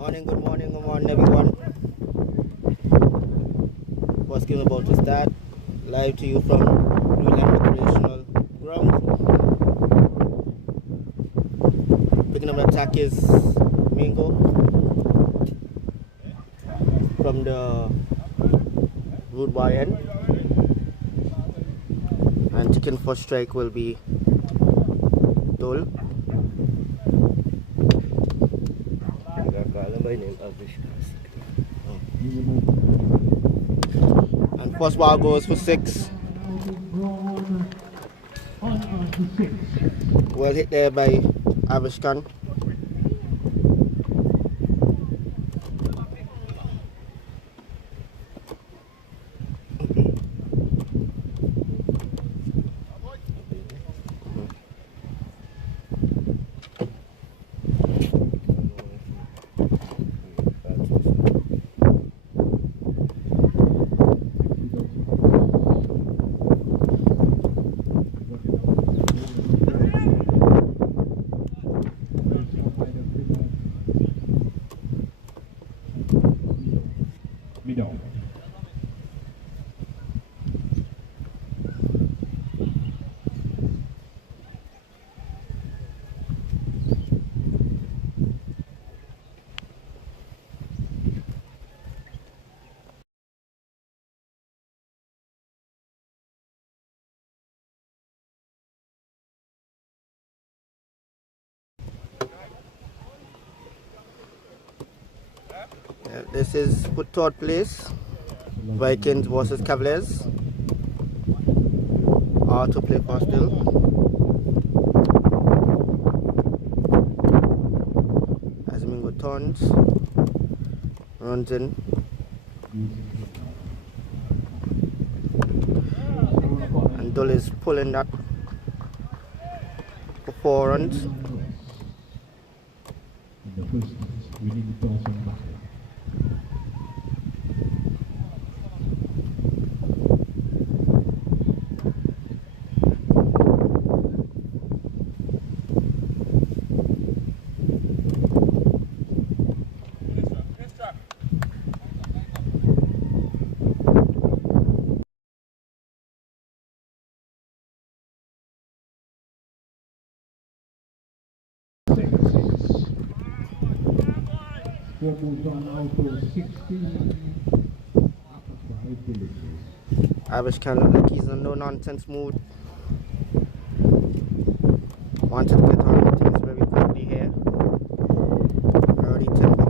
Good morning everyone. First game about to start. Live to you from Newland Recreational Ground. Picking up the attack is Mingo from the root bar end. And taking first strike will be Dole. And first ball goes for 6. Well hit there by Avishkan. This is for third place. Vikings versus Cavaliers. All to play for still. As Mingo turns, runs in. And Dull is pulling that for 4 runs. Avish can look like he's in no nonsense mood. Wanted to get on things very quickly here. Already 10-4.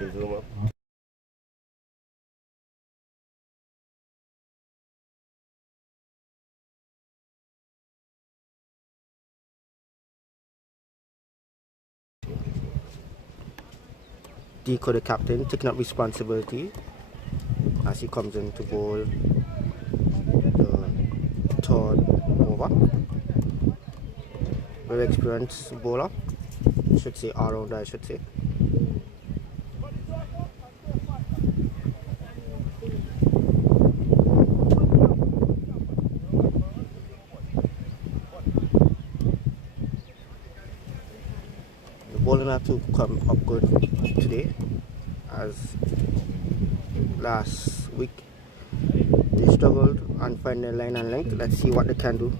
Okay, zoom up. Deco, the captain, taking up responsibility as he comes in to bowl the third over. Very experienced bowler, should say all-rounder, I should say. The bowling have to come up good today, as last week they struggled and find their line and length. Let's see what they can do.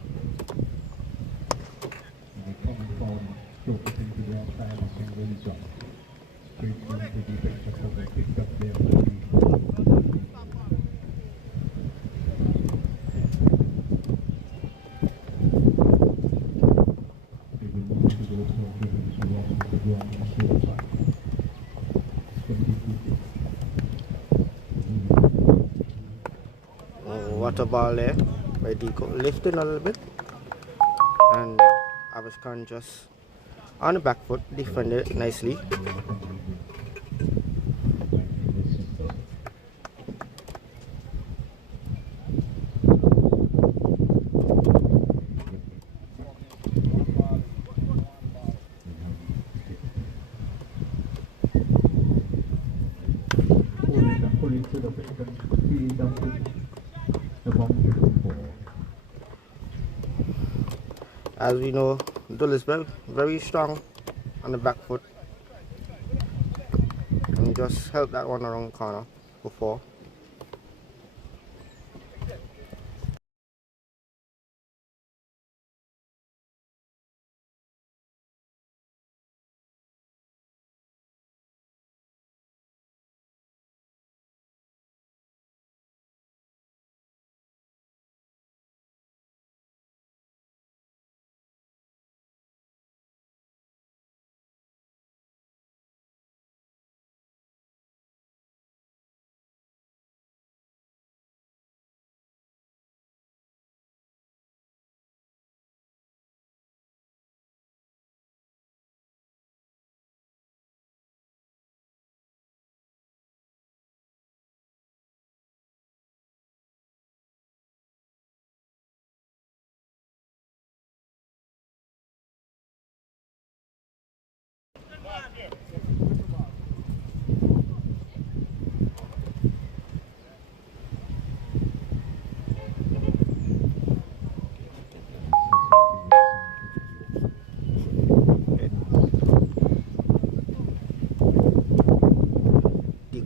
Water ball there by Deco, lifting a little bit, and Avishkan just on the back foot defended nicely. As we know, Dull is very strong on the back foot, and he just helped that one around the corner before.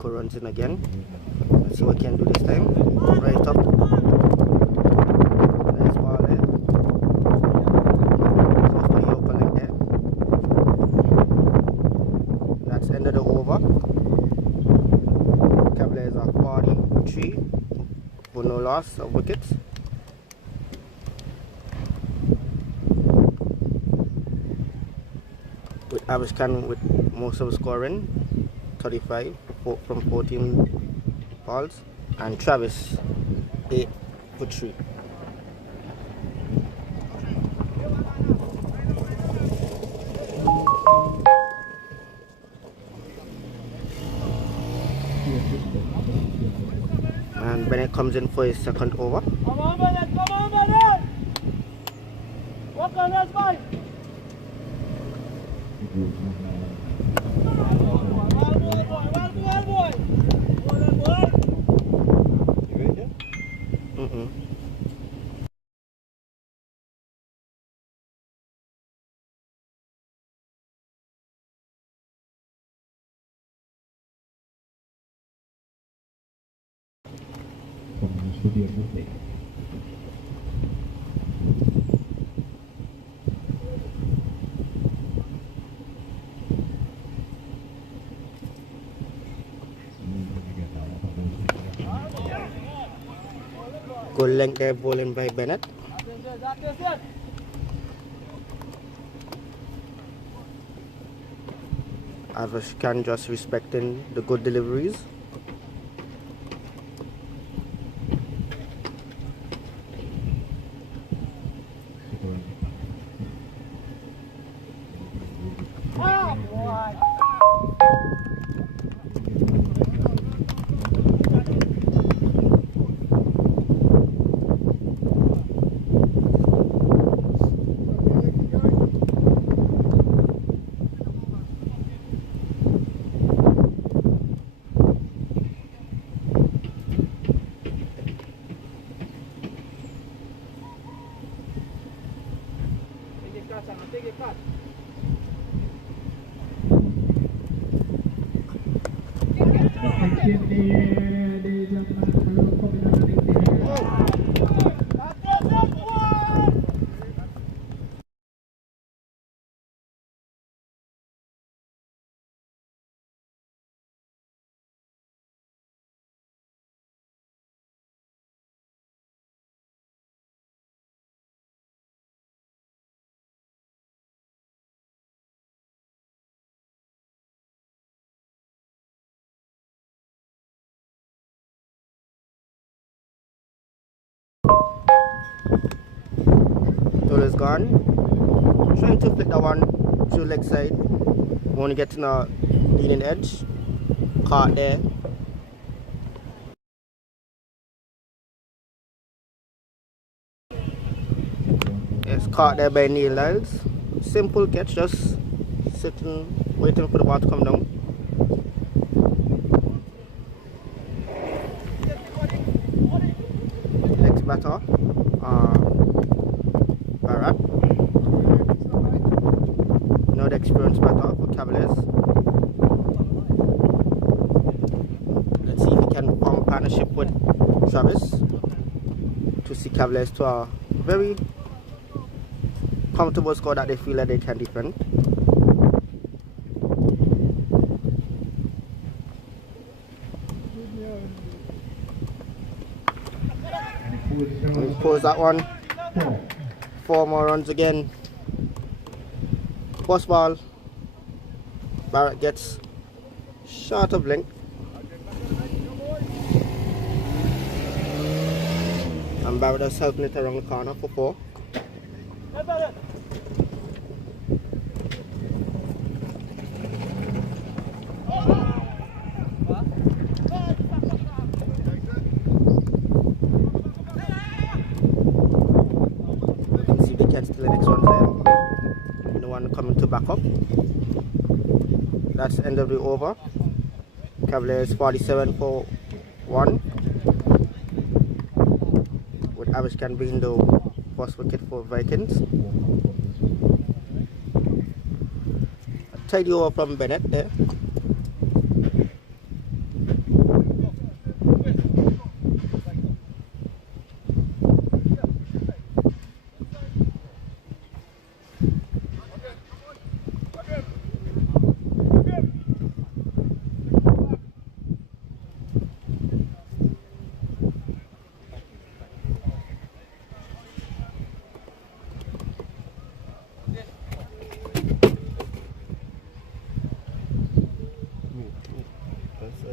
Nico runs in again. Let's see what he can do this time. Right up. Nice ball there. So for the open leg there. That's end of the over. Cavaliers are 43 for no loss of wickets. With Avishkan with most of the scoring, 35 from 14 balls, and Travis 8 for 3. And Bennett comes in for his second over. Come on, Bennett! Come on, Bennett! Walk on, let's go! Good length there, bowling by Bennett. Avishkan just respecting the good deliveries. Is gone. Trying to flick that one to leg side. Want to get to the leading edge. Caught there. It's caught there by Neil Lyles. Simple catch, just sitting, waiting for the ball to come down. Next batter. Barat. Another experienced batter for Cavaliers. Let's see if he can form a partnership with Travis to see Cavaliers to a very comfortable score that they feel that they can defend. We pose that one. 4 more runs again. First ball. Barrett gets short of length. And Barrett is helping it around the corner for 4. Still the next one there. And the one coming to back up. That's the end of the over. Cavaliers 47 for 1. With Avishkan being the first wicket for Vikings. A tidy over from Bennett there.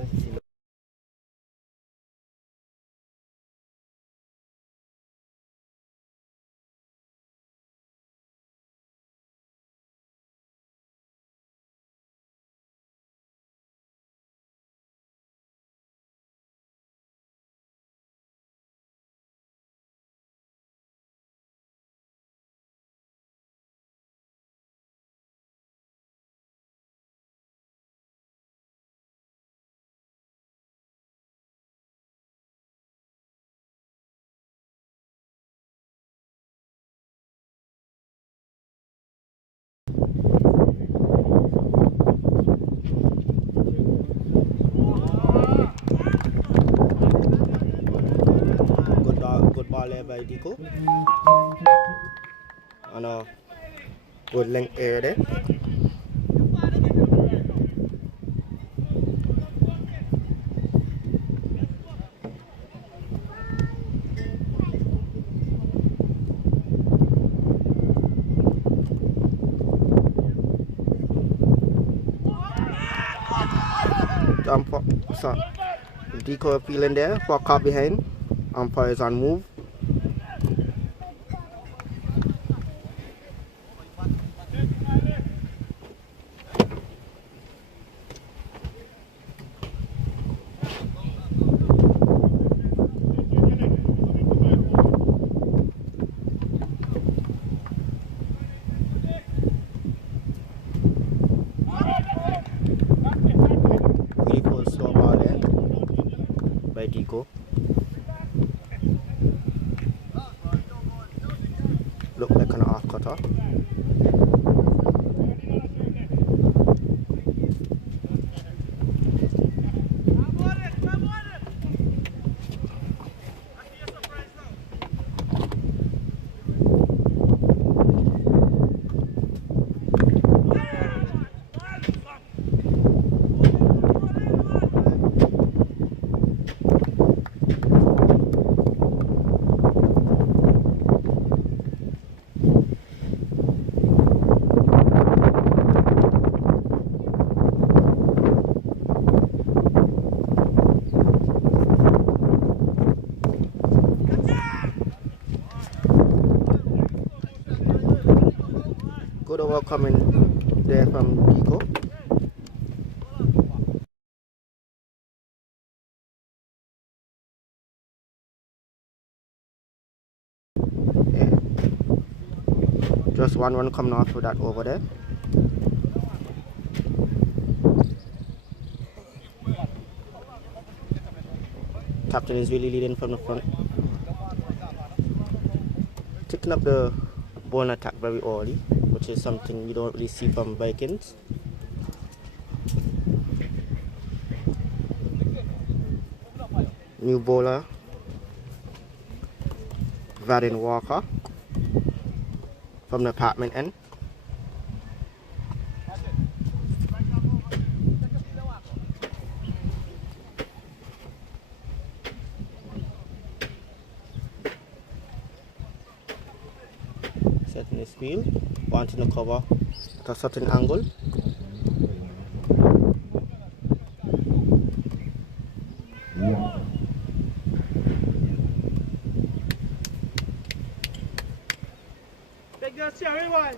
CAVALIERS CC. Good ball there by Dico. And a good length area there. So Dico appealing there for a caught behind. Umpire is on move. Beautiful slow ball there by Dico. Look like an half cutter. Good over coming there from Dico. Yeah. Just one run coming off with that over there. Captain is really leading from the front. Taking up the ball attack very early, which is something you don't really see from Vikings. New bowler, Vaden Walker from the apartment end. Setting his field, wanting to cover at a certain angle. Take that cherry one.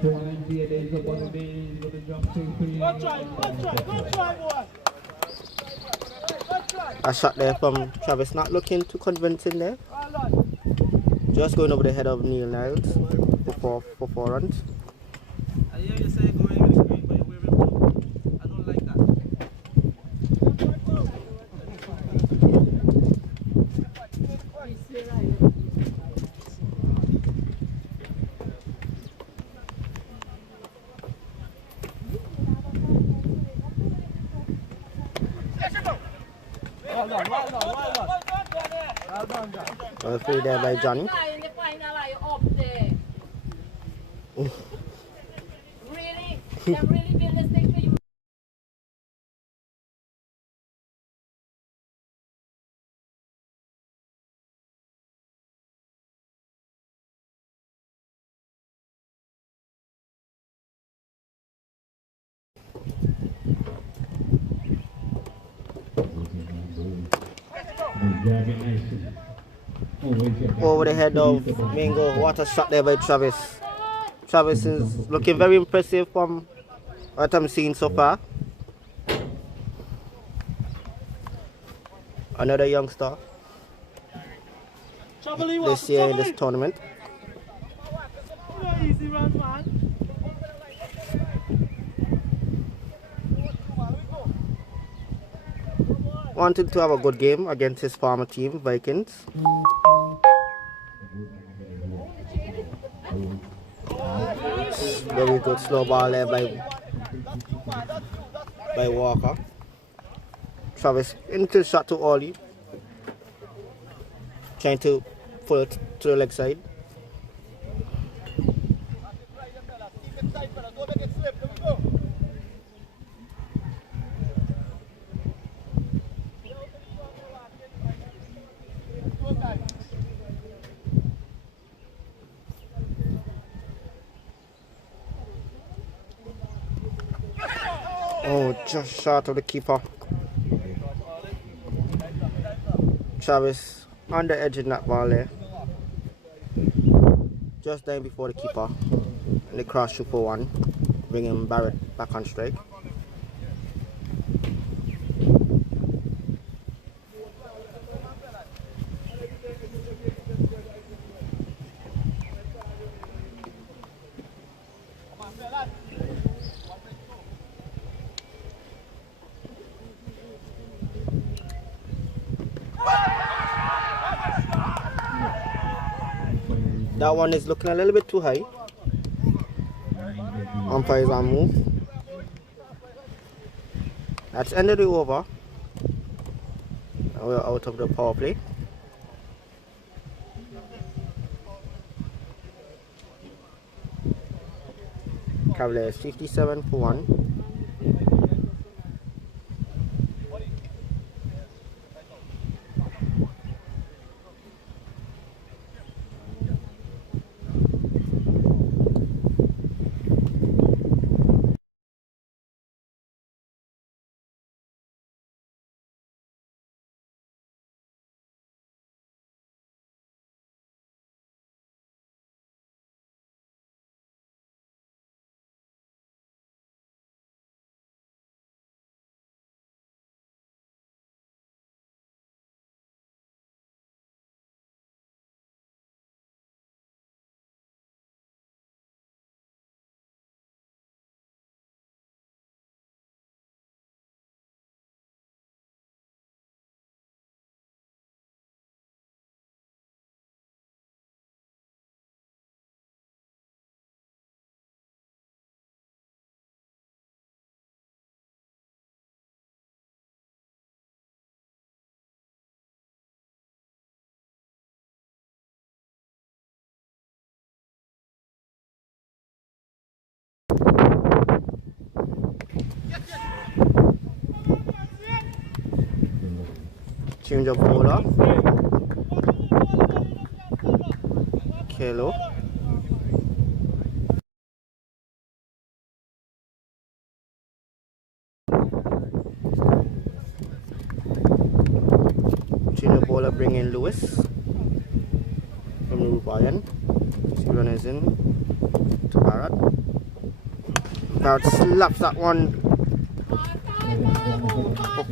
Good try, boy. A shot there from Travis, not looking too convincing there. Just going over the head of Neil Niles for 4 runs. I hear you say going with the screen, but you're wearing blue. I don't like that. Well done. Free there by Johnny. In the final, I up there. Really? I'm really realistic for you. Over the head of Mingo. What a shot there by Travis. Travis is looking very impressive from what I'm seeing so far. Another youngster this year in this tournament. Easy runs, man. Wanted to have a good game against his former team, Vikings. Very good slow ball there by Walker. Travis into shot to Ollie. Trying to pull it to the leg side. Oh, just short of the keeper. Travis on the edge in that ball there. Just down before the keeper. And they cross shoot for one. Bringing Barrett back on strike. That one is looking a little bit too high. Umpires on move. That's end of the over. We're out of the power play. Cavaliers 57 for 1. Change of bowler. Kelo. Change of bowler, bring in Lewis. Remove Ryan. Runners in to Barrett. Barrett slaps that one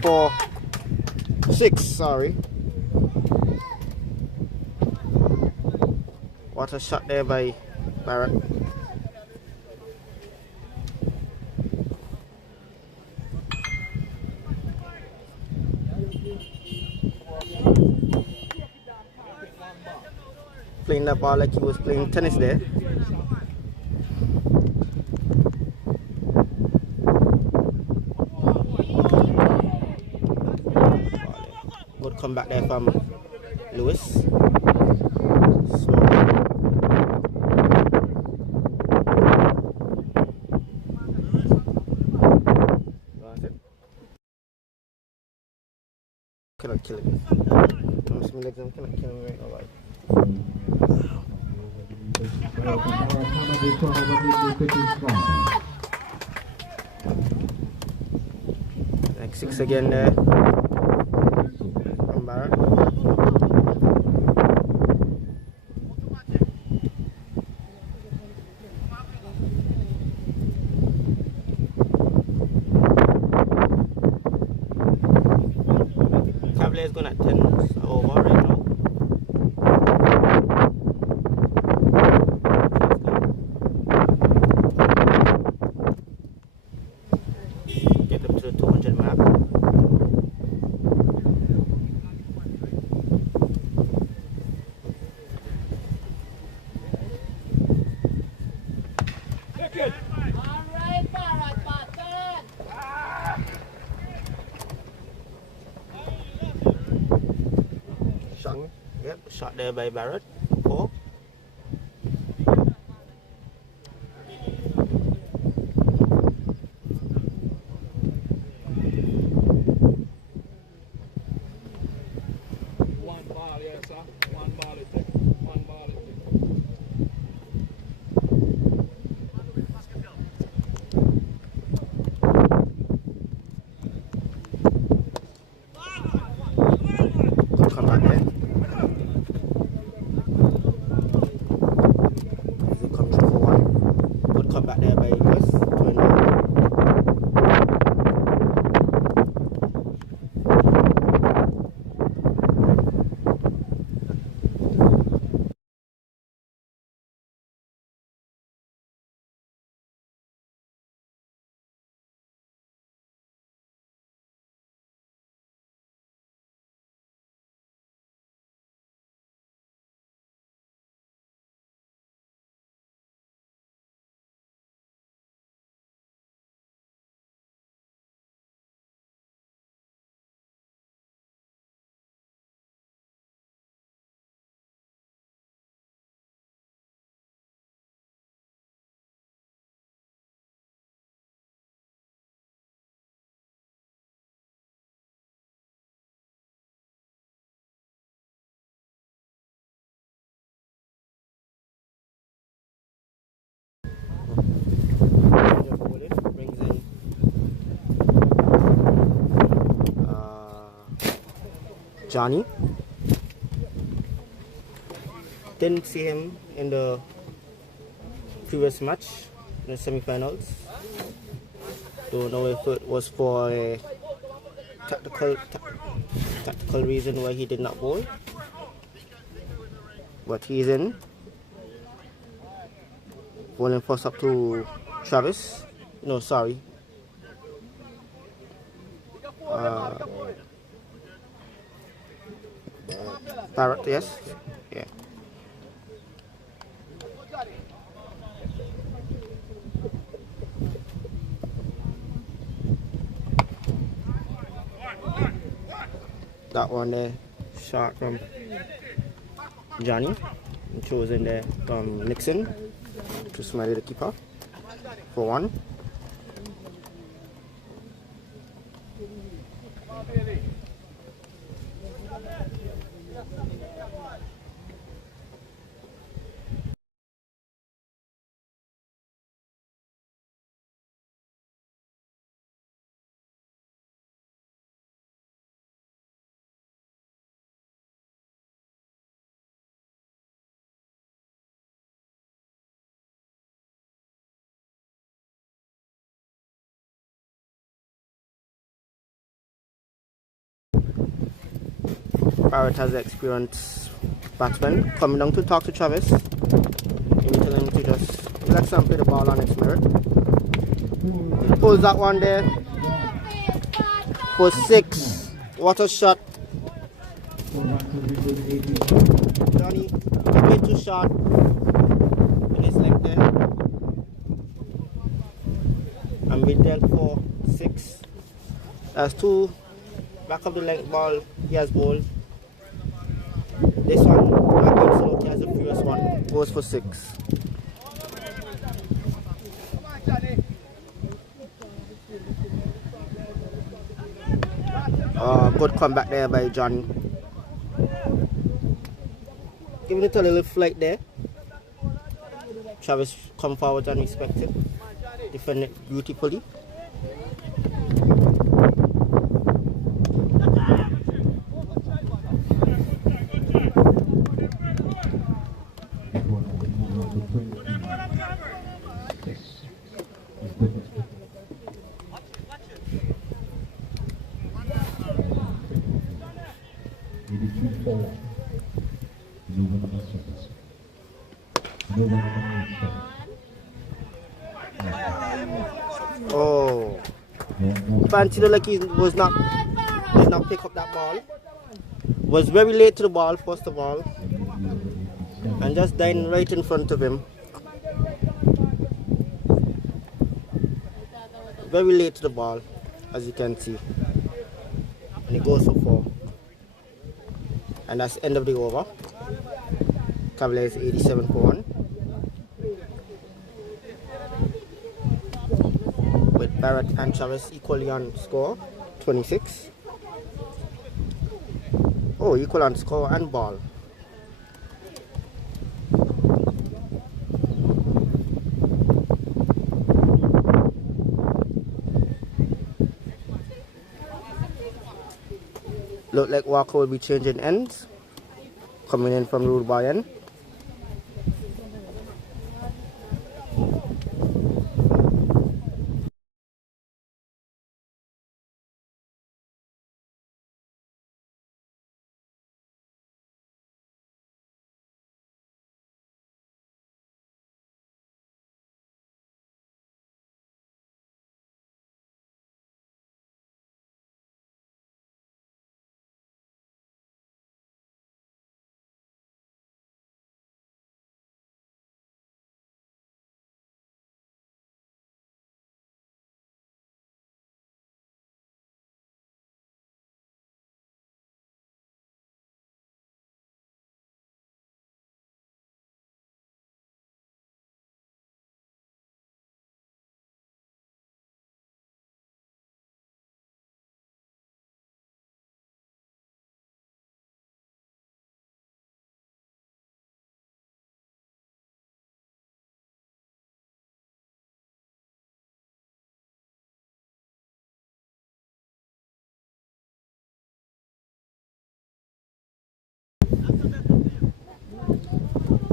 for 4-6, sorry. What a shot there by Barrett. Playing that ball like he was playing tennis there. Good comeback there from Lewis. So kill him. I'm just legs, I'm cannot kill him right now, right? Next 6 again there. From Barrett. Cavaliers going at 10 over right now. Get them to the 200 mark. Alright, Barrett, button. Shot. Yep, shot there by Barrett. 4. One ball, yes, sir. One ball it take. One ball it take. Good comeback there. As it comes through for 1. Good comeback there by West. 20. Brings in Johnny. Didn't see him in the previous match in the semi-finals. Don't know if it was for a tactical reason why he did not bowl, but he's in. Bowling first up to Travis. No, sorry. Barrett, yes. Yeah. That one there, shot from Johnny. Chosen there from Nixon to Smiley the keeper for 1. Barrett has experienced batsman coming down to talk to Travis. Maybe tell him to just relax and play the ball on its merit. He pulls that one there for 6. What a shot. Johnny, a bit too short in his leg there. And we dealt for 6. That's 2 back of the length ball he has bowled. This one, not good, so he has the previous one, goes for 6. Good comeback there by Johnny. Giving it a little flight there. Travis come forward and respect it. Defend it beautifully. Oh, Fancy looked like he did not pick up that ball. Was very late to the ball first of all, and just dying right in front of him. Very late to the ball, as you can see, and he goes for 4, and that's the end of the over. Cavaliers 87 for 1. With Barrett and Travis equally on score, 26. Oh, equal on score and ball. Look like Walker will be changing ends. Coming in from Rude Bayern.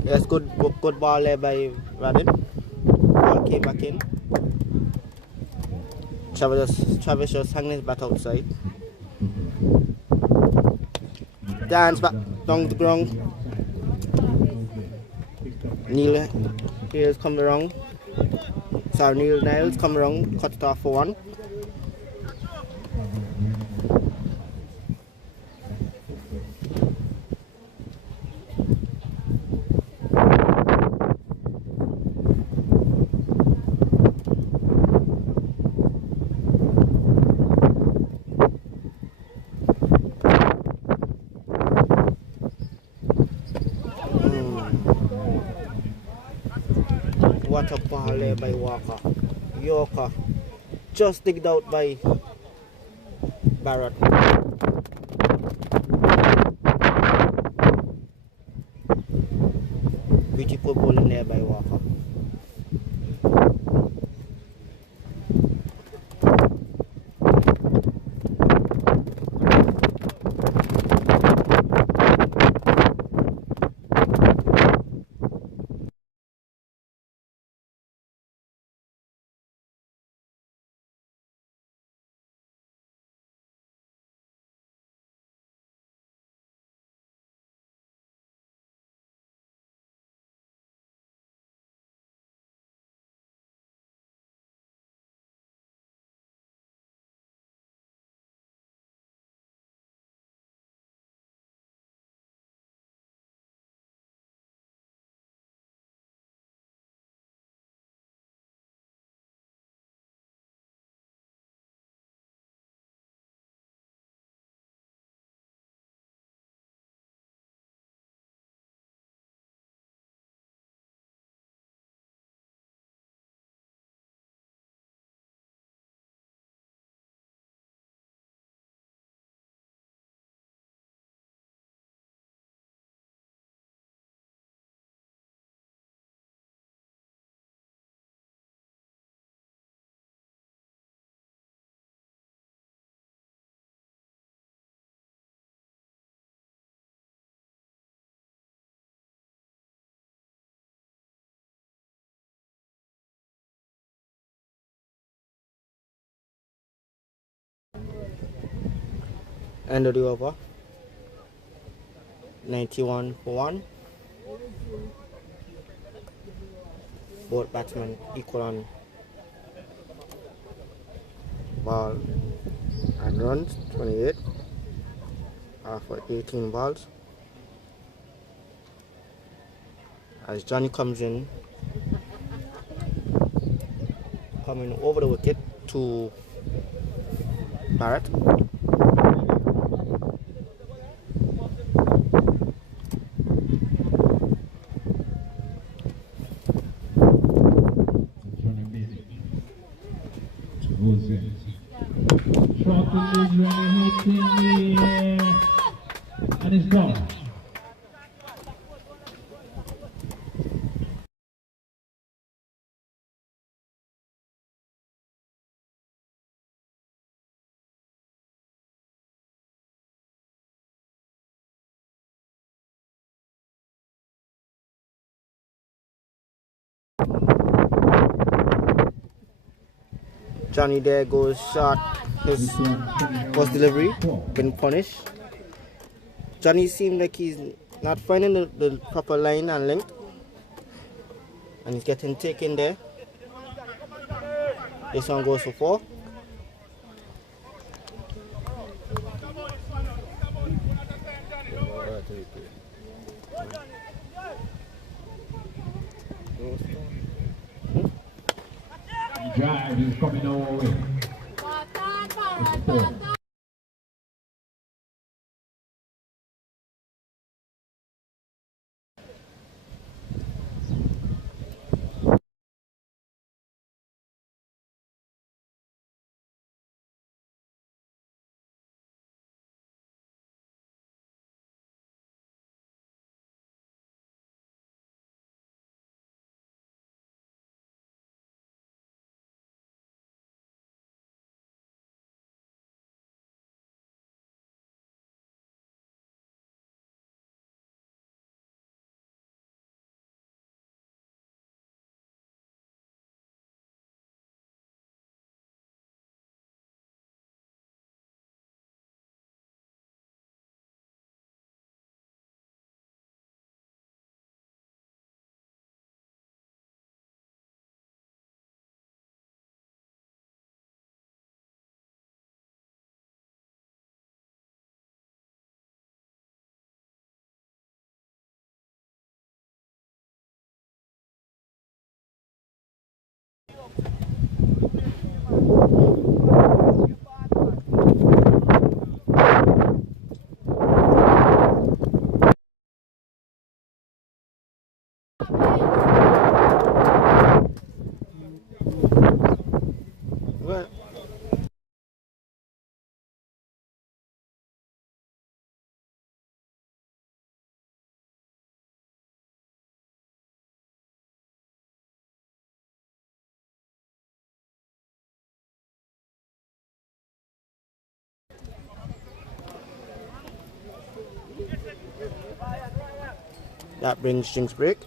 Yes, good ball there by Radin. Ball came back in. Travis just hanging his bat outside. Dance back down the ground. Neil here is coming around. Sorry, Neil Niles come around, cut it off for 1. What a ball there by Walker. Yorker. Just digged out by Barrett. Beautiful bowling there by Walker. End of the over. 91 for 1. Both batsmen equal on ball and runs. 28 for 18 balls. As Johnny comes in, coming over the wicket to Barrett. Shot to lead running hit in the air. And it's gone. Johnny there goes short. His first delivery been punished. Johnny seems like he's not finding the proper line and length, and he's getting taken there. This one goes for 4. Drive is coming our way. It's 4. Well, that brings Jinx break.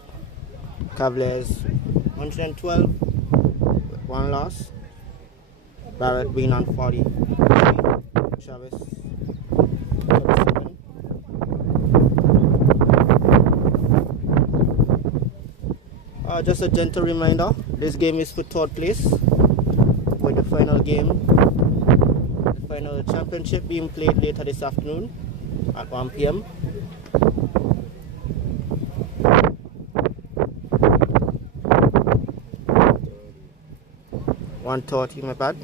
Cavaliers 112 with 1 loss. Barrett being on 40. Travis 37. Just a gentle reminder, this game is for 3rd place, with the final game, the final championship being played later this afternoon at 1 p.m. 1:30, my bad.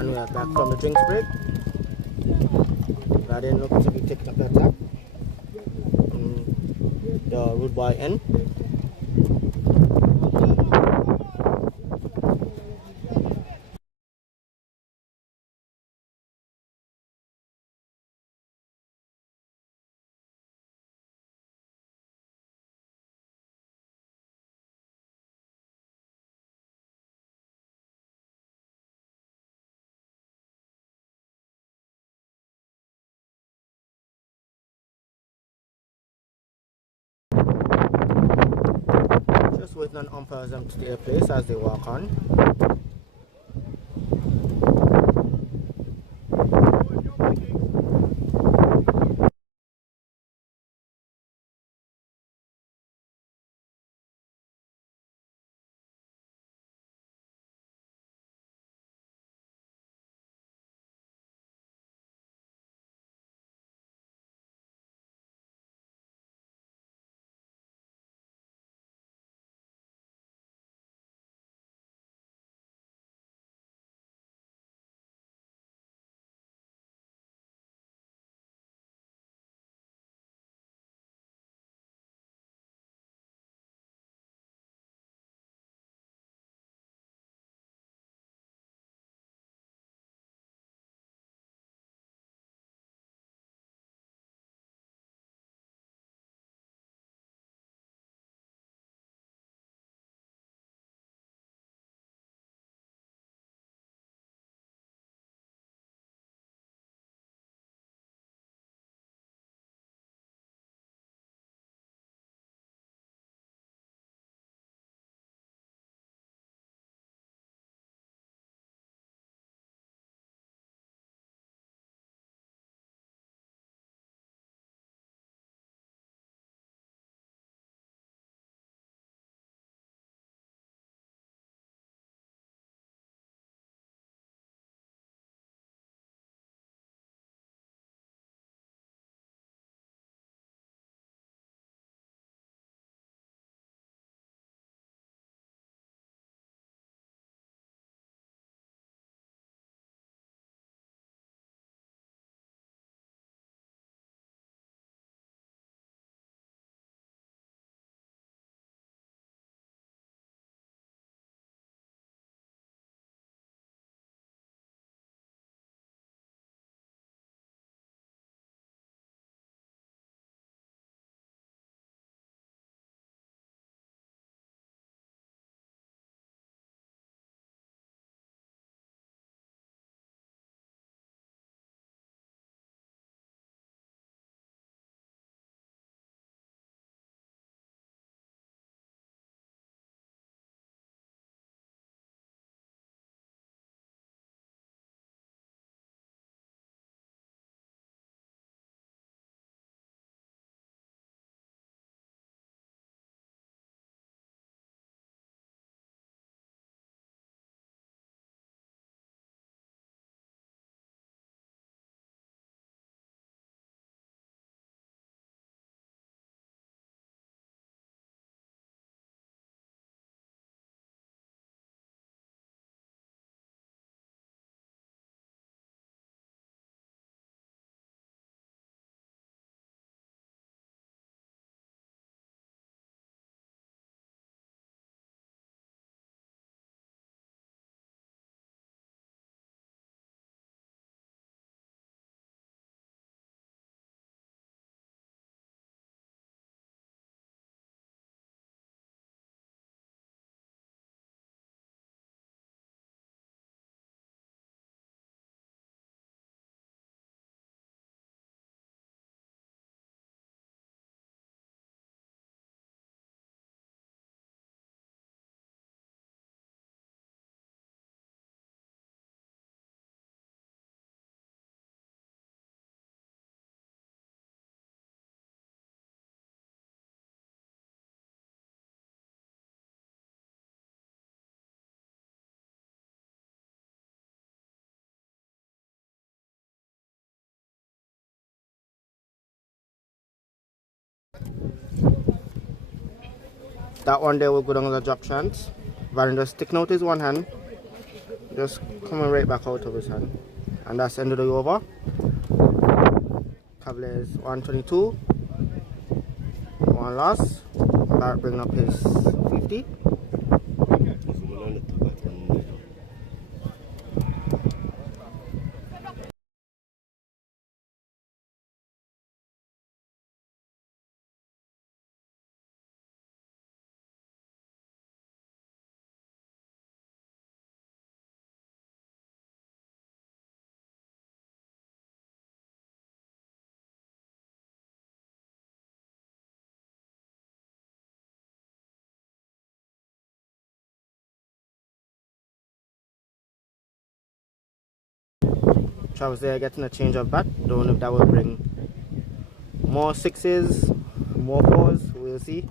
And we are back from the drinks break. Garden looks to be taking up the attack. The root boy in. Just waiting on umpires to their place as they walk on. That one there will go down as a drop chance. Varun just sticking out his one hand. Just coming right back out of his hand. And that's the end of the over. Cavaliers 122. One loss. Barrett bringing up his 50. Travis there getting a change of bat. Don't know if that will bring more sixes, more fours. We'll see.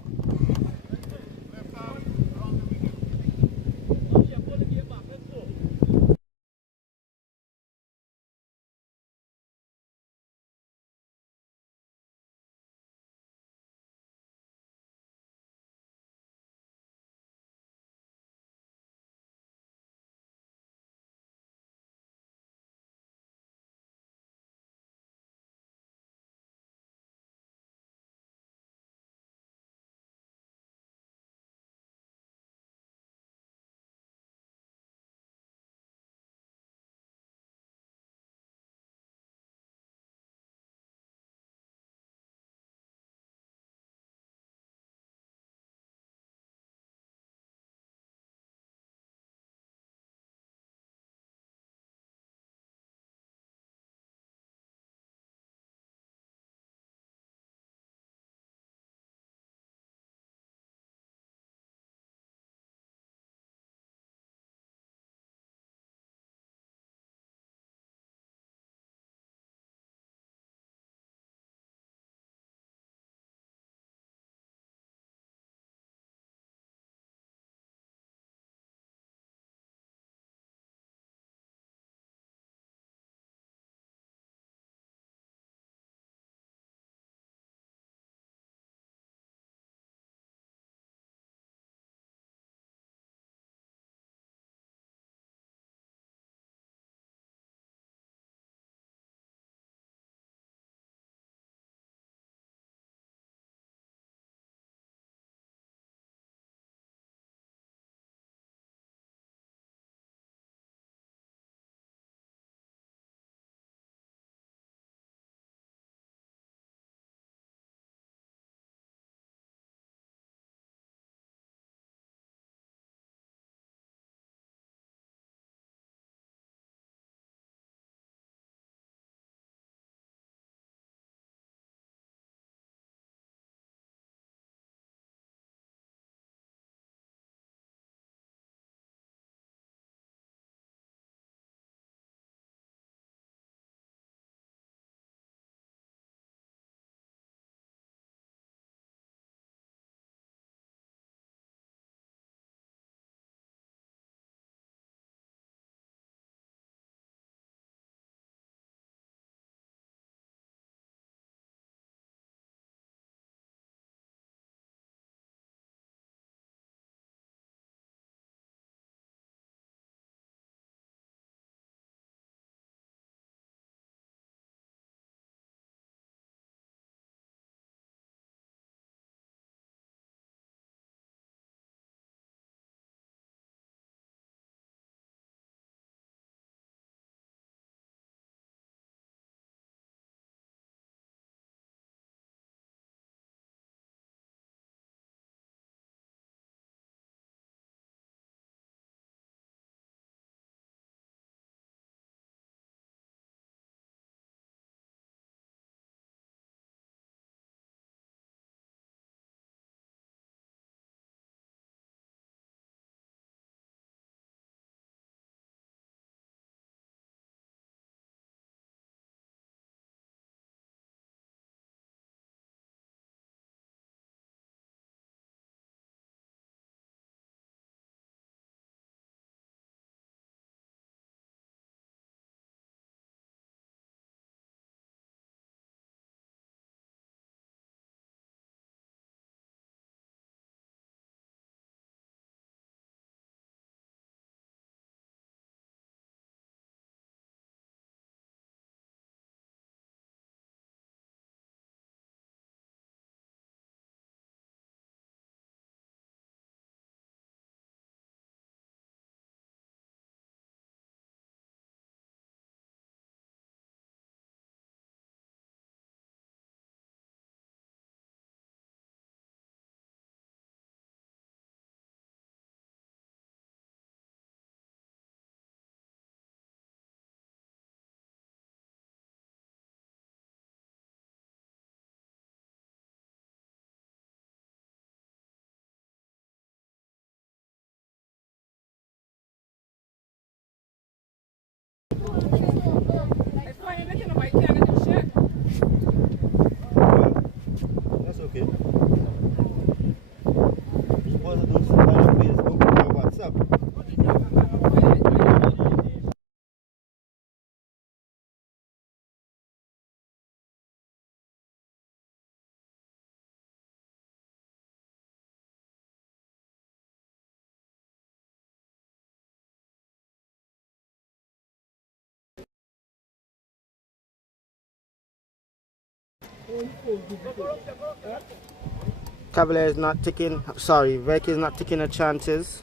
Cavaliers not taking, sorry, Vikings not taking the chances.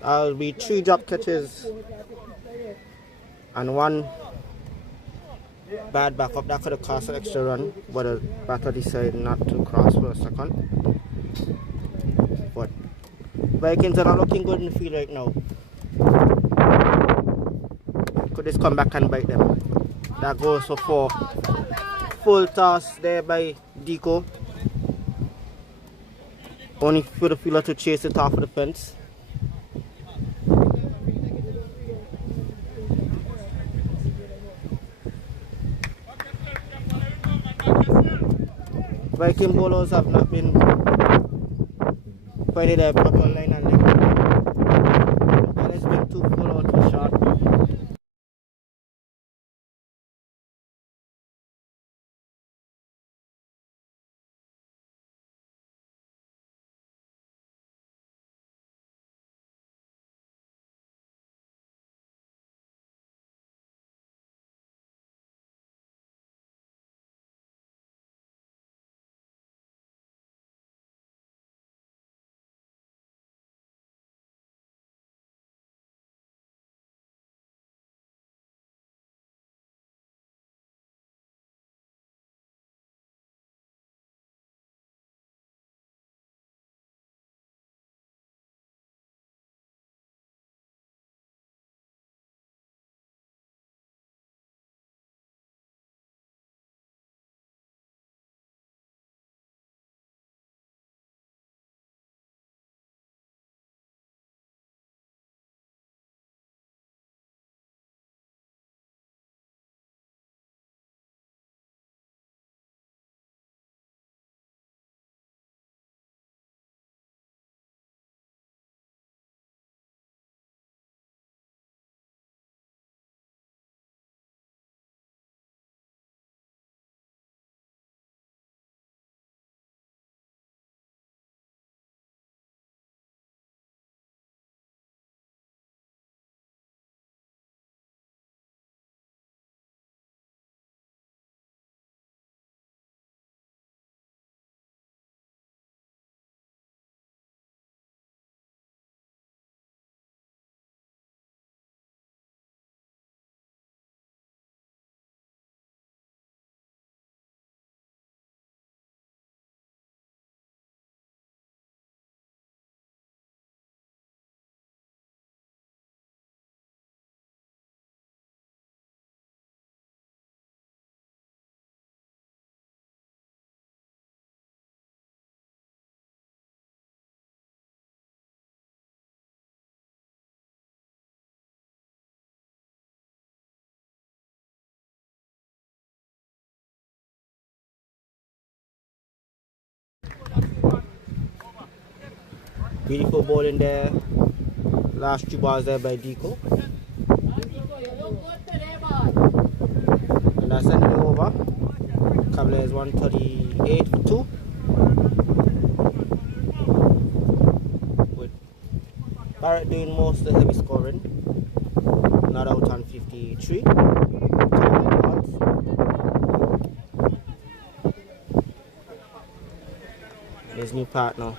That'll be 3 drop catches and 1 bad backup. That could have cost an extra run, but the batter decided not to cross for a second. But Vikings are not looking good in the field right now. Could this come back and bite them? That goes for 4. Full toss there by Deco. Only for the fielder to chase it off of the fence. Viking bowlers have not been finding their proper line and leg. That has been too full or too short. Beautiful ball in there. Last 2 balls there by Deco. And that's ending over. Cavaliers 138 for 2. With Barrett doing most of the heavy scoring. Not out on 53. His new partner,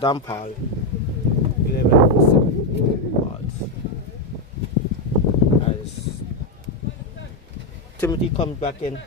Dan Paul, 11 balls. As Timothy comes back in.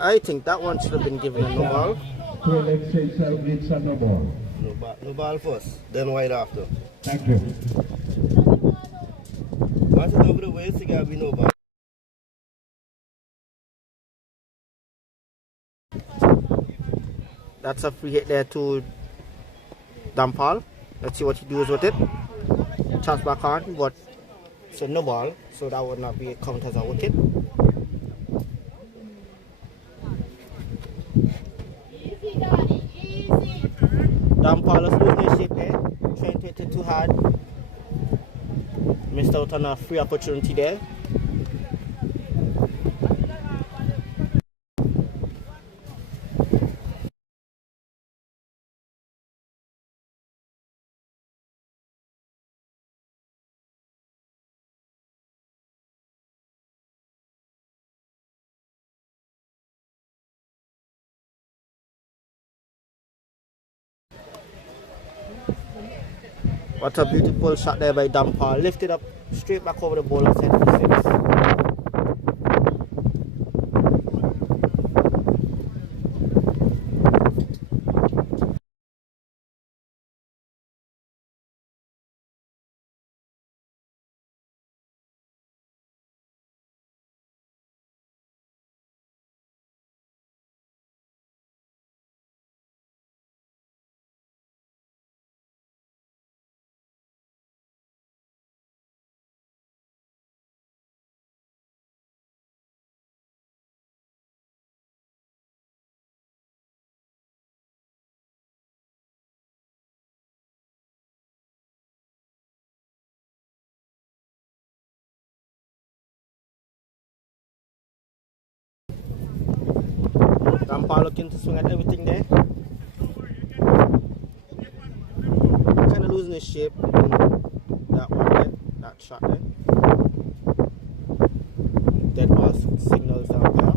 I think that one should have been given a no ball. No ball first, then wide after. Thank you. Once it's over the way, it's gotta be no ball. That's a free hit there to Dan Paul. Let's see what he does with it. Chance back on, but So no ball, so that would not be counted as a wicket. Easy, Daddy, easy. Dan Paulus losing his shape there, trying to hit it too hard. Missed out on a free opportunity there. What a beautiful shot there by Dan Paul. Lifted up straight back over the ball and set for six. Dan Paul looking to swing at everything there. Kind of losing his shape. That one there, that shot there. Dead ball signals down there.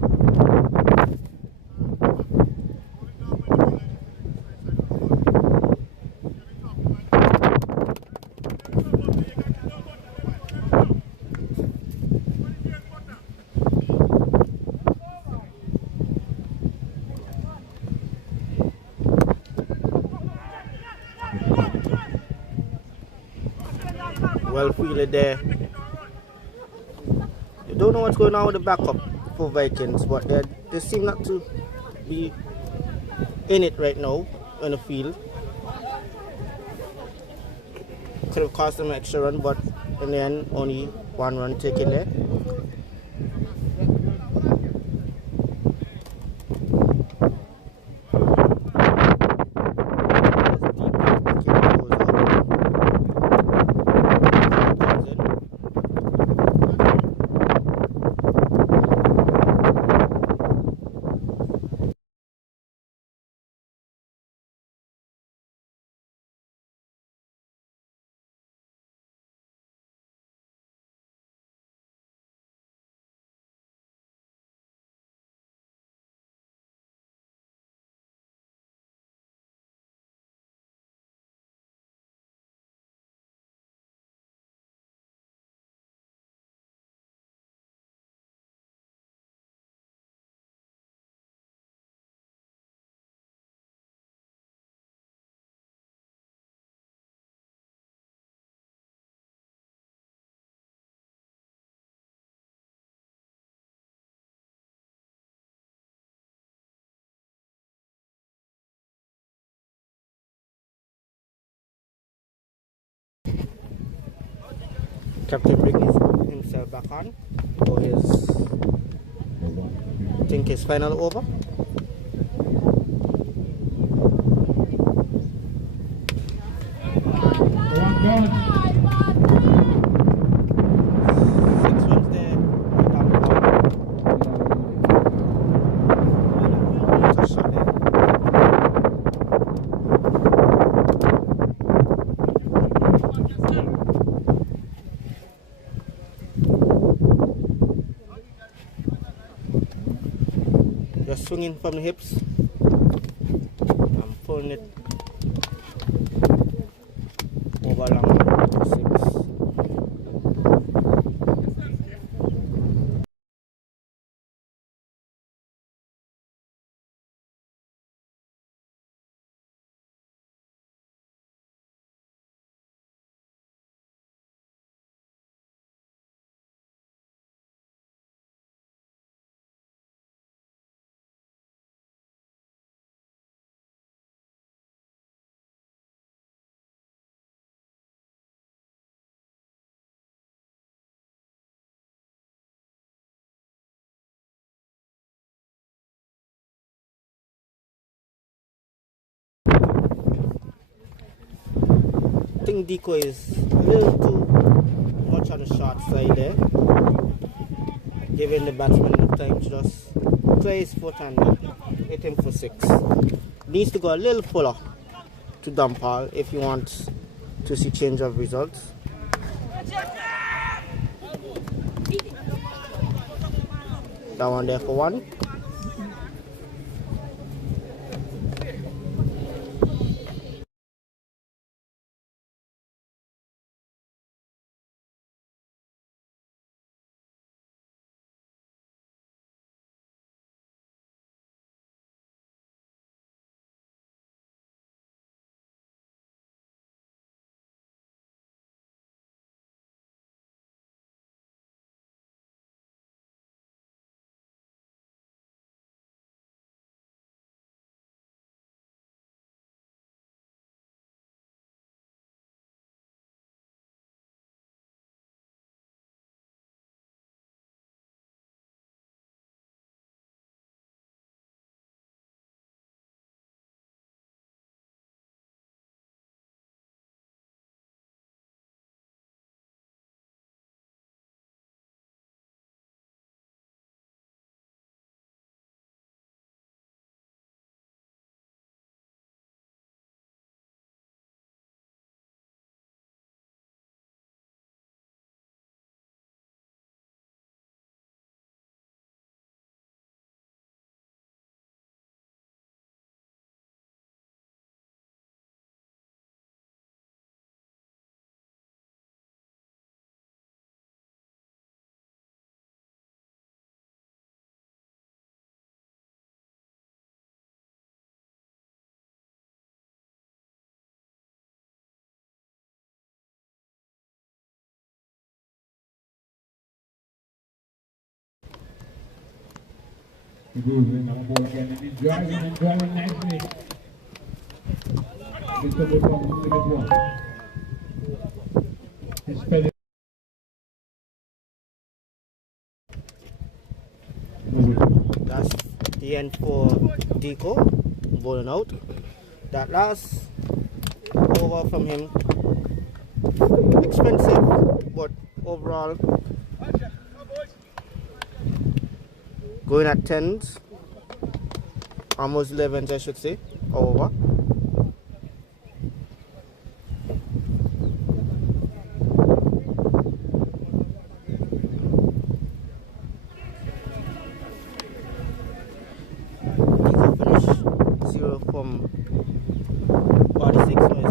Well fielded there. You don't know what's going on with the backup for Vikings, but they seem not to be in it right now in the field. Could have cost them an extra run, but in the end, only one run taken there. Captain brings himself back on for his, I think, his final over. One gone. 6 runs there. Dan Paul. Tough shot there. Just swinging from the hips. I'm pulling it over long 6. think Deco is a little too much on the short side there, giving the batsman enough time to just play his foot and hit him for 6. Needs to go a little fuller to Dampal if you want to see change of results. That one there for 1. Moving on the board again, and he's driving nicely. Mr. Woodball to get 1. He's spelling. That's the end for Deco, bowling out. That last over from him, expensive, but overall going at 10s, almost 11s I should say, over. Deco finish 0 from 46 overs.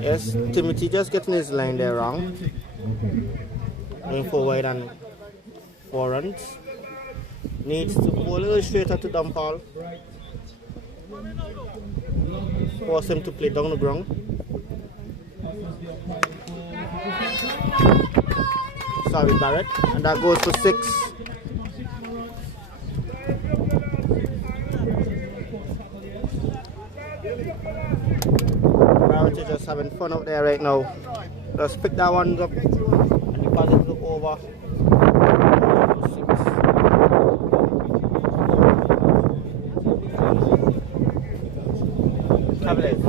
Yes, Timothy just getting his line there wrong. Going forward and 4 runs. Needs to go a little straighter to dump ball. Force him to play down the ground. Sorry, Barrett. And that goes for 6. Barrett is just having fun out there right now. Just pick that one up and deposit it over. 6. Cavaliers.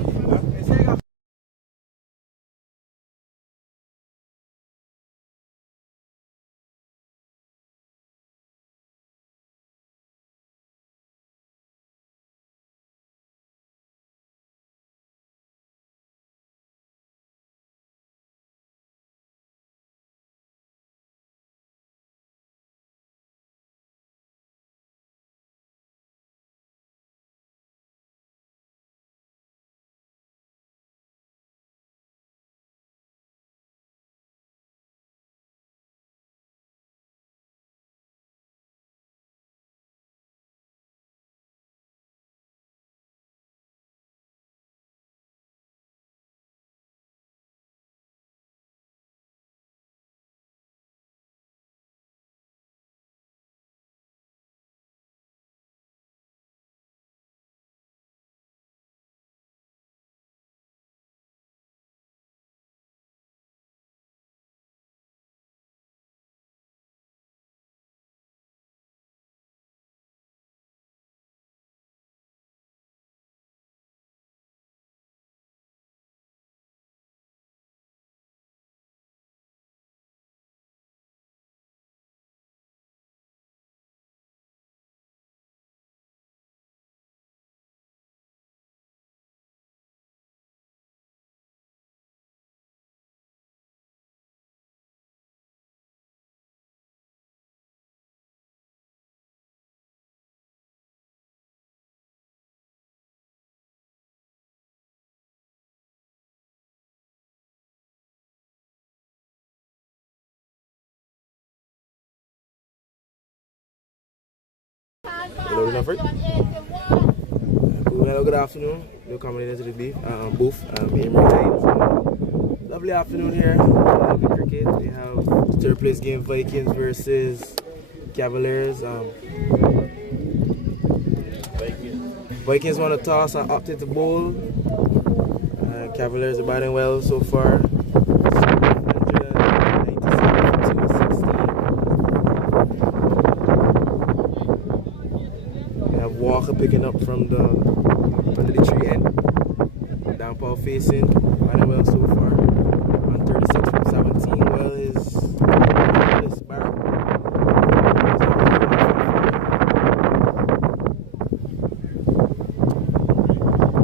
Hello, Jeffrey. Hello, good afternoon. New coming into the booth. Emery Hines. Lovely afternoon here. Lovely cricket. We have third place game Vikings versus Cavaliers. Vikings won a toss and opted to bowl. Cavaliers are batting well so far. Walker picking up from the tree end. Downpour facing, batting well so far. On 36 from 17, well is Barrett.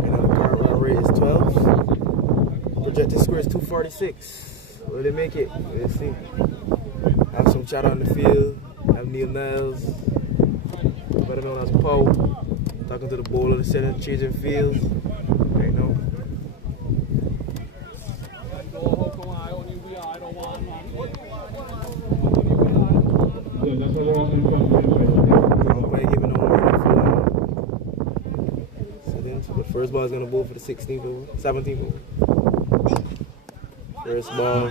And the current run rate is 12. Projected score is 246. Will they make it? Let's see. Have some chat on the field. Have Neil Niles, better known as Poe, talking to the bowler, the center, changing fields right now. The first ball is going to bowl for the 16th over, 17th over. First ball,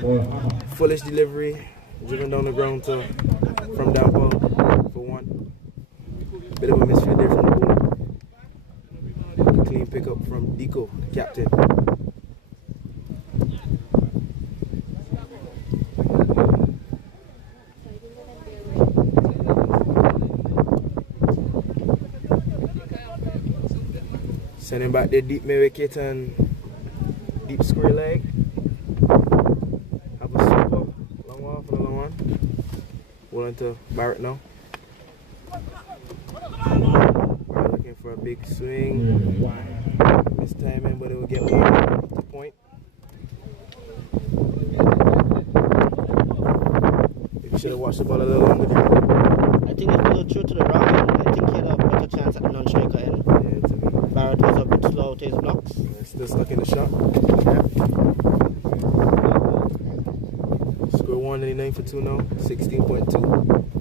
foolish delivery, driven down the ground from downpour for 1. Bit of a misfit there from the bowler. Clean pickup from Deco, the captain. Sending back the deep wicket and deep square leg. Have a super long one for the long one. Rolling to Barrett now. Barrett looking for a big swing. Missed timing, but it will get 1 point. Maybe should have watched the ball a little longer there. I think it was true to the wrong end. I think he had a better chance at the non-striker end. Yeah, to me. Barrett was a bit slow. out his blocks. Still stuck in the shot. Score 199 for 2 now, 16.2.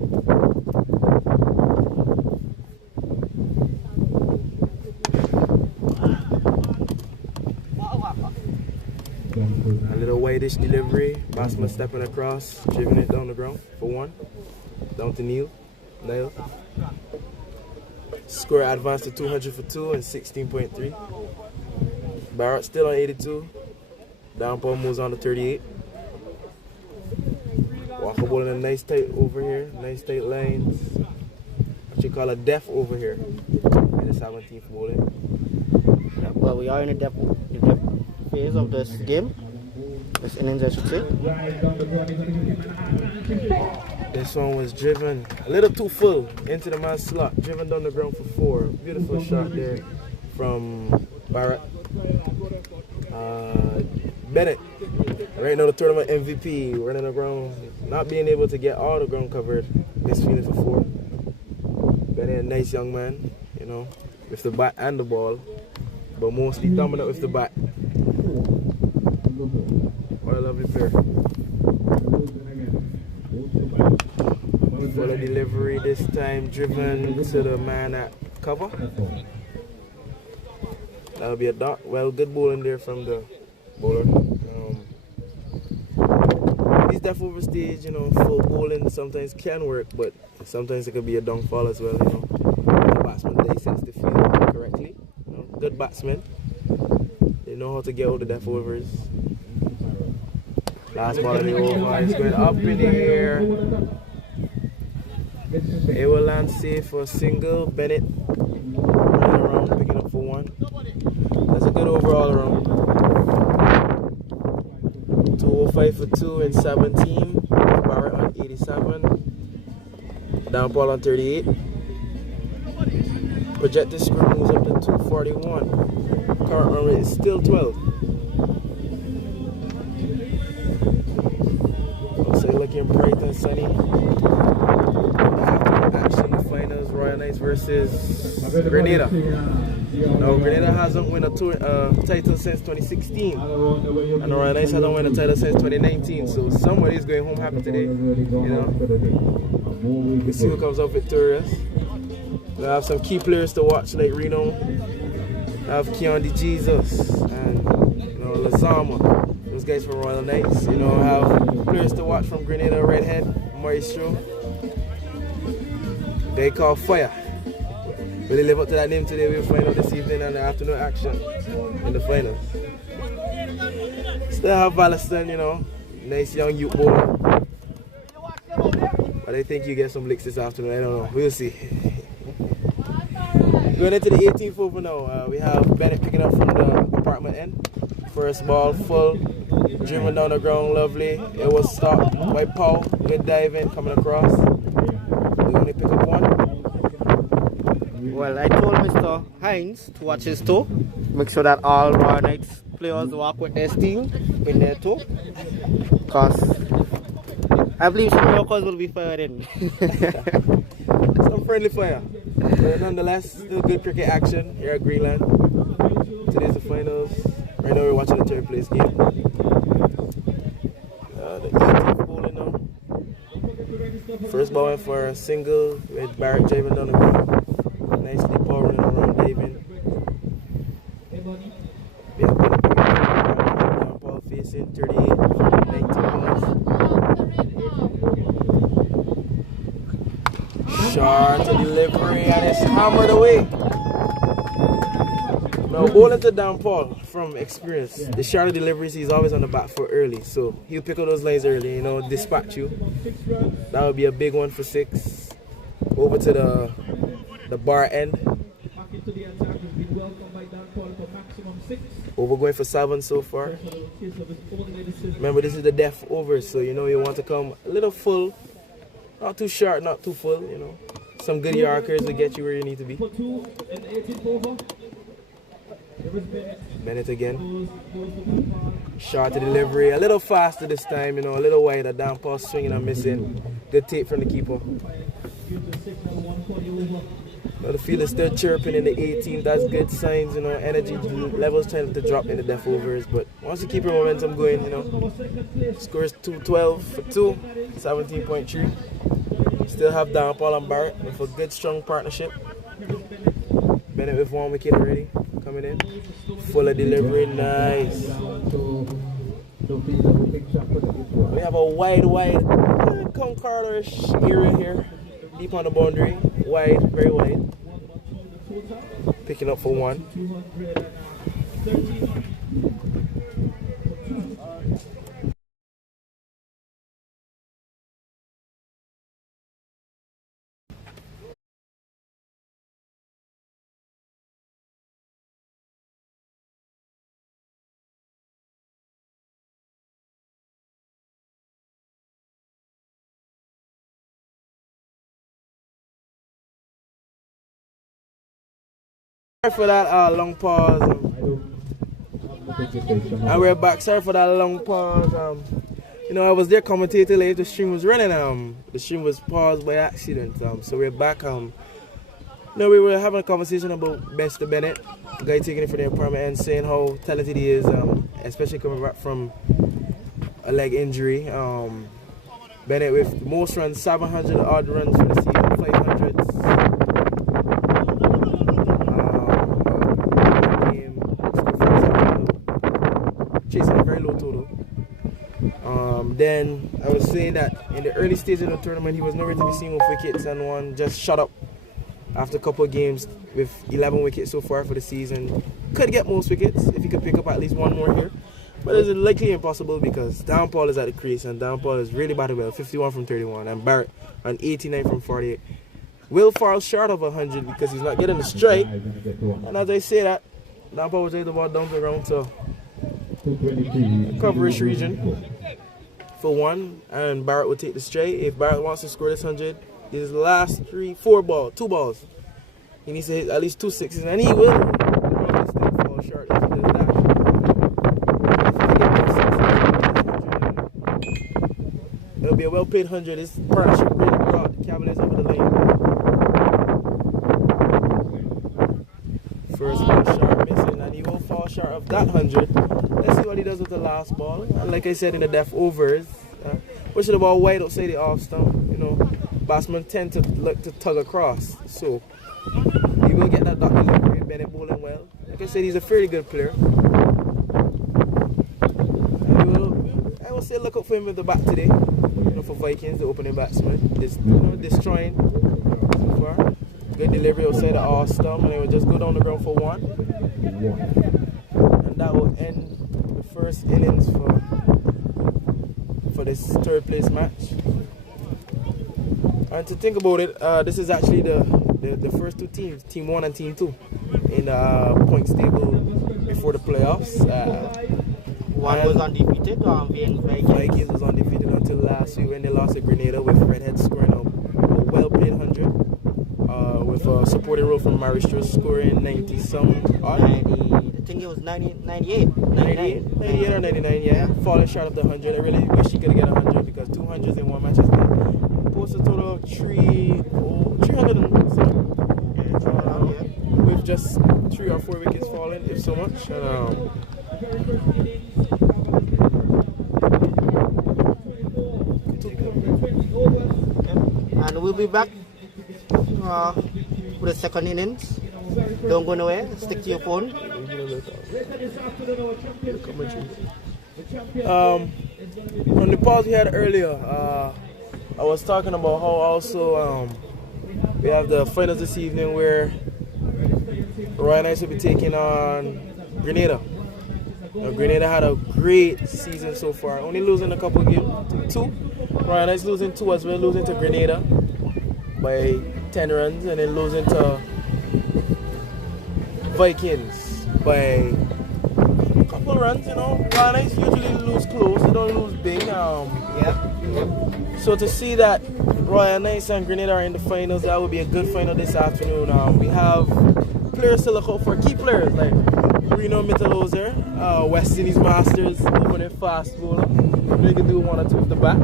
A little whitish delivery. Batsman stepping across, driven it down the ground for 1. Down to Niles. Score advanced to 200 for 2 and 16.3. Barrett still on 82. Downpour moves on to 38. Walker ball in a nice tight over here. Nice tight lines. What you call a depth over here. In the 17th bowling. Well, we are in the depth phase of this game. This innings, I should say. This one was driven a little too full into the man's slot. Driven down the ground for 4. Beautiful shot there from Barrett. Bennett, right now the tournament MVP, running the ground, not being able to get all the ground covered. This feeling for 4. Bennett, a nice young man, you know, with the bat and the ball, but mostly dominant with the bat. What a lovely pair. For the delivery this time, driven to the man at cover. That'll be a dot. Well, good bowling there from the bowler. These depth over stage, you know, full bowling sometimes can work, but sometimes it could be a downfall as well, you know. The batsman, they sense the field correctly. You know, good batsmen. They know how to get out the depth overs. Last ball in the over, it's going up in the air. It will land safe for a single. Bennett running around, picking up for 1. That's a good overall round. 205 for 2 and 17. Barrett on 87. Downpour on 38. Projected score moves up to 241. Current run rate is still 12. So looking bright and sunny. Action the finals, Royal Knights versus Grenada. Now Grenada hasn't won a title since 2016, and the Royal Knights hasn't won a title since 2019. So somebody is going home happy today. You know, we'll see who comes out victorious. We'll have some key players to watch like Reno. We'll have Keon Jesus and Lazama. Those guys from Royal Knights. You know, have players to watch from Grenada, Redhead, Maestro. They call Fire. Will they live up to that name today? We'll find out this evening and the afternoon action in the finals. Still have Ballaston, you know, nice young youth bowler. But I think you get some licks this afternoon. I don't know. We'll see. Going into the 18th over now, we have Bennett picking up from the apartment end. First ball full, driven down the ground, lovely. It was stopped by Paul. Good diving coming across. We only pick up 1. Well, I told Mr. Hines to watch his toe. Make sure that all Royal Knights players walk with their steel in their toe. Because I believe some workers will be fired in. Some friendly fire. But nonetheless, still good cricket action here at Greenland. Today's the finals. Right now we're watching the 3rd place game. The 18th bowling now. First ball went for a single with Barrett driving down the ground. Nicely powering around diving. We have been down ball facing 38 from 19 balls. Short to delivery and it's hammered away. Now bowling to Downpour from experience. The shorter deliveries, he's always on the bat for early. So he'll pick up those lines early, you know, dispatch you. That would be a big one for 6. Over to the bar end. Over going for 7 so far. Remember, this is the depth over, so you know you want to come a little full. Not too short, not too full, you know. Some good Yorkers will get you where you need to be. Bennett again. Short to delivery, a little faster this time, you know, a little wider. Downpour swinging and missing. Good tape from the keeper. The field is still chirping in the 18th. That's good signs, you know. Energy levels trying to drop in the def overs, but once you keep your momentum going, you know. Score is 212 for 2, 17.3. Still have Downfall and Barrett with a good strong partnership. Bennett with 1 wicket already coming in. Fuller delivery, nice. We have a wide Concorder-ish area here. Deep on the boundary, wide, very wide. Picking up for 1. Sorry for that long pause. And we're back. Sorry for that long pause. You know, I was there commentating late. The stream was running. The stream was paused by accident. So we're back. You know, we were having a conversation about Mr. Bennett, the guy taking it for the apartment, and saying how talented he is, especially coming back from a leg injury. Bennett with the most runs, 700 odd runs for the season, 500s. Chasing a very low total. Then I was saying that in the early stage of the tournament, he was nowhere to be seen with wickets, and one just shut up after a couple of games with 11 wickets so far for the season. Could get most wickets if he could pick up at least 1 more here, but it's likely impossible because Downfall is at the crease, and Downfall is really batted well, 51 from 31, and Barrett on 89 from 48. Will fall short of 100 because he's not getting the strike, and as I say that, Downfall was able to ball down the ground to coverage region for 1, and Barrett will take the straight. If Barrett wants to score this 100, his last 2 balls, he needs to hit at least 2 sixes, and he will. Probably still fall short if he does that. If he can get 2 sixes, it'll be a well played 100. This partnership really brought the Cavaliers over the lane. First ball short, missing, and he will fall short of that 100. Let's see what he does with the last ball. And like I said in the def overs, pushing the ball wide outside the off stump. You know, batsmen tend to look to tug across, so he will get that dot delivery. Bennett bowling well. Like I said, he's a fairly good player. And I will say look out for him with the bat today. You know, for Vikings, the opening batsman, destroying so far. Good delivery outside the off stump, and it will just go down the ground for 1. And that will end the first innings for this 3rd place match. And to think about it, this is actually the first 2 teams, Team 1 and Team 2, in the points table before the playoffs. One was undefeated, Vikings was undefeated until last week when they lost to Grenada, with Redhead scoring a well-played 100, with a supporting role from Maristra scoring 90-some odd. I think it was 98 or 99, yeah. Falling short of the 100. I really wish he could get 100 because 200s in one match is good. Post a total of 300 with just 3 or 4 wickets falling, if so much. And we'll be back for the 2nd innings. Don't go nowhere, stick to your phone. From the pause we had earlier, I was talking about how also we have the finals this evening where Royal Knights will be taking on Grenada. Grenada had a great season so far, only losing a couple of games, 2. Royal Knights losing 2 as well, losing to Grenada by 10 runs, and then losing to Vikings by a couple of runs. You know, Royal Knights usually lose close, they don't lose big. So to see that Royal Knights and Grenada are in the finals, that would be a good final this afternoon. We have players to look out for, key players like Reno Mittelhauser, West Indies Masters, opening fast bowler. They can do 1 or 2 with the bat.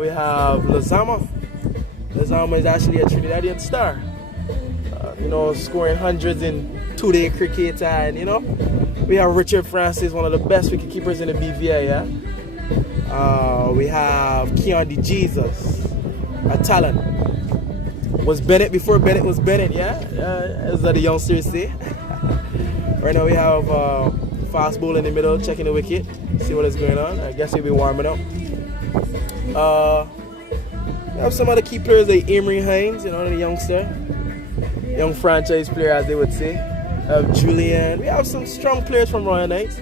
We have Lazama. Lazama is actually a Trinidadian star. know, scoring hundreds in two-day cricket, and you know, we have Richard Francis, one of the best wicketkeepers in the BVI. Yeah, we have Keon D. Jesus, a talent. Was Bennett before Bennett was Bennett? Yeah, as the youngsters say. Right now we have fast ball in the middle, checking the wicket, see what is going on. I guess he'll be warming up. We have some other key players like Amory Hines, you know, the youngster, young franchise player as they would say. Julian. We have some strong players from Royal Knights.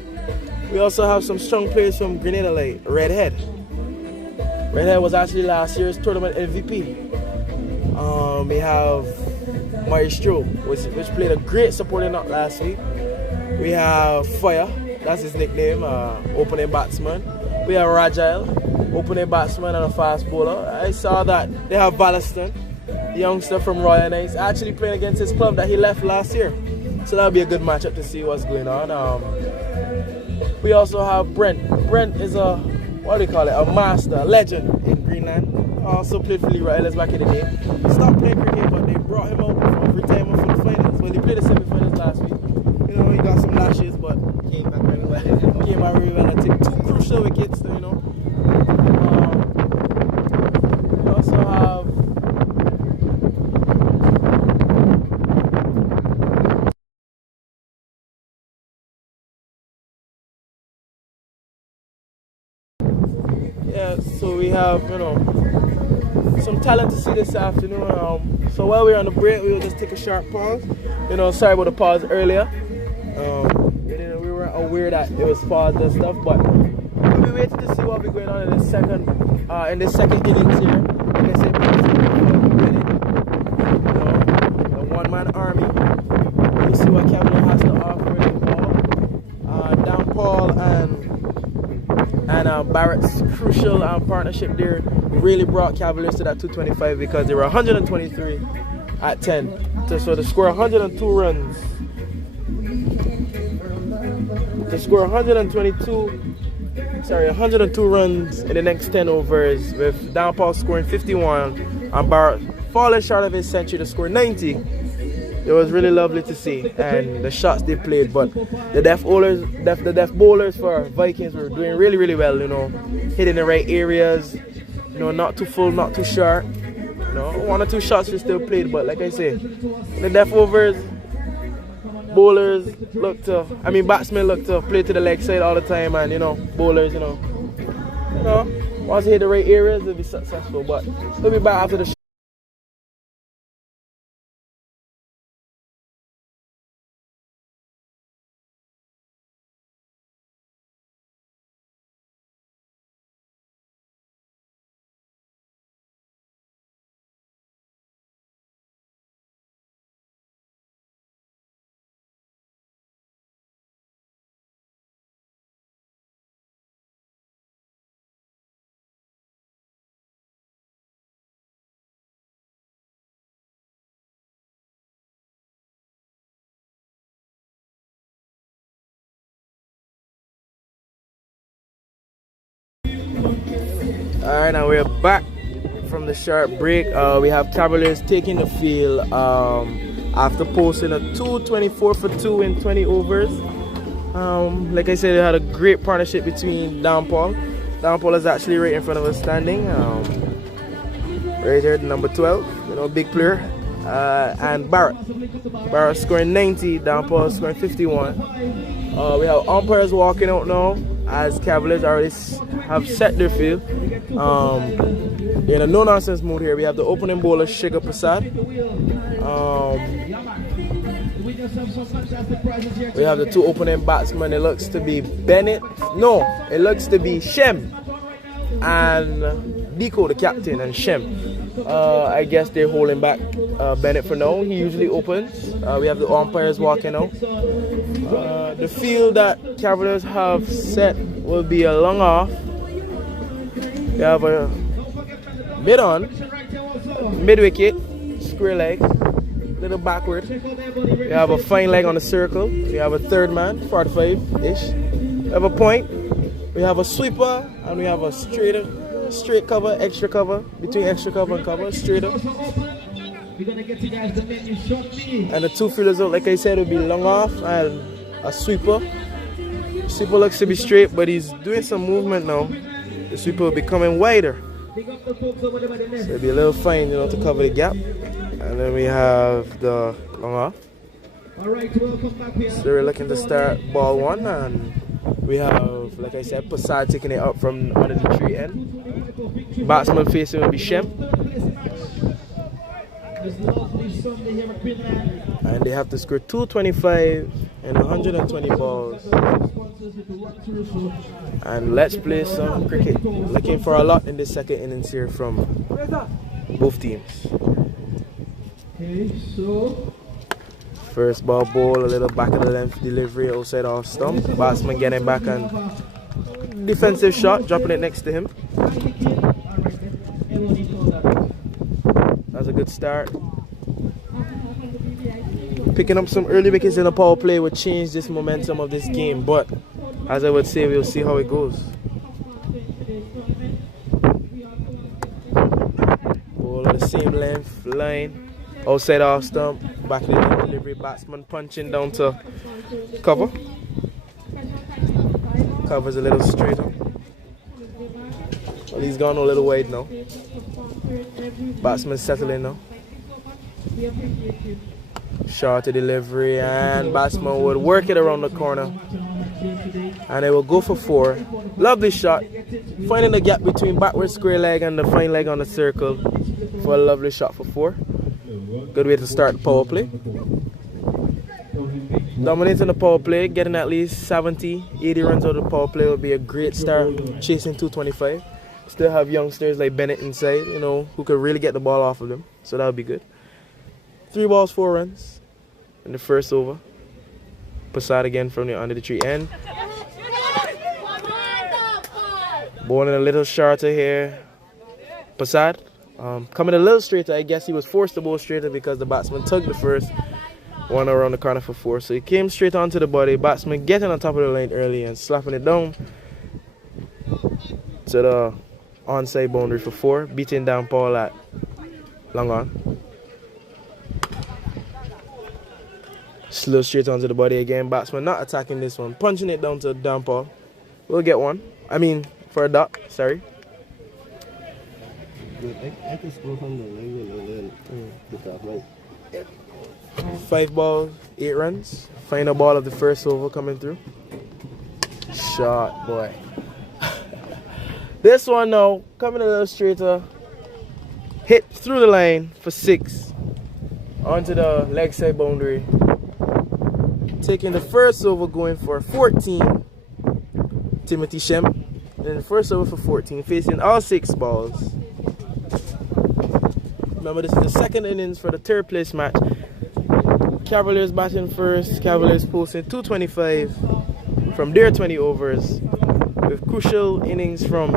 We also have some strong players from Grenada like Redhead. Redhead was actually last year's tournament MVP. We have Maestro, which played a great supporting knot last week. We have Fire, that's his nickname, opening batsman. We have Ragile, opening batsman and a fast bowler. I saw that they have Ballaston, the youngster from Royal Knights, actually playing against his club that he left last year. So that'll be a good matchup to see what's going on. We also have Brent. Brent is a, what do you call it, a master, a legend in Greenland. Also played for the Royals back in the day. Stopped playing cricket, but they brought him out for retirement for the finals. When he played the semi-finals last week, you know, he got some lashes, but came back really well. Came back really well and took 2 crucial wickets, you know. We also have so we have, you know, some talent to see this afternoon. So while we're on the break, we'll just take a short pause. You know, sorry about the pause earlier. We weren't aware that it was pause and stuff, but we'll be waiting to see what will be going on in the second innings here. Like I said, the one-man army. We'll see what Cavalier has to offer with Paul. Dan Paul and Barrett's crucial partnership there really brought Cavaliers to that 225 because they were 123 at 10. So to score 102 runs, to score 102 runs in the next 10 overs with Dan Paul scoring 51 and Barrett falling short of his century to score 90. It was really lovely to see, and the shots they played, but the deaf bowlers for Vikings were doing really, really well, you know, hitting the right areas, you know, not too full, not too short, you know, 1 or 2 shots they still played, but like I say, the deaf overs, batsmen look to play to the leg side all the time, and, you know, bowlers, you know, once they hit the right areas, they'll be successful, but they'll be back after the Alright, now we're back from the short break. We have Cavaliers taking the field after posting a 224 for 2 in 20 overs. Like I said, they had a great partnership between Dan Paul. Dan Paul is actually right in front of us standing. Right here, number 12, you know, big player. And Barrett scoring 90, Dan Paul scoring 51. We have umpires walking out now as Cavaliers already have set their field. In a no-nonsense mood here, we have the opening bowler Shiga Prasad. We have the 2 opening batsmen. It looks to be Bennett. No, it looks to be Shem and Diko, the captain, and Shem. I guess they're holding back Bennett for now. He usually opens. We have the umpires walking out. The field that Cavaliers have set will be a long off. We have a mid-on, mid-wicket, square leg, little backward. We have a fine leg on the circle. We have a third man, 45-ish. We have a point. We have a sweeper, and we have a straight cover, extra cover, between extra cover and cover, straight up. We're gonna get you guys the menu shortly. And the two fielders out, like I said, will be long off and a sweeper. Sweeper looks to be straight, but he's doing some movement now. The sweeper will be coming wider. So it'll be a little fine, you know, to cover the gap. And then we have the long off. So we're looking to start ball one, and we have, like I said, Passad taking it up from under the tree end. Batsman facing will be Shem. And they have to score 225 and 120 balls. And let's play some cricket. Looking for a lot in this second innings here from both teams. First ball, a little back of the length delivery outside off stump. Batsman getting back and defensive shot, dropping it next to him. That's a good start. Picking up some early wickets in the power play would change this momentum of this game, but as I would say, we'll see how it goes. Ball of the same length, line, outside off stump, back of the delivery, batsman punching down to cover. Covers a little straighter. Well, he's gone a little wide now. Batsman settling now. Shorter delivery, and batsman would work it around the corner. And they will go for 4. Lovely shot. Finding the gap between backward square leg and the fine leg on the circle for a lovely shot for 4. Good way to start the power play. Dominating the power play, getting at least 70, 80 runs out of the power play would be a great start, chasing 225. Still have youngsters like Bennett inside, you know, who could really get the ball off of them. So that would be good. 3 balls, 4 runs in the first over. Passad again from the under the tree end. Bowling a little shorter here. Passad coming a little straighter. I guess he was forced to bowl straighter because the batsman tugged the first one around the corner for 4. So he came straight onto the body. Batsman getting on top of the line early and slapping it down to the onside boundary for 4. Beating down Paul at long on. Slow straight onto the body again. Batsman not attacking this one. Punching it down to down Paul. We'll get one. I mean, for a dot. Sorry. I can score from the 5 balls, 8 runs. Final ball of the first over coming through. Shot, boy. This one now, coming a little straighter. Hit through the line for 6. Onto the leg side boundary. Taking the first over, going for 14. Timothy Shem. And the first over for 14, facing all 6 balls. Remember, this is the second innings for the 3rd place match. Cavaliers batting first. Cavaliers posting 225 from their 20 overs. With crucial innings from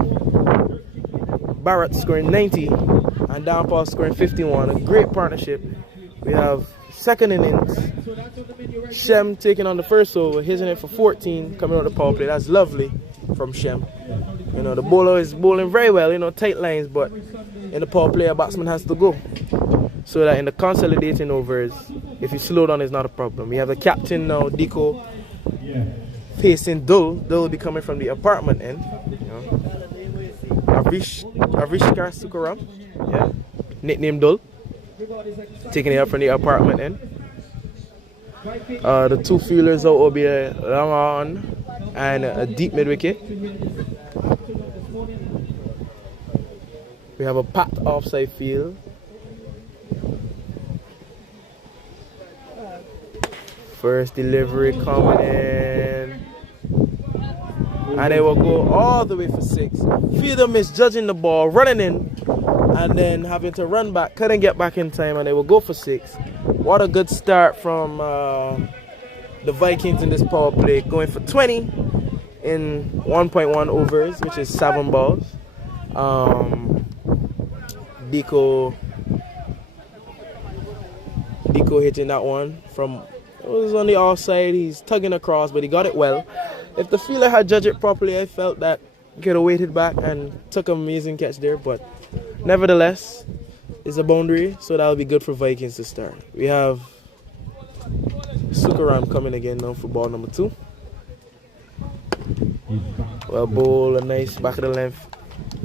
Barrett scoring 90 and Downpaw scoring 51. A great partnership. We have second innings. Shem taking on the first over, hitting it for 14, coming on the power play. That's lovely from Shem. You know, the bowler is bowling very well, you know, tight lines, but in the power play, a batsman has to go. So that in the consolidating overs, if you slow down, it's not a problem. We have the captain now, Deco, facing Dull. Dull will be coming from the apartment end. You know. Avishkar Sukaram, yeah, nickname Dull, taking it up from the apartment end. The 2 fielders out will be a long on and a deep mid wicket. We have a packed offside field. First delivery coming in. And they will go all the way for 6. Fielder misjudging the ball, running in, and then having to run back. Couldn't get back in time, and they will go for 6. What a good start from the Vikings in this power play. Going for 20 in 1.1 overs, which is 7 balls. Deco hitting that one from, it was on the offside. He's tugging across, but he got it well. If the fielder had judged it properly, I felt that he could have waited back and took an amazing catch there. But nevertheless, is a boundary, so that'll be good for Vikings to start. We have Sukaram coming again now for ball number 2. Well, bowl a nice back of the length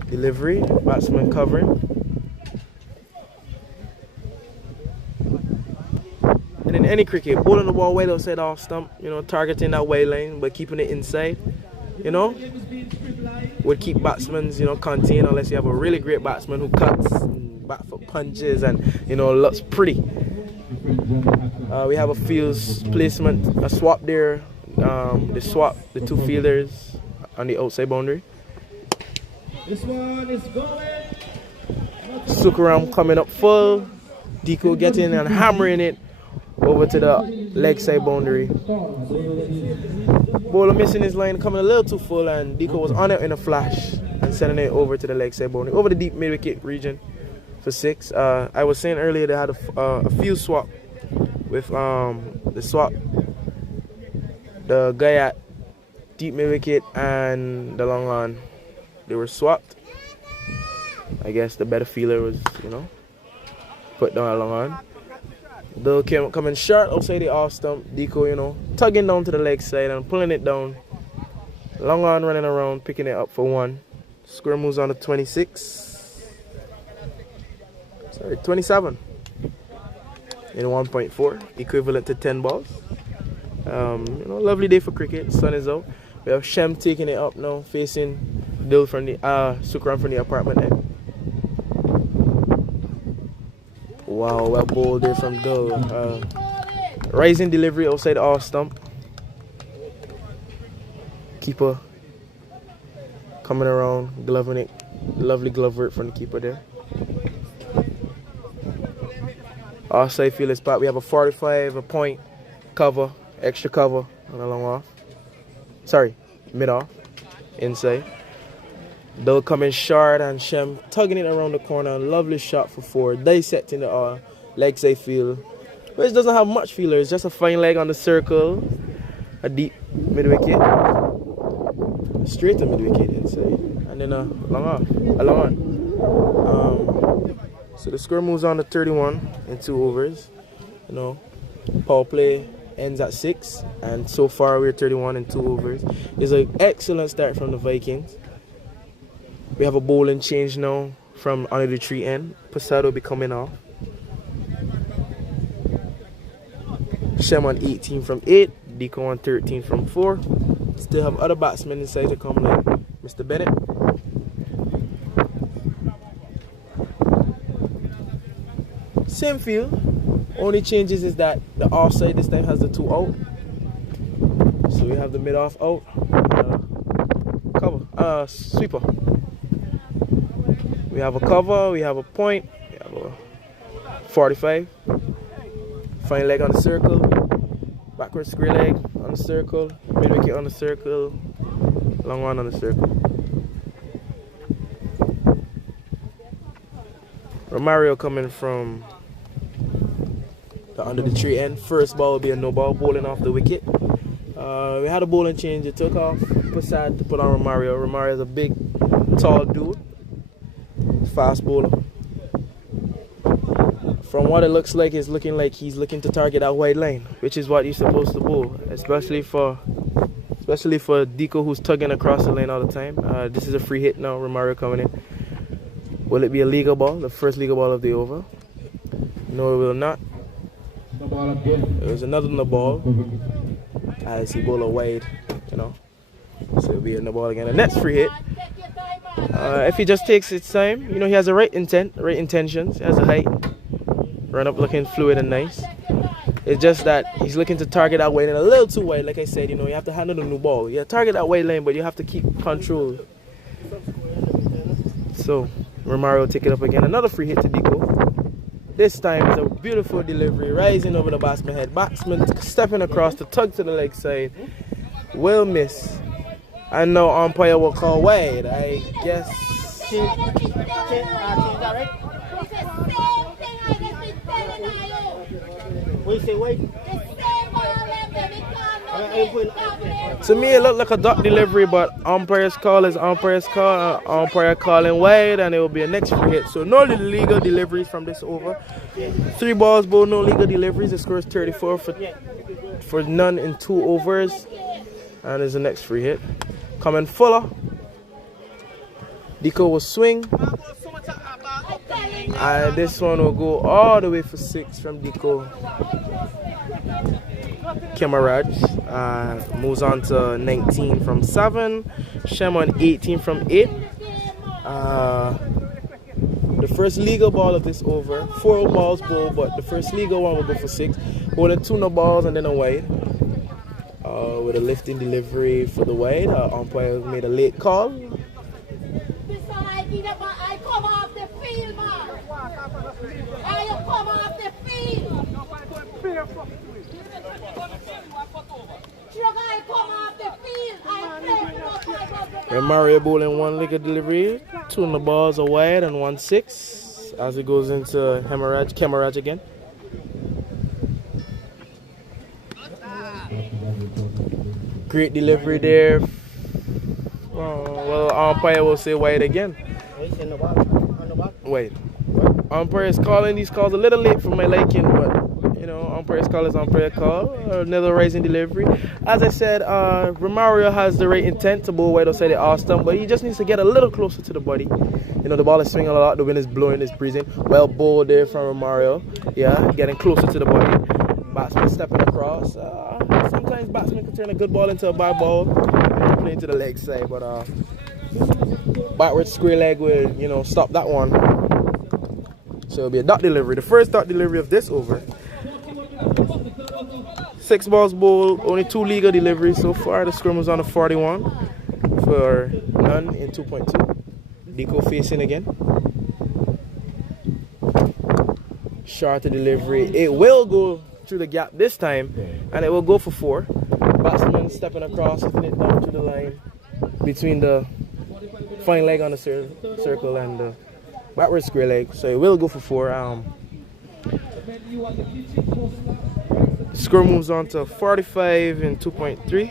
delivery. Batsman covering. And in any cricket, bowling the ball way outside off stump, you know, targeting that way lane, but keeping it inside, you know, would keep batsmen, you know, contained unless you have a really great batsman who cuts, and back foot punches, and, you know, looks pretty. We have a field placement, a swap there. They swap the 2 fielders on the outside boundary. This one is going. Sukaram coming up full. Deco getting and hammering it over to the leg side boundary. Bowler missing his line, coming a little too full, and Deco was on it in a flash and sending it over to the leg side boundary, over the deep mid wicket region for 6. I was saying earlier they had a field swap with the guy at deep mid wicket and the long on. They were swapped. I guess the better fielder was, you know, put down a long on. Bill came coming short outside the off stump. Deco, you know, tugging down to the leg side and pulling it down. Long on running around, picking it up for 1. Square moves on to 26. Sorry, 27. In 1.4, equivalent to 10 balls. You know, lovely day for cricket. Sun is out. We have Shem taking it up now, facing Dil from the Sukaram from the apartment end. Wow, well bowled there from Dil. Rising delivery outside the off stump. Keeper coming around, gloving it. Lovely glove work from the keeper there. Offside field is spot. We have a 45, a point, cover, extra cover on a long off. Sorry, mid off, inside. They'll come in short and Shem tugging it around the corner. Lovely shot for 4, dissecting the leg side field, which doesn't have much feeler. It's just a fine leg on the circle, a deep mid wicket, straight to mid wicket inside, and then a long off, a long on. So the score moves on to 31 in 2 overs. You know, power play ends at 6, and so far we're 31 in 2 overs. It's an excellent start from the Vikings. We have a bowling change now from under the tree end. Passado will be coming off. Shem on 18 from 8. Deco on 13 from 4. Still have other batsmen inside to come, like Mr. Bennett. Same field. Only changes is that the offside this time has the 2 out. So we have the mid off out. Cover. Sweeper. We have a cover, we have a point, we have a 45. Fine leg on the circle. Backward square leg on the circle. Mid wicket on the circle. Long one on the circle. Romario coming from the under the tree end. First ball will be a no ball, bowling off the wicket. We had a bowling change. It took off Passad to put on Romario. Romario is a big, tall dude. Fast bowler. From what it looks like, it's looking like he's looking to target that wide line, which is what you're supposed to bowl, especially for Deco, who's tugging across the lane all the time. This is a free hit now. Romario coming in. Will it be a legal ball? The first legal ball of the over? No, it will not. There's another no ball. I see bowler wide, you know. So it'll be a no ball again. The next free hit. If he just takes his time, you know, he has the right intent, right intentions. He has a height, run up looking fluid and nice. It's just that he's looking to target that wide lane a little too wide. Like I said, you know, you have to handle the new ball. You target that wide lane, but you have to keep control. So Romario will take it up again. Another free hit to Deco. This time it's a beautiful delivery, rising over the batsman head. Batsman stepping across to tug to the leg side. Will miss. I know umpire will call wide. I guess. We say wait. To me, it looked like a dot delivery, but umpire's call is umpire's call. Umpire calling wide, and it will be a next free hit. So no legal deliveries from this over. 3 balls bowled, no legal deliveries. The score is 34 for none in 2 overs, and there's the next free hit. Coming Fuller. Deco will swing, and this one will go all the way for 6 from Deco. Camaraj moves on to 19 from 7. Shem on 18 from 8. The first legal ball of this over. 4 balls bowled, but the first legal one will go for 6. Bowling 2 no balls and then a wide. With a lifting delivery for the wide. Umpire made a late call. I come off the field, man. I come off the field. I come off the field. I play. Mario bowling 1 legal delivery, 2 on the balls, a wide and 1 6 as it goes into Camaraj again. Great delivery there. Well, umpire will say wide again. Wait. Umpire is calling these calls a little late for my liking, but you know, umpire's call is umpire call. Another rising delivery. As I said, Romario has the right intent to bowl wide outside the off stump, but he just needs to get a little closer to the body. You know, the ball is swinging a lot, the wind is blowing, it's breezing. Well bowled there from Romario. Yeah, getting closer to the body. Batsman stepping across. Sometimes batsmen can turn a good ball into a bad ball. Playing to the leg side, but backward square leg will, you know, stop that one. So it'll be a dot delivery. The first dot delivery of this over. 6 balls bowled, only 2 legal deliveries so far. The scrum was on a 41 for none in 2.2. Deco facing again. Shorter delivery. It will go through the gap this time, and it will go for 4. Batsman stepping across, hitting it down to the line between the fine leg on the circle and the backward square leg. So it will go for 4. Score moves on to 45 in 2.3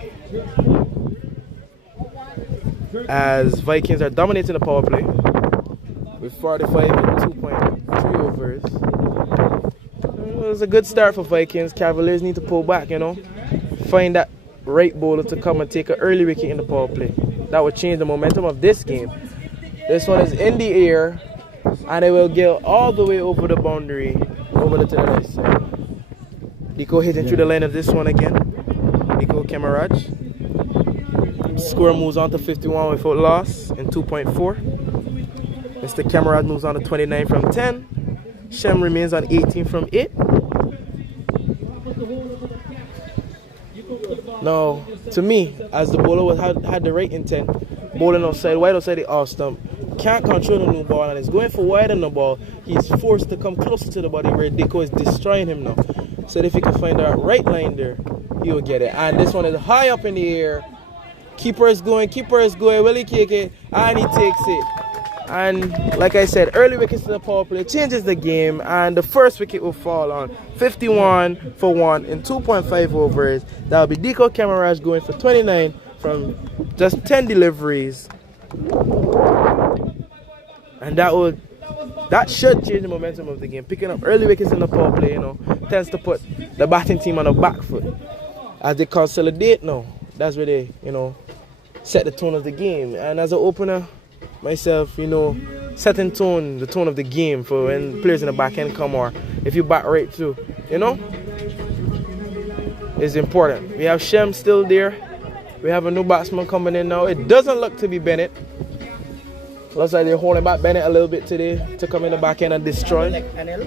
as Vikings are dominating the power play with 45 in 2.3 overs. It was a good start for Vikings. Cavaliers need to pull back, you know, find that right bowler to come and take an early wicket in the power play. That would change the momentum of this game. This one is in the air, and it will get all the way over the boundary, over to the right side. Deco hitting through the line of this one again. Deco Camaraj. Score moves on to 51 without loss in 2.4. Mr. Camaraj moves on to 29 from 10. Shem remains on 18 from 8. Now, to me, as the bowler had the right intent, bowling outside, wide outside the off stump, can't control the new ball and is going for wide on the ball, he's forced to come closer to the body where Deco is destroying him now. So if he can find that right line there, he will get it. And this one is high up in the air. Keeper is going, will he kick it? And he takes it. And like I said, early wickets to the power play changes the game, and the first wicket will fall on 51 for 1 in 2.5 overs. That will be Deco Camaraj going for 29 from just 10 deliveries. And that should change the momentum of the game. Picking up early wickets in the power play, you know, tends to put the batting team on the back foot. As they consolidate now, that's where they, you know, set the tone of the game. And as an opener, myself, you know, setting the tone of the game for when players in the back end come, or if you bat right through, you know, is important. We have Shem still there. We have a new batsman coming in now. It doesn't look to be Bennett. Looks like they're holding back Bennett a little bit today to come in the back end and destroy. NL.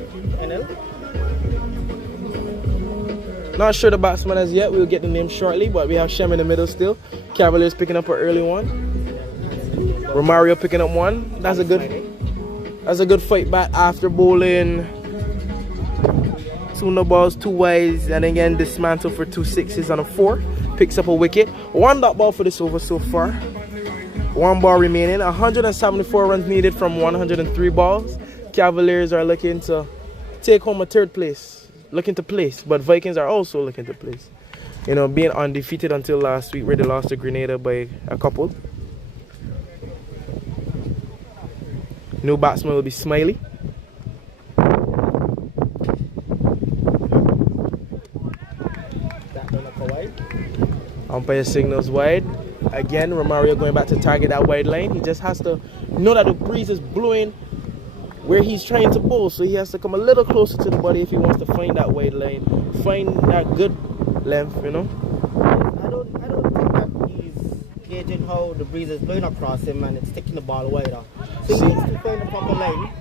Not sure the batsman as yet. We'll get the name shortly, but we have Shem in the middle still. Cavaliers picking up an early one. Romario picking up 1. That's a good fight back after bowling 2 no balls, 2 wides, and again dismantled for 2 6s on a 4. Picks up a wicket. 1 dot ball for this over so far. 1 ball remaining. 174 runs needed from 103 balls. Cavaliers are looking to take home a 3rd place. Looking to place, but Vikings are also looking to place. you know, being undefeated until last week where they lost to Grenada by a couple. New batsman will be Smiley. Umpire signals wide. Again, Romario going back to target that wide line. He just has to know that the breeze is blowing where he's trying to bowl, so he has to come a little closer to the body if he wants to find that wide line, find that good length, you know. I don't think that he's gauging how the breeze is blowing across him and it's taking the ball wider. So he needs to find the proper line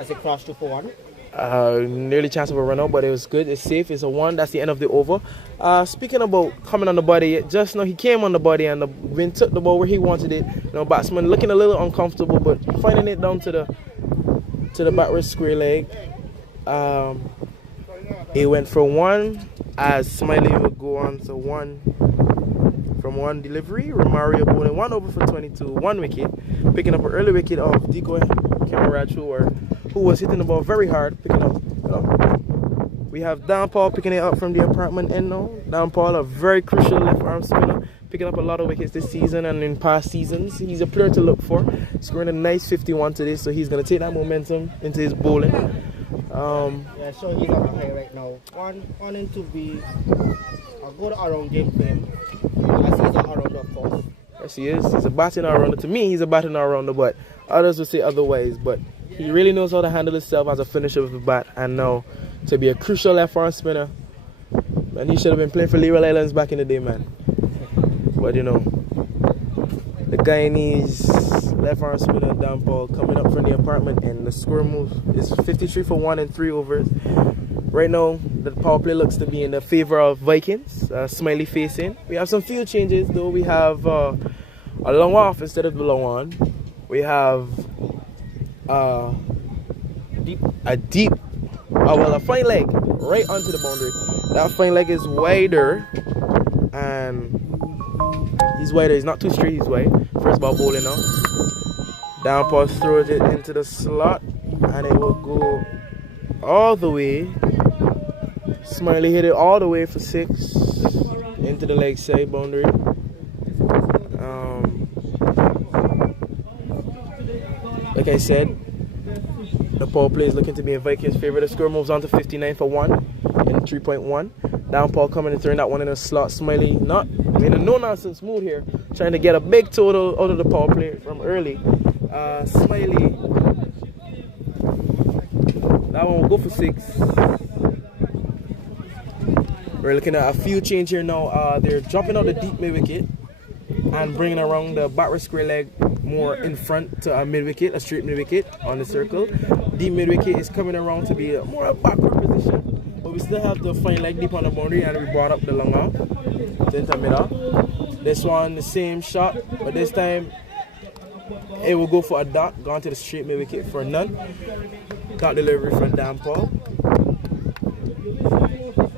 as he crossed 2 for 1. Nearly chance of a run out, but it was good. It's safe. It's a 1. That's the end of the over. Speaking about coming on the body, just now he came on the body and the wind took the ball where he wanted it. You know, batsman looking a little uncomfortable, but finding it down to the backward square leg. He went for 1 as Smiley would go on to 1 from 1 delivery. Romario bowling 1 over for 22, 1 wicket, picking up an early wicket of decoy Camarade who was hitting the ball very hard, picking up, you know. We have Dan Paul picking it up from the apartment end now. Dan Paul, a very crucial left arm spinner, picking up a lot of wickets this season and in past seasons. He's a player to look for. Scoring a nice 51 today, so he's going to take that momentum into his bowling. Yeah, so he's on the high right now. On into be a good all-round game for him. As he's an all-rounder, of course. Yes, he is. He's a batting all-rounder. To me, he's a batting all-rounder, but others would say otherwise. But he really knows how to handle himself as a finisher with the bat, and now to be a crucial left arm spinner. And he should have been playing for Leroy Islands back in the day, man. But you know, the Guyanese left arm spinner Dan Paul coming up from the apartment, and the score move is 53 for 1 and 3 overs. Right now, the power play looks to be in the favor of Vikings. Smiley facing. We have some field changes though. We have a long off instead of the long on. We have a fine leg right onto the boundary. That fine leg is wider, and he's wider. He's not too straight. He's wide. First ball bowling now. Downpaw throws it into the slot, and it will go all the way. Smiley hit it all the way for 6 into the leg side boundary. Like I said, the power play is looking to be in Vikings' favor. The score moves on to 59 for 1 in 3.1. Downpaw coming and throwing that one in the slot. Smiley not in a no-nonsense mood here, trying to get a big total out of the power play from early. Smiley, that one will go for 6. We're looking at a few change here now. They're dropping out the deep mid wicket and bringing around the backward square leg more in front to a mid wicket, a straight mid wicket on the circle. Deep mid wicket is coming around to be more a backward position, but we still have the fine leg deep on the boundary, and we brought up the long off to enter mid off. This one the same shot, but this time it will go for a dot, gone to the straight mid wicket for none. Dot delivery from Dan Paul.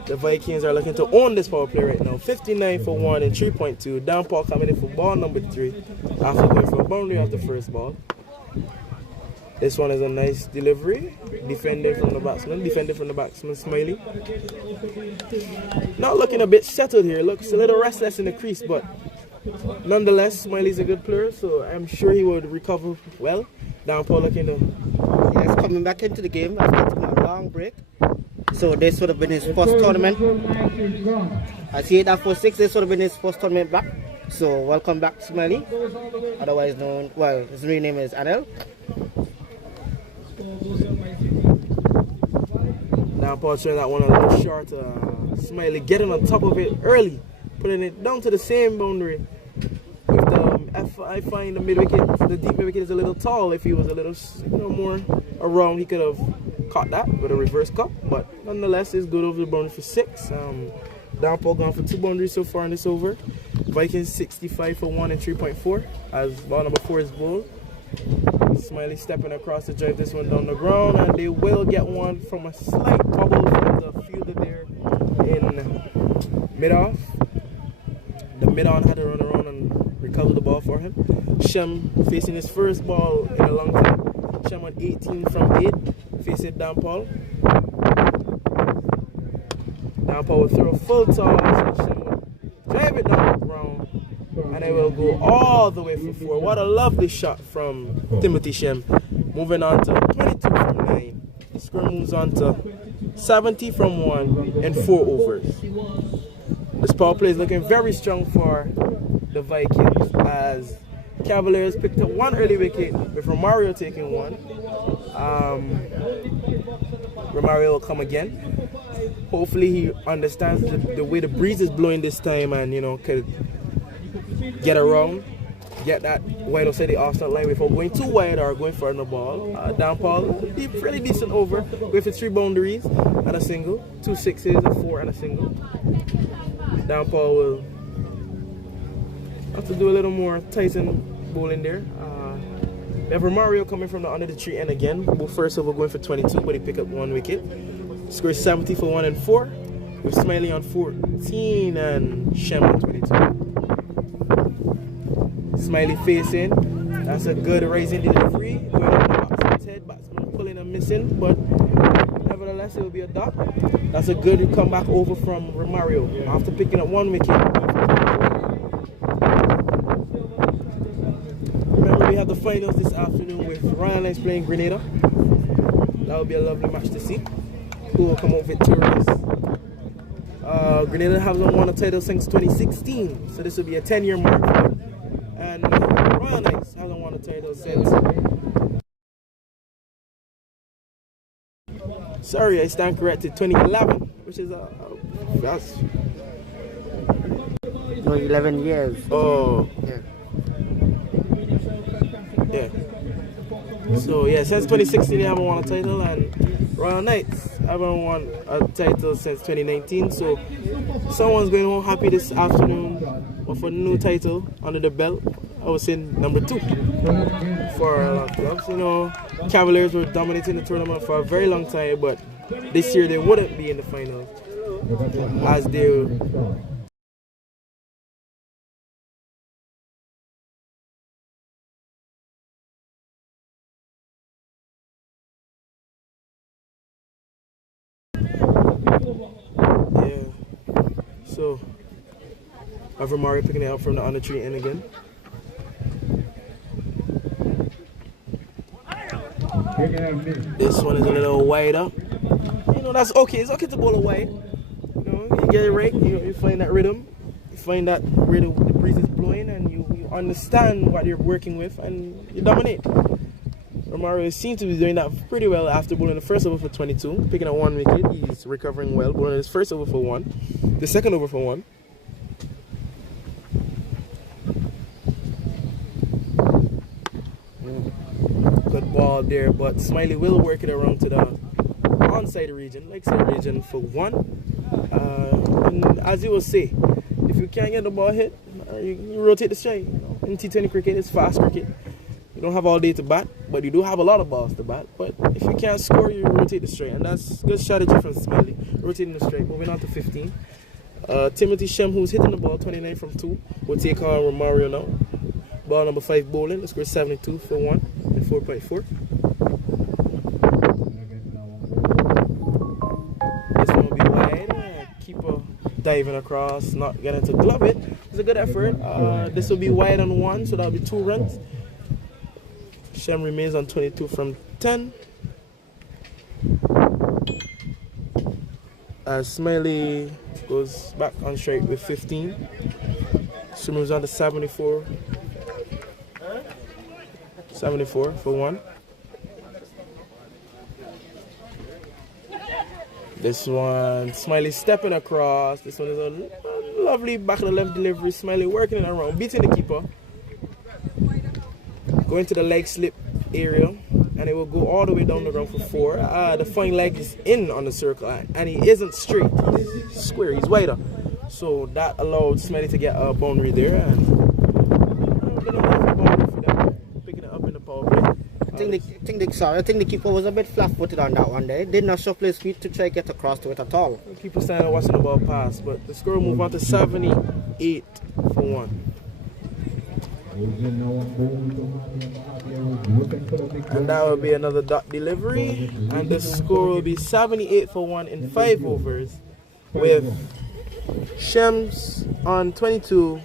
The Vikings are looking to own this power play right now. 59 for 1 and 3.2. Downpaw coming in for ball number 3 after going for a boundary off the first ball. This one is a nice delivery. Defended from the batsman, Smiley. Not looking a bit settled here. Looks a little restless in the crease, but nonetheless, Smiley's a good player, so I'm sure he would recover well. Downpaw looking to... Yes, coming back into the game after a long break. So this would have been his first tournament. I see that for 6. This would have been his first tournament back. So welcome back, Smiley. Otherwise known, well, his real name is Anel. Now Paul showing that one a little short. Smiley getting on top of it early, putting it down to the same boundary. I find the mid wicket, the deep mid wicket is a little tall. If he was a little more around, he could have caught that with a reverse cut, but nonetheless it's good over the boundary for 6. Downpaw gone for 2 boundaries so far in this over. Vikings 65 for 1 and 3.4 as ball number 4 is bowled. Smiley stepping across to drive this one down the ground, and they will get one from a slight bubble from the fielder there in mid-off. The mid-on had to run around and recover the ball for him. Shem facing his first ball in a long time. Shem on 18 from 8, facing Downpaw. Down Paul will throw a full toss. Shem will drive it down the ground. And it will go all the way for 4. What a lovely shot from Timothy Shem. Moving on to 22 from 9. The score moves on to 70 from 1 in 4 overs. This power play is looking very strong for the Vikings as Cavaliers picked up 1 early wicket with Romario taking 1. Romario will come again. Hopefully he understands the way the breeze is blowing this time and, you know, could get around, get that wide outside the offside line without going too wide or going for the ball. Down Paul, pretty decent over with the 3 boundaries and a single, 2 sixes, a 4 and a single. Down Paul will have to do a little more Tyson bowling there. We have Romario coming from the under the tree end again. Well, first over going for 22, but he picked up 1 wicket. Score 70 for 1 and 4. With Smiley on 14 and Shem on 22. Smiley facing. That's a good rising delivery. Going up the batsman's head. Batsman pulling and missing, but nevertheless it will be a dot. That's a good comeback over from Romario after picking up 1 wicket. Remember, we have the finals this afternoon with Royal Knights playing Grenada. That will be a lovely match to see. Who will come out victorious? Grenada hasn't won a title since 2016, so this will be a 10-year mark. And Royal Knights hasn't won a title since. Sorry, I stand corrected. 2011, which is that's 11 years. Oh, yeah. So yeah, since 2016 they haven't won a title, and Royal Knights haven't won a title since 2019. So someone's going home happy this afternoon with a new title under the belt. I was saying number 2 for a lot of clubs. You know, Cavaliers were dominating the tournament for a very long time, but this year they wouldn't be in the finals as they. Yeah. So, Romario picking it up from the under tree end again. This one is a little wider. You know, that's okay. It's okay to bowl away. You know, you get it right. You find that rhythm. You find that rhythm the breeze is blowing, and you understand what you're working with, and you dominate. Romario seems to be doing that pretty well after bowling the first over for 22, picking up 1 wicket. He's recovering well, bowling his first over for 1, the second over for 1. Good ball there, but Smiley will work it around to the onside region, like side region for 1. And as you will say, if you can't get the ball hit, you rotate the strike. You know, in T20 cricket, it's fast cricket. You don't have all day to bat, but you do have a lot of balls to bat. But if you can't score, you rotate the strike, and that's good strategy from Smiley, rotating the strike. Moving on to 15. Timothy Shem, who's hitting the ball 29 from 2, will take on Romario now. Ball number 5 bowling. The score 72 for 1 and 4.4. This one will be wide. Keeper diving across, not getting to glove it. It's a good effort. This will be wide on 1, so that'll be 2 runs. Shem remains on 22 from 10. Smiley goes back on strike with 15. So moves on to 74. 74 for 1. This one, Smiley stepping across. This one is a lovely back of the left delivery. Smiley working it around, beating the keeper. Going to the leg slip area, and it will go all the way down the ground for 4. The fine leg is in on the circle, and he isn't straight. He's square, he's wider. So that allowed Smiley to get a boundary there, and picking it up in the power play. I think the keeper was a bit flat-footed on that one there. Did not shuffle his feet to try to get across to it at all. The keeper standing watching the ball pass, but the score will move on to 78 for 1. And that will be another dot delivery, and the score will be 78 for 1 in 5 overs. with Shems on 22,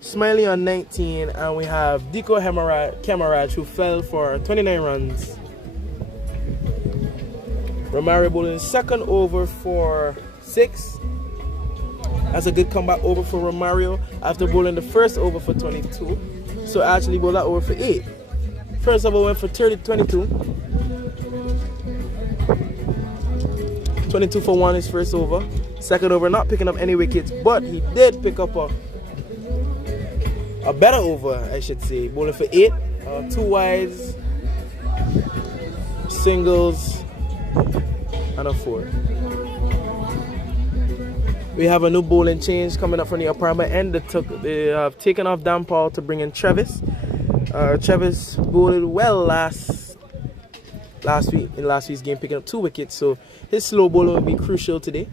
Smiley on 19, and we have Deco Camaraj who fell for 29 runs. Romario bowling second over for 6. That's a good comeback over for Romario after bowling the first over for 22. So actually bowled that over for 8. First over went for 22. 22 for 1 his first over. Second over not picking up any wickets, but he did pick up a better over, I should say. Bowling for 8, 2 wides, singles, and a 4. We have a new bowling change coming up from the apartment end. They have taken off Dan Paul to bring in Travis. Travis bowled well last week's game, picking up 2 wickets, so his slow bowling will be crucial today.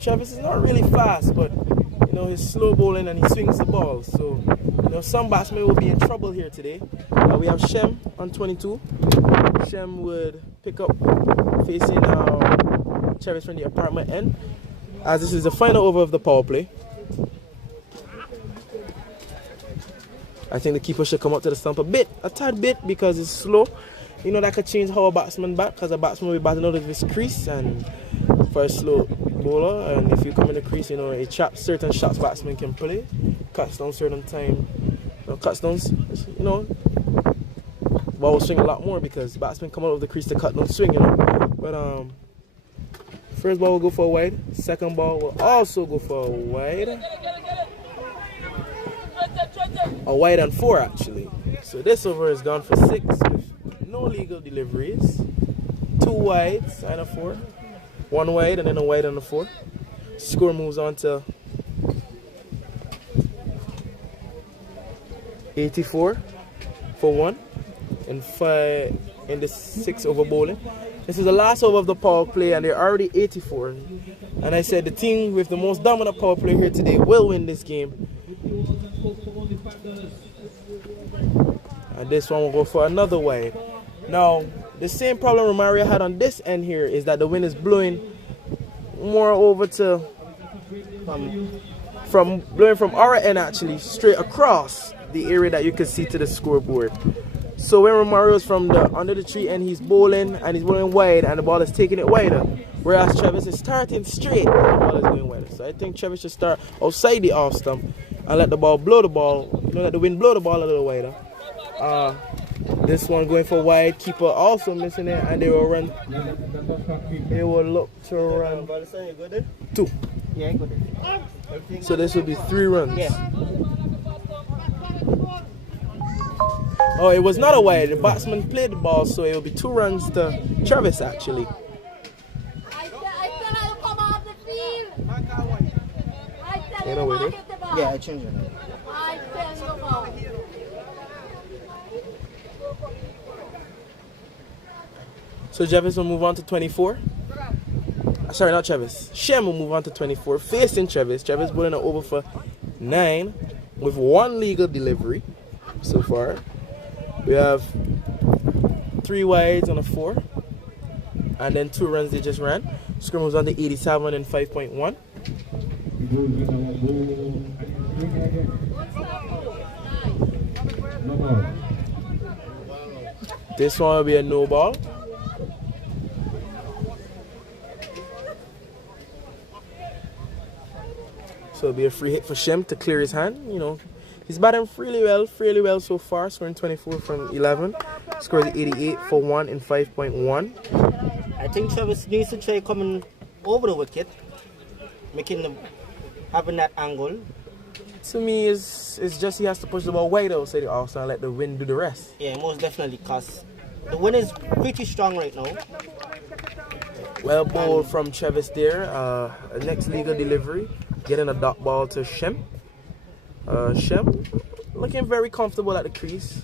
Travis is not really fast, but you know, he's slow bowling and he swings the ball, so you know, some batsmen will be in trouble here today. We have Shem on 22. Shem would pick up facing Travis from the apartment end, as this is the final over of the power play. I think the keeper should come up to the stump a tad bit, because it's slow. You know, that could change how a batsman bat, because a batsman will be batting out of his crease, and for a slow bowler, and if you come in the crease, you know, it traps certain shots batsmen can play, cuts down certain time, cuts down, you know, ball will swing a lot more because batsmen come out of the crease to cut down swing, you know. But first ball will go for a wide, second ball will also go for a wide and 4 actually. So this over is gone for 6 with no legal deliveries, 2 wides and a 4, 1 wide and then a wide and a 4. Score moves on to 84 for 1 and 5 in the 6 over bowling. This is the last over of the power play and they're already 84. And I said the team with the most dominant power play here today will win this game. And this one will go for another wide. Now, the same problem Romario had on this end here is that the wind is blowing more over to blowing from our end actually straight across the area that you can see to the scoreboard. So when Romario is from the under the tree and he's bowling wide and the ball is taking it wider, whereas Travis is starting straight and the ball is going wider. So I think Travis should start outside the off stump and let the ball blow the ball, you know, let the wind blow the ball a little wider. This one going for wide, keeper also missing it, and they will run. They will look to run 2. Yeah, good. So this will be 3 runs. Yeah. Oh, it was not a wide. The batsman played the ball, so it will be 2 runs to Travis actually. I tell you come off the field. I tell you know where come they- off the ball. Yeah, I changed it. I tell you come off. So Travis will move on to 24. Sorry, not Travis. Shem will move on to 24, facing Travis. Travis bowling an over for 9 with 1 legal delivery so far. We have 3 wides on a 4, and then 2 runs they just ran. Score moves on to 87 and 5.1. This one will be a no ball. So it'll be a free hit for Shem to clear his hand. You know, he's batting fairly well so far, scoring 24 from 11. Scores 88 for 1 and 5.1. I think Travis needs to try coming over the wicket, having that angle. To me, it's just he has to push the ball wide outside the off and let the wind do the rest. Yeah, most definitely, because the wind is pretty strong right now. Well bowled from Travis there. Next legal delivery, getting a dot ball to Shem. Shem looking very comfortable at the crease.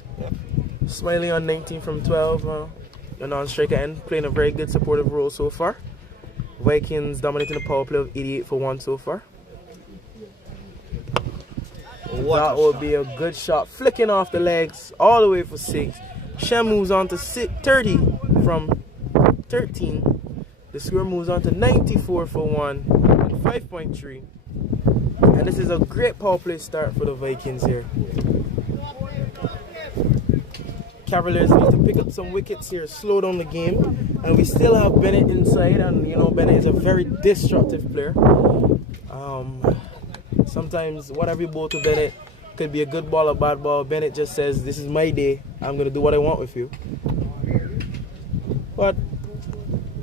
Smiley on 19 from 12. The non-striker end, playing a very good supportive role so far. Vikings dominating the power play of 88 for 1 so far. That will be a good shot, flicking off the legs all the way for 6. Shem moves on to 30 from 13. The score moves on to 94 for 1 and 5.3. And this is a great power play start for the Vikings here. Cavaliers need to pick up some wickets here, slow down the game. And we still have Bennett inside, and you know Bennett is a very destructive player. Sometimes whatever you bowl to Bennett could be a good ball or bad ball. Bennett just says, this is my day, I'm going to do what I want with you. But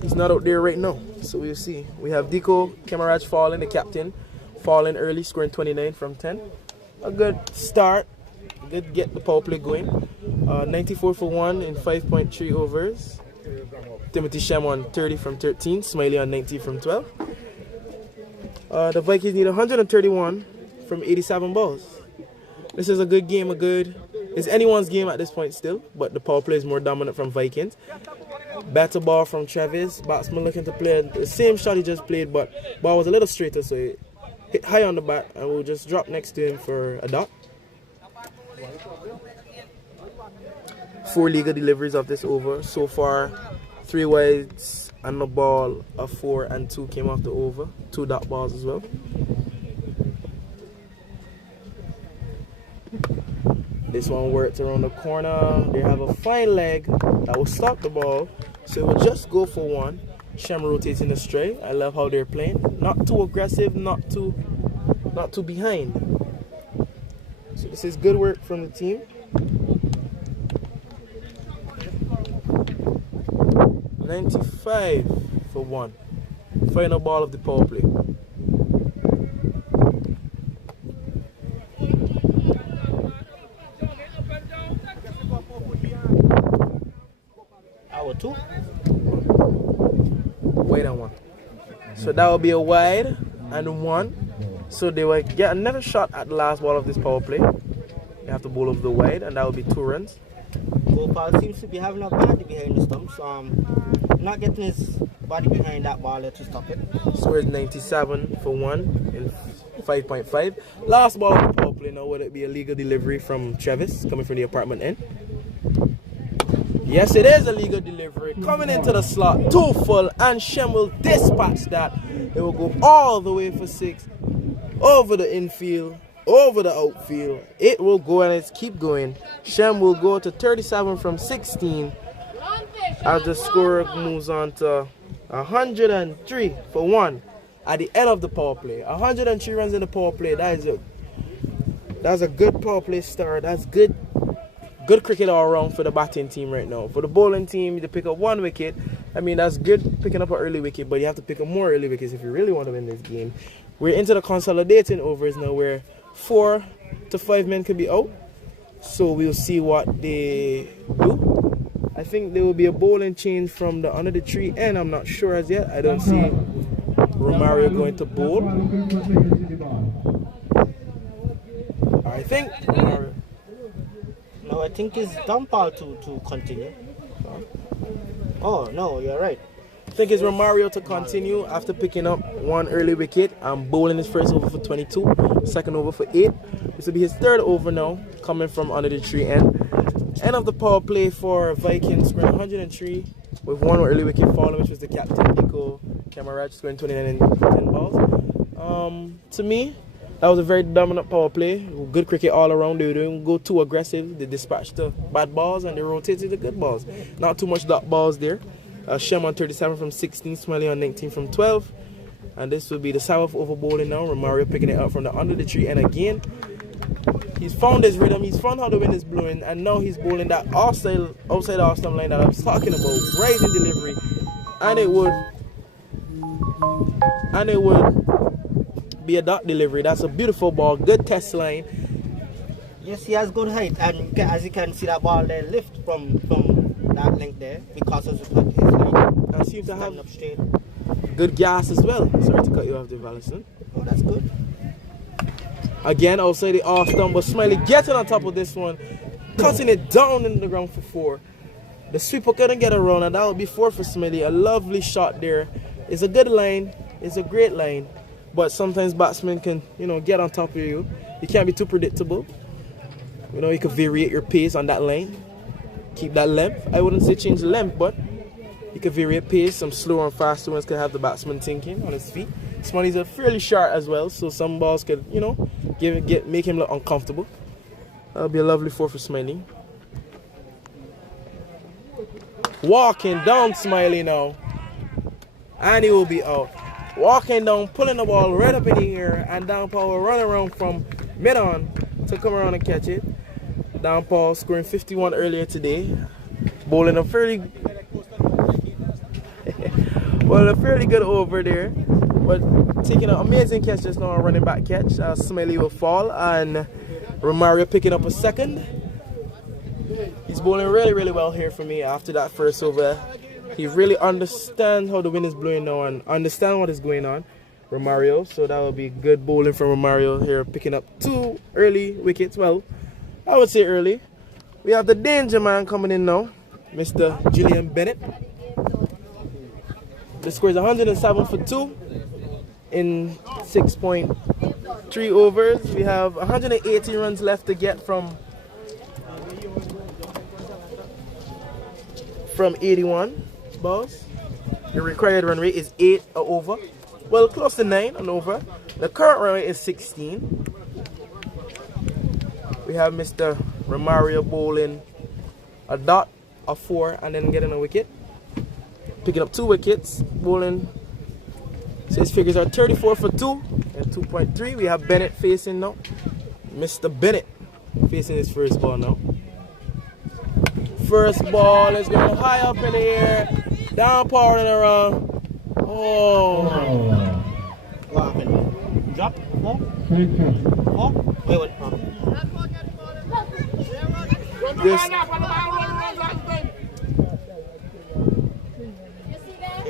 he's not out there right now, so we'll see. We have Diko Kamaraj falling, the captain, falling early, scoring 29 from 10. A good start. Did get the power play going. 94 for 1 in 5.3 overs. Timothy Shem on 30 from 13. Smiley on 90 from 12. The Vikings need 131 from 87 balls. This is a good game. It's anyone's game at this point still, but the power play is more dominant from Vikings. Batter ball from Travis. Batsman looking to play the same shot he just played, but ball was a little straighter, so it hit high on the bat, and we'll just drop next to him for a dot. 4 legal deliveries of this over. So far, 3 wides and the ball, a 4 and 2 came off the over. 2 dot balls as well. This one works around the corner. They have a fine leg that will stop the ball. So it will just go for 1. Shem rotates in the straight. I love how they're playing. Not too aggressive, not too behind. So this is good work from the team. 95 for 1. Final ball of the power play. Hour 2. Wide and 1. So that will be a wide and 1. So they will get another shot at the last ball of this power play. They have to bowl over the wide, and that will be 2 runs. Gopal seems to be having a body behind the stumps. Not getting his body behind that ball to stop it. Score is 97 for 1 in 5.5. Last ball of the power play now. Would it be a legal delivery from Travis coming from the apartment end? Yes, it is a legal delivery. Coming into the slot, 2 full, and Shem will dispatch that. It will go all the way for 6, over the infield, over the outfield. It will go, and it's keep going. Shem will go to 37 from 16. As the score moves on to 103 for 1 at the end of the power play. 103 runs in the power play. That's a good power play start. That's good cricket all around for the batting team right now. For the bowling team, to pick up 1 wicket, I mean, that's good picking up an early wicket, but you have to pick up more early wickets if you really want to win this game. We're into the consolidating overs now, where 4 to 5 men could be out. So we'll see what they do. I think there will be a bowling change from the under the tree end. I'm not sure as yet. I don't see Romario going to bowl. I think Romario. No, I think it's Dumpal to continue. Oh, no, you're right. I think it's Romario to continue after picking up 1 early wicket and bowling his first over for 22, second over for 8. This will be his 3rd over now, coming from under the tree end. End of the power play for Vikings, scoring 103 with 1 early wicket falling, which was the captain, Diko Kamaraj, scoring 29 in 10 balls. To me, that was a very dominant power play. Good cricket all around. They didn't go too aggressive. They dispatched the bad balls and they rotated the good balls. Not too much dot balls there. Shem on 37 from 16, Smiley on 19 from 12. And this will be the 7th over bowling now. Romario picking it up from the under the tree. And again, he's found his rhythm. He's found how the wind is blowing. And now he's bowling that outside off-stump line that I was talking about. Rising delivery. And it would be a dot delivery. That's a beautiful ball. Good test line. Yes, he has good height. And as you can see, that ball there lift from that length there because of his height. And seems to have up straight. good gas as well. Sorry to cut you off there, Valison. Oh, that's good. Again, outside the off stump, but Smiley getting on top of this one, cutting it down in the ground for 4. The sweeper couldn't get around, and that would be 4 for Smiley. A lovely shot there. It's a good line. It's a great line. But sometimes batsmen can, get on top of you. You can't be too predictable. You can variate your pace on that line. Keep that length. I wouldn't say change the length, but you He can vary pace. Some slower and faster ones can have the batsman thinking on his feet. Smiley's are fairly sharp as well, so some balls could, you know, make him look uncomfortable. That'll be a lovely 4 for Smiley. Walking down Smiley now. And he will be out. Walking down, pulling the ball right up in the air, and Downpour will run around from mid-on to come around and catch it. Downpour scoring 51 earlier today. Bowling a fairly a fairly good over there. But taking an amazing catch just now, a running back catch. Smiley will fall, and Romario picking up a second. He's bowling really, really well here for me after that first over. He really understands how the wind is blowing now and understands what is going on, Romario. So that will be good bowling from Romario here, picking up 2 early wickets. Well, I would say early. We have the danger man coming in now, Mr. Julian Bennett. The score is 107 for 2 in 6.3 overs. We have 180 runs left to get from 81 balls. The required run rate is 8 over. Well, close to 9 and over. The current run rate is 16. We have Mr. Romario bowling a dot, a 4, and then getting a wicket. Picking up 2 wickets, bowling. So his figures are 34 for 2 and 2.3. We have Bennett facing now. Mr. Bennett facing his first ball now. First ball is going high up in the air. Downpour and around. Oh. What happened? Drop? More? More? Wait, what?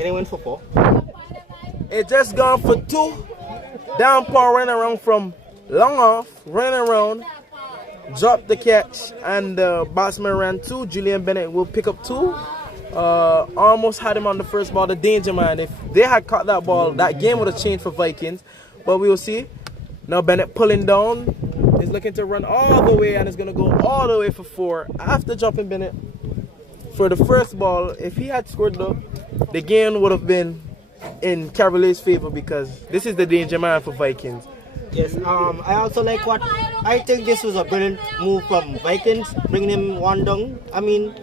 It went for 4. It just gone for 2. Downpour running around from long off, running around, dropped the catch, and the batsman ran 2. Julian Bennett will pick up 2. Almost had him on the first ball, the danger man. If they had caught that ball, that game would have changed for Vikings. But we will see. Now Bennett pulling down. He's looking to run all the way, and it's going to go all the way for 4. After jumping Bennett for the first ball, if he had scored though, the game would have been in Cavaliers' favor, because this is the danger man for Vikings. Yes, I also like what I think this was a brilliant move from Vikings, bringing him 1 down. I mean,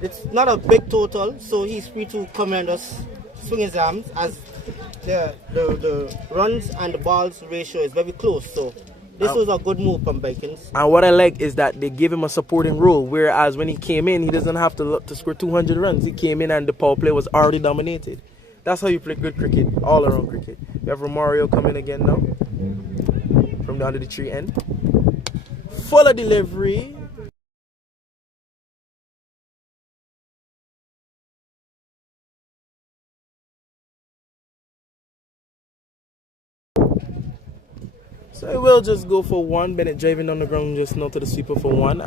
it's not a big total, so he's free to come and just swing his arms, as the runs and the balls ratio is very close. So this was a good move from Vikings. And what I like is that they give him a supporting role, whereas when he came in, he doesn't have to look to score 200 runs. He came in and the power play was already dominated. That's how you play good cricket, all around cricket. We have Romario coming again now from the under the tree end. Fuller delivery. So it will just go for 1. Bennett driving on the ground just now to the sweeper for 1.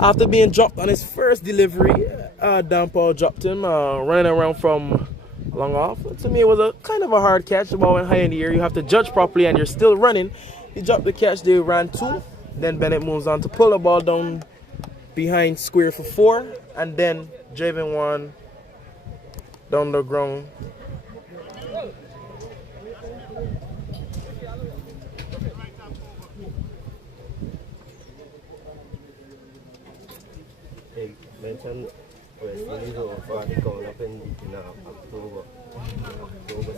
After being dropped on his first delivery, Downpour dropped him, running around from long off. To me, it was a kind of a hard catch. The ball went high in the air. You have to judge properly, and you're still running. He dropped the catch. They ran 2. Then Bennett moves on to pull the ball down behind square for 4, and then driving 1 down the ground. They mentioned West Indies over the call up in October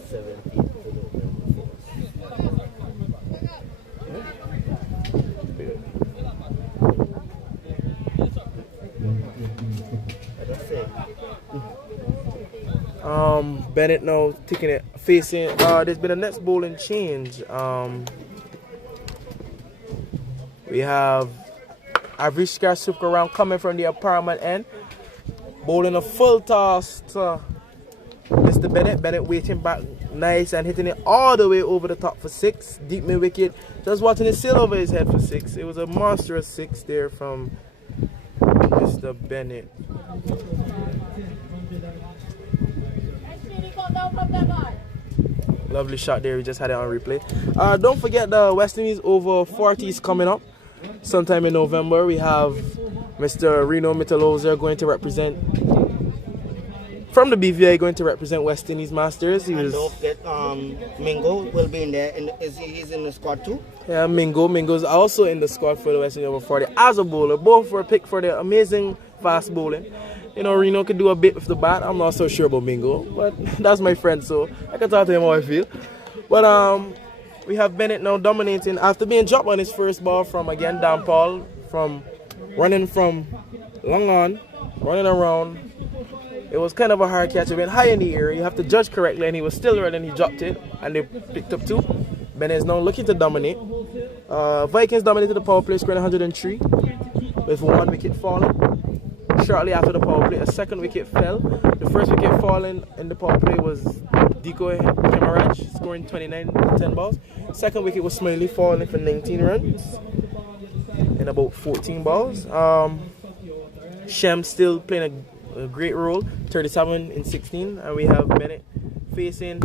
17th to November 4th. Bennett now taking it, facing. There's been a next bowling change. We have Avishkar Sukaram coming from the apartment end, bowling a full toss to Mr. Bennett. Bennett waiting back nice and hitting it all the way over the top for 6. Deep mid wicket. Just watching it sail over his head for 6. It was a monstrous 6 there from Mr. Bennett. Lovely shot there. We just had it on replay. Don't forget the West Indies over 40s coming up sometime in November. We have Mr. Reno Mitaloza going to represent from the BVI going to represent West Indies Masters. He And was, don't forget, Mingo will be in there. He's in the squad too. yeah, Mingo's also in the squad for the West Indies over 40 as a bowler. Both were picked for their amazing fast bowling. You know, Reno could do a bit with the bat. I'm not so sure about Mingo, but that's my friend, so I can talk to him how I feel. But we have Bennett now dominating after being dropped on his first ball from, again, Dan Paul, from running from long on, running around. It was kind of a hard catch. It went high in the air. You have to judge correctly, and he was still running. He dropped it, and they picked up 2. Bennett is now looking to dominate. Vikings dominated the power play, scoring 103 with 1 wicket falling. Shortly after the power play, a second wicket fell. The first wicket falling in the power play was Diko Kemaraj, scoring 29 with 10 balls. Second wicket was Smiley, falling for 19 runs in about 14 balls. Shem still playing a great role, 37 in 16, and we have Bennett facing.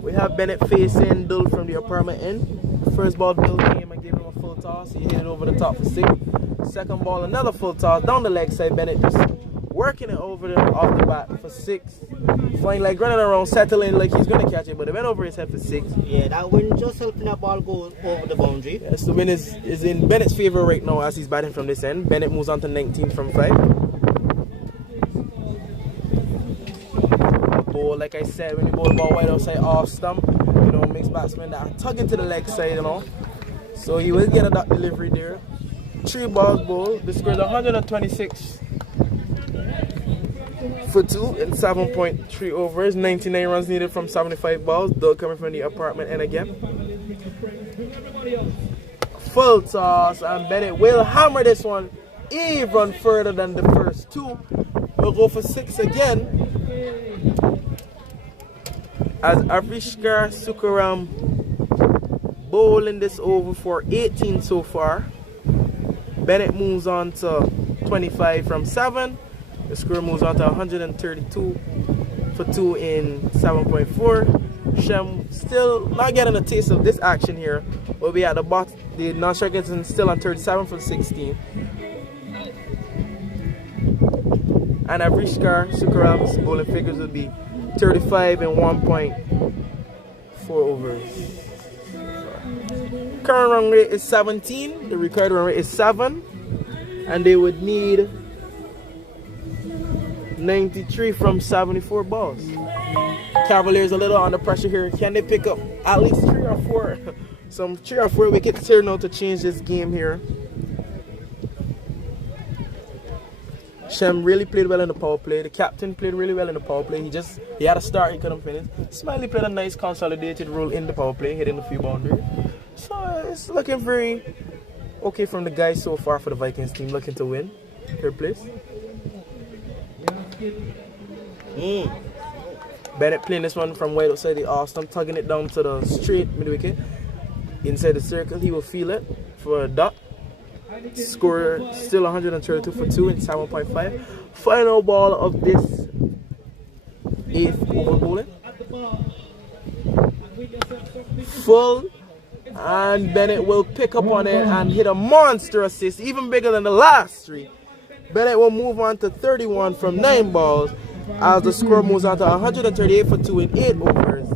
We have Bennett facing Dull from the apartment end. First ball, Dull came and gave him a full toss. He hit it over the top for 6. Second ball, another full toss down the leg side. Bennett just working it over off the bat for 6. Flying like running around, settling like he's gonna catch it, but it went over his head for 6. Yeah, that win just helping that ball go over the boundary. Yes, the win is in Bennett's favor right now as he's batting from this end. Bennett moves on to 19 from 5. Bowl, like I said, when you bowl the ball wide outside off stump, you know, makes batsmen that are tugging to the leg side, you know. So he will get a dot delivery there. 3 balls bowl. The score is 126 for 2 in 7.3 overs. 99 runs needed from 75 balls. Doug coming from the apartment end again. Full toss, and Bennett will hammer this one even further than the first 2. We'll go for 6 again. As Avishkar Sukaram bowling this over for 18 so far. Bennett moves on to 25 from 7. The score moves on to 132 for 2 in 7.4. Shem still not getting a taste of this action here. We'll be at the bottom. The non-strikers still on 37 from 16. And Avishkar Sukaram's bowling figures will be 35 in 1.4 overs. Current run rate is 17. The required run rate is 7. And they would need 93 from 74 balls. Cavaliers a little under pressure here. Can they pick up at least 3 or 4? Some 3 or 4 wickets here now to change this game here. Shem really played well in the power play. The captain played really well in the power play. He had a start, he couldn't finish. Smiley played a nice consolidated role in the power play, hitting a few boundaries. So it's looking very okay from the guys so far for the Vikings team, looking to win 3rd place. Bennett playing this one from wide outside the off stump, tugging it down to the straight mid wicket. Inside the circle, he will feel it for a dot. Score still 132 for 2 in 7.5. Final ball of this 8th over bowling. Full, and Bennett will pick up on it and hit a monster assist, even bigger than the last 3. Bennett will move on to 31 from 9 balls as the score moves on to 138 for 2 in 8 overs.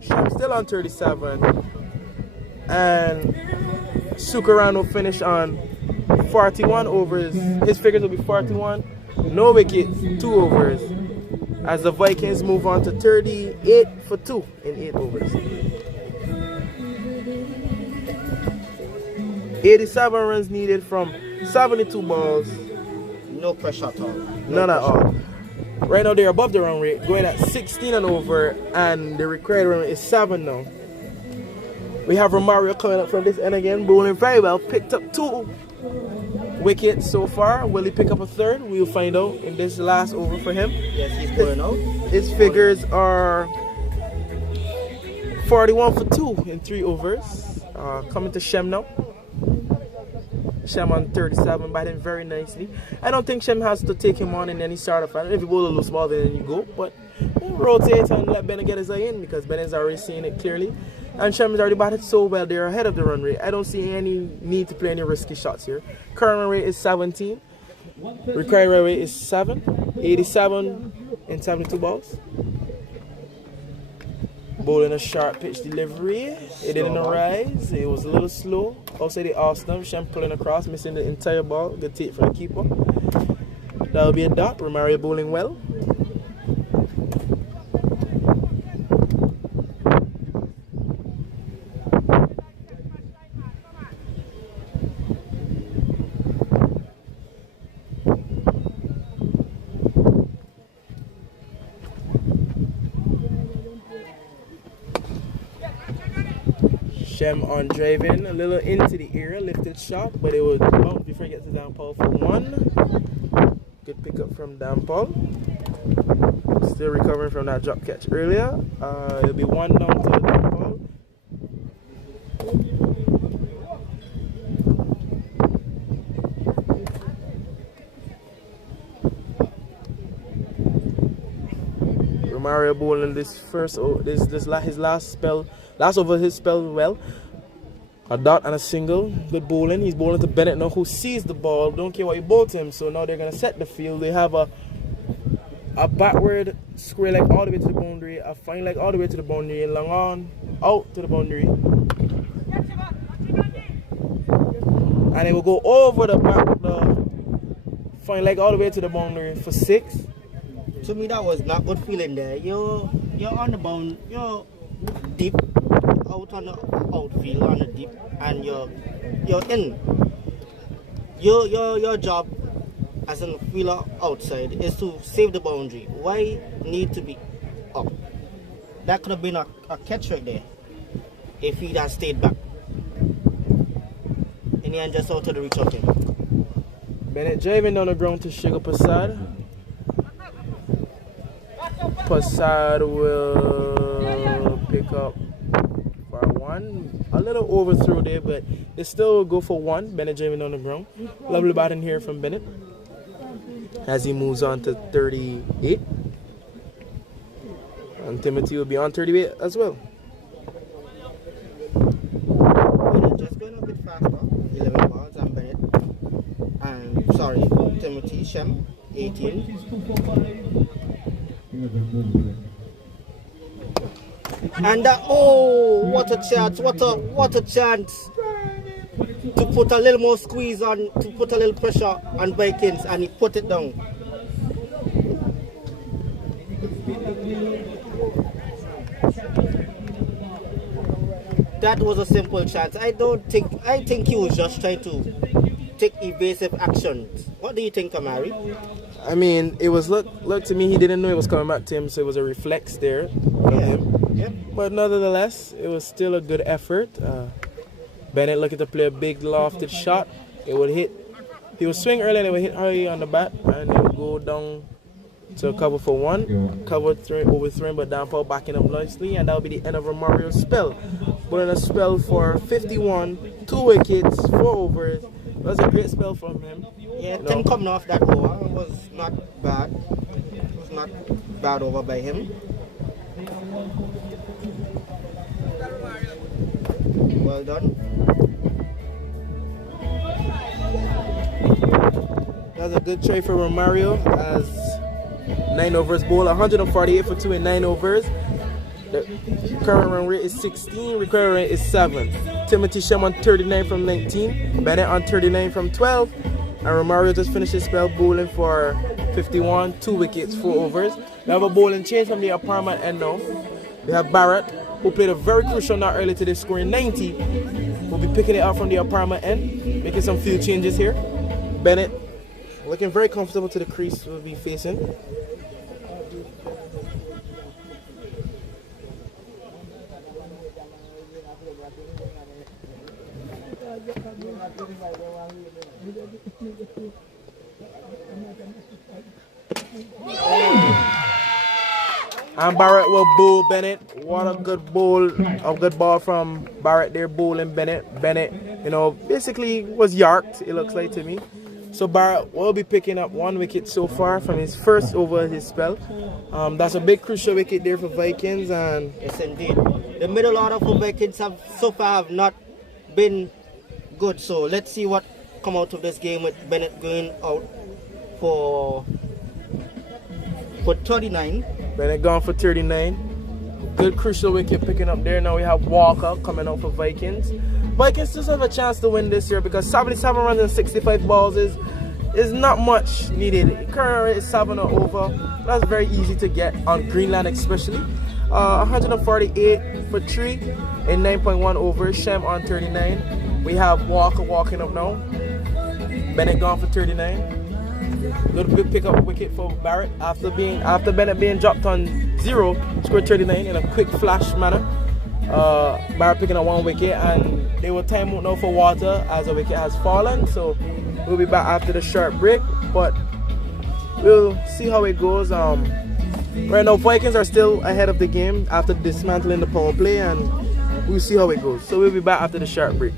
Shem still on 37, and Sukaran will finish on 41 overs. His figures will be 41, no wickets, 2 overs, as the Vikings move on to 38 for 2 in 8 overs. 87 runs needed from 72 balls. No pressure at all. None at all. Right now they're above the run rate, going at 16 and over, and the required run rate is 7 now. We have Romario coming up from this end again, bowling very well. Picked up 2 wickets so far. Will he pick up a 3rd? We'll find out in this last over for him. Yes, he's going out. His figures are 41 for 2 in 3 overs. Coming to Shem now. Shem on 37, batting very nicely. I don't think Shem has to take him on in any sort of fashion. If you bowl a loose ball, then you go. But we'll rotate and let Bennett get his eye in, because Bennett's already seeing it clearly. And Shem has already batted so well, they're ahead of the run rate. I don't see any need to play any risky shots here. Current run rate is 17. Required run rate is 87 in 72 balls. Bowling a sharp pitch delivery. It didn't arise. It was a little slow. Outside the off stump. Shem pulling across, missing the entire ball. Good take from the keeper. That'll be a dot. Romario bowling well. Shem on driving, a little into the area, lifted shot, but it would bounce before it gets to downfall for one. Good pickup from downfall. Still recovering from that drop catch earlier. It'll be one down to the downfall. Romario bowling this first, his last spell. Last over his spell well. A dot and a single. Good bowling. He's bowling to Bennett now, who sees the ball. Don't care what you bowl to him. So now they're going to set the field. They have a backward square leg all the way to the boundary. A fine leg all the way to the boundary. And long on out to the boundary. And it will go over the fine leg all the way to the boundary for 6. To me, that was not good feeling there. You're on the bound. You're deep out on the outfield on the deep, and you're in. Your job as a fielder outside is to save the boundary. Why need to be up? That could have been a catch right there if he had stayed back. In the end, just out of the reach of him. Bennett driving down the ground to shake up Passad. Passad will pick up for 1. A little overthrow there, but they still will go for 1. Bennett driving on the ground. Lovely batting here from Bennett as he moves on to 38. And Timothy will be on 38 as well. Bennett just going a bit faster. 11 balls and Bennett. And sorry, Timothy Shem, 18. And oh, what a chance! What a chance to put a little more squeeze on, to put a little pressure on Vikings, and he put it down. That was a simple chance. I think he was just trying to take evasive actions. What do you think, Amari? I mean, it was look to me, he didn't know it was coming back to him, so it was a reflex there from him. Yep. But nonetheless, it was still a good effort. Bennett looking to play a big lofted shot. It would hit. He would swing early and it would hit high on the bat, and it would go down to a cover for 1. Cover overthrown, but downfall backing up nicely, and that would be the end of Romario's spell. But in a spell for 51, 2 wickets, 4 overs. It was a great spell from him. Yeah, 10 coming off that over was not bad. It was not bad over by him. Well done. That's a good trade for Romario as 9 overs bowl, 148 for 2 in 9 overs. The current run rate is 16, required rate is 7. Timothy Shem on 39 from 19, Bennett on 39 from 12, and Romario just finished his spell bowling for 51, 2 wickets, 4 overs. We have a bowling change from the apartment end now. We have Barrett, who played a very crucial knot early today, scoring 90. We'll be picking it up from the apartment end, making some few changes here. Bennett looking very comfortable to the crease we'll be facing. And Barrett will bowl Bennett. What a good bowl, a good ball from Barrett there, bowling Bennett. Bennett, you know, basically was yarked, it looks like to me. So Barrett will be picking up 1 wicket so far from his first over of his spell. That's a big crucial wicket there for Vikings. And yes, indeed. The middle order for Vikings have so far have not been good. So let's see what come out of this game with Bennett going out for 39. Bennett gone for 39. Good crucial wicket picking up there. Now we have Walker coming out for Vikings. Vikings still have a chance to win this year because 77 runs and 65 balls is not much needed. Currently it's 7 or over. That's very easy to get on Greenland especially. 148 for 3 in 9.1 over. Shem on 39. We have Walker walking up now. Bennett gone for 39. Good pick up wicket for Barrett after Bennett being dropped on 0, scored 39 in a quick flash manner. Barrett picking up 1 wicket, and they will time out now for water as a wicket has fallen. So we'll be back after the short break, but we'll see how it goes. Right now Vikings are still ahead of the game after dismantling the power play, and we'll see how it goes. So we'll be back after the short break.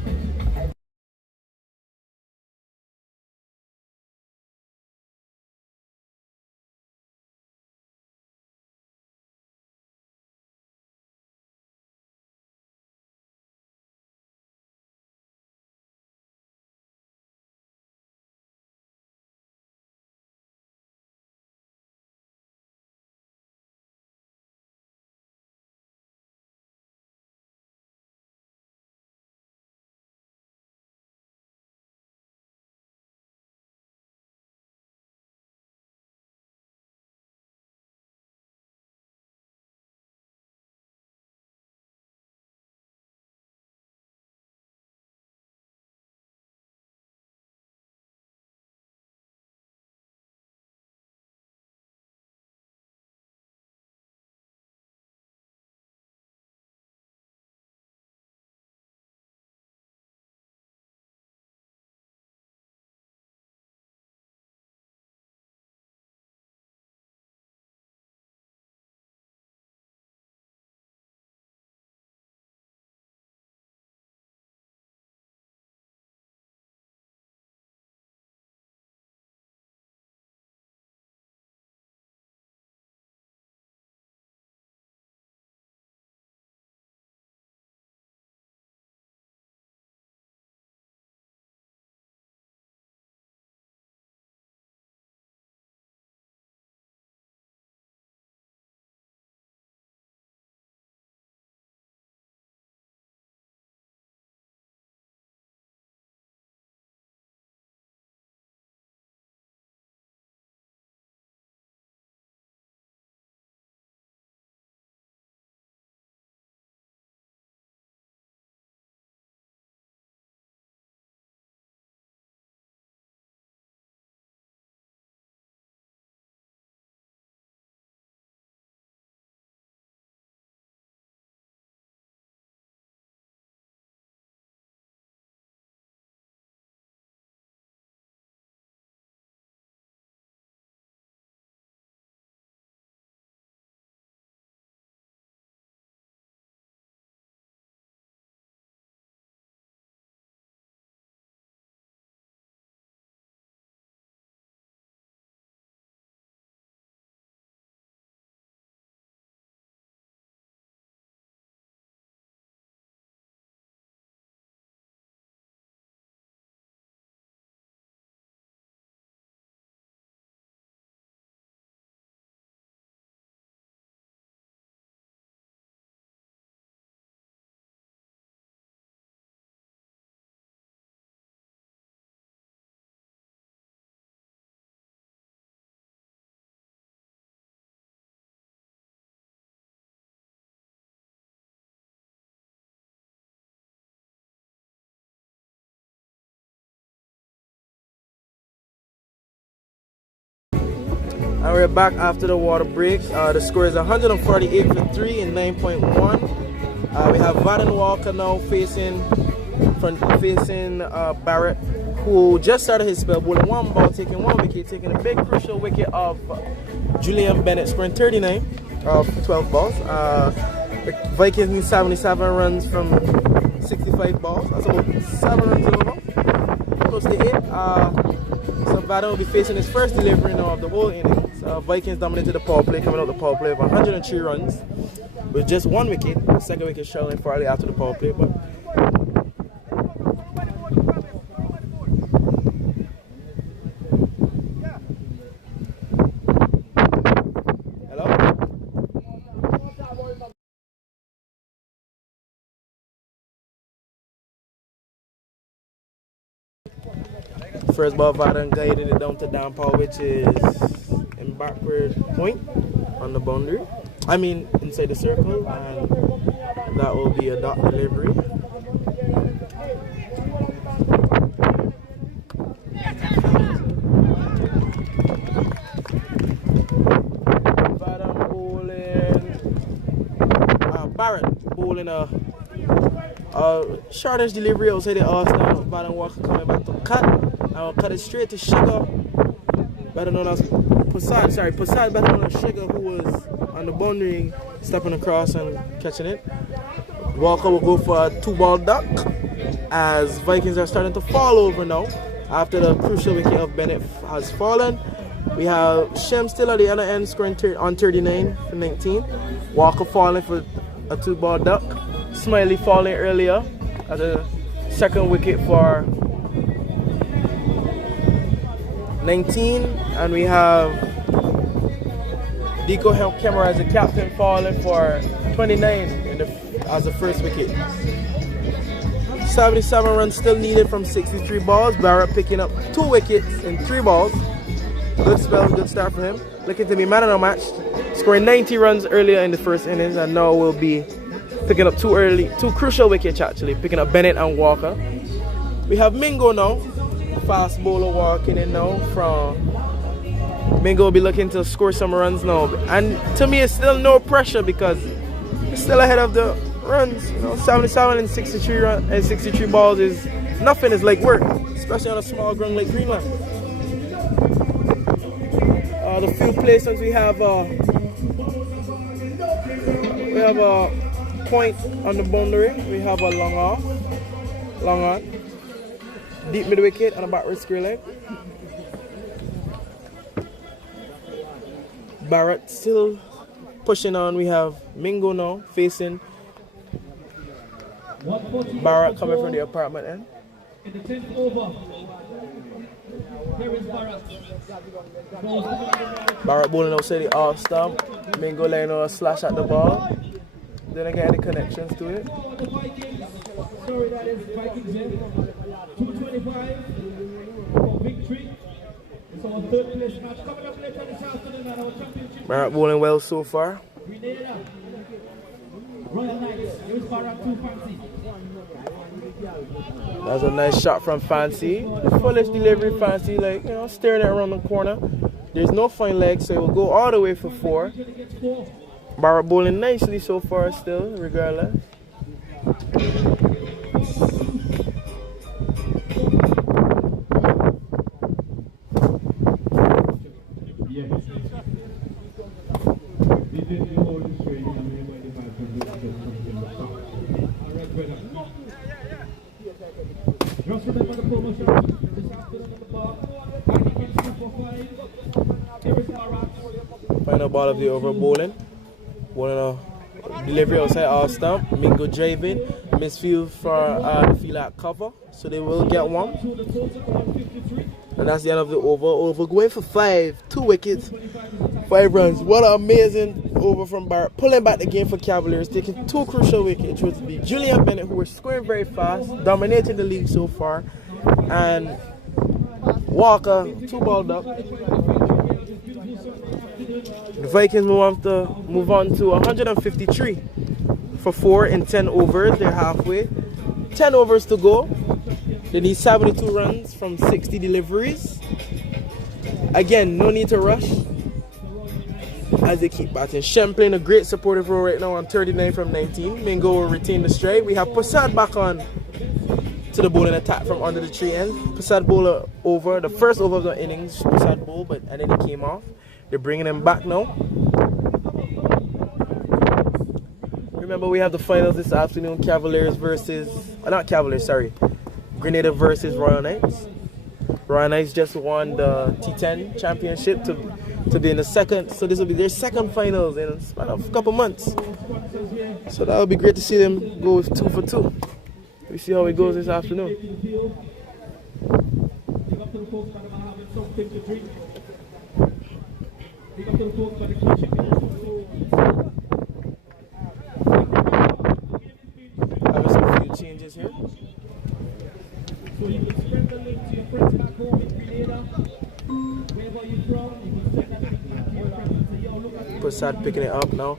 And we're back after the water break. The score is 148 for 3 in 9.1. We have Vaden Walker now facing Barrett, who just started his spell, bowling 1 ball, taking 1 wicket, taking a big crucial wicket of Julian Bennett, scoring 39 of 12 balls. The Vikings need 77 runs from 65 balls. That's about 7 runs over, close to 8. So Vaden will be facing his first delivery now of the whole innings. Vikings dominated the power play, coming out the power play of 103 runs with just 1 wicket. The second wicket showing Farley after the power play. But First ball, Vaden guiding it down to Dampa, which is in backward point on the boundary. I mean, inside the circle, and that will be a dot delivery. Vaden bowling. Barrett bowling a shortish delivery outside the Arsenal. Vaden Walker coming back to cut. I'll cut it straight to Sugar. Better known as Passad. Sorry, Passad better known as Sugar, who was on the boundary, stepping across and catching it. Walker will go for a 2-ball duck as Vikings are starting to fall over now after the crucial wicket of Bennett has fallen. We have Shem still at the other end scoring on 39 for 19. Walker falling for a 2-ball duck. Smiley falling earlier at the second wicket for 19, and we have Deco Camera as the captain falling for 29 as the first wicket. 77 runs still needed from 63 balls. Barrett picking up 2 wickets in 3 balls. Good spell, good start for him. Looking to be man of the match, scoring 90 runs earlier in the first innings, and now will be picking up 2 crucial wickets actually, picking up Bennett and Walker. We have Mingo now. Fast bowler walking in now from Mingo will be looking to score some runs now, and to me it's still no pressure because it's still ahead of the runs. You know, 77 and 63 balls is nothing. It's like work, especially on a small ground like Greenland. The field placements we have a point on the boundary. We have a long on. Deep mid wicket and a backward square leg. Barrett still pushing on. We have Mingo now facing Barrett coming from the apartment end. In the 10th over, here is Barrett. Barrett bowling outside the off stump. Mingo laying on a slash at the ball. Didn't get any connections to it. Sorry, that is Vikings. 225 for victory. It's our 3rd place match coming up later this afternoon at our championship. Barrett bowling well so far. Grenada. Royal Knights. Here's Barrett 2 Fancy. That's a nice shot from Fancy. Foolish delivery, Fancy, like, you know, staring it around the corner. There's no fine leg, so it will go all the way for 4. Barrett bowling nicely so far still, regardless. Final ball of the over bowling. Bowling a delivery outside off stump. Mingo driving. Misfield for the field at cover. So they will get 1. And that's the end of the over. Over going for 5. 2 wickets. 5 runs. What an amazing over from Barrett. Pulling back the game for Cavaliers. Taking 2 crucial wickets. Which would be Julian Bennett, who was scoring very fast. Dominating the league so far. And Walker, 2-ball duck. The Vikings move on to 153 for 4 in 10 overs. They're halfway. 10 overs to go. They need 72 runs from 60 deliveries. Again, no need to rush as they keep batting. Shem playing a great supportive role right now on 39 from 19. Mingo will retain the stride. We have Passad back on to the bowling attack from under the tree end. Passad bowler over. The first over of the innings, Passad bowl, and then he came off. They're bringing him back now. Remember, we have the finals this afternoon. Cavaliers versus, not Cavaliers, sorry. Grenada versus Royal Knights. Royal Knights just won the T10 championship to be in the second. So this will be their second finals in a span of a couple months. So that would be great to see them go 2 for 2. We see how it goes this afternoon. Having some few changes here. So you can spread the link to your friends back home. Prasad picking it up now.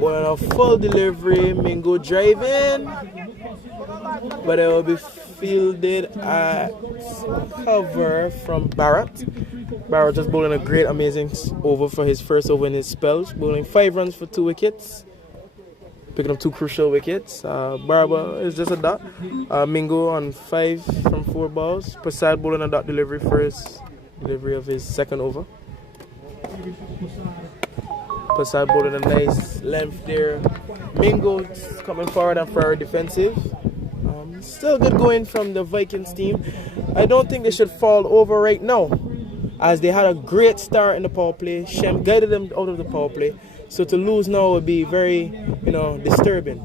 Ball on a full delivery. Mingo driving. But it will be fielded at cover from Barrett. Barrett just bowling a great, amazing over for his first over in his spells. Bowling 5 runs for 2 wickets. Picking up 2 crucial wickets. Barber is just a dot. Mingo on 5 from 4 balls. Prasad bowling a dot delivery for his delivery of his second over. Prasad bowling a nice length there. Mingo coming forward and forward defensive. Still good going from the Vikings team. I don't think they should fall over right now, as they had a great start in the power play. Shem guided them out of the power play. So to lose now would be very, disturbing.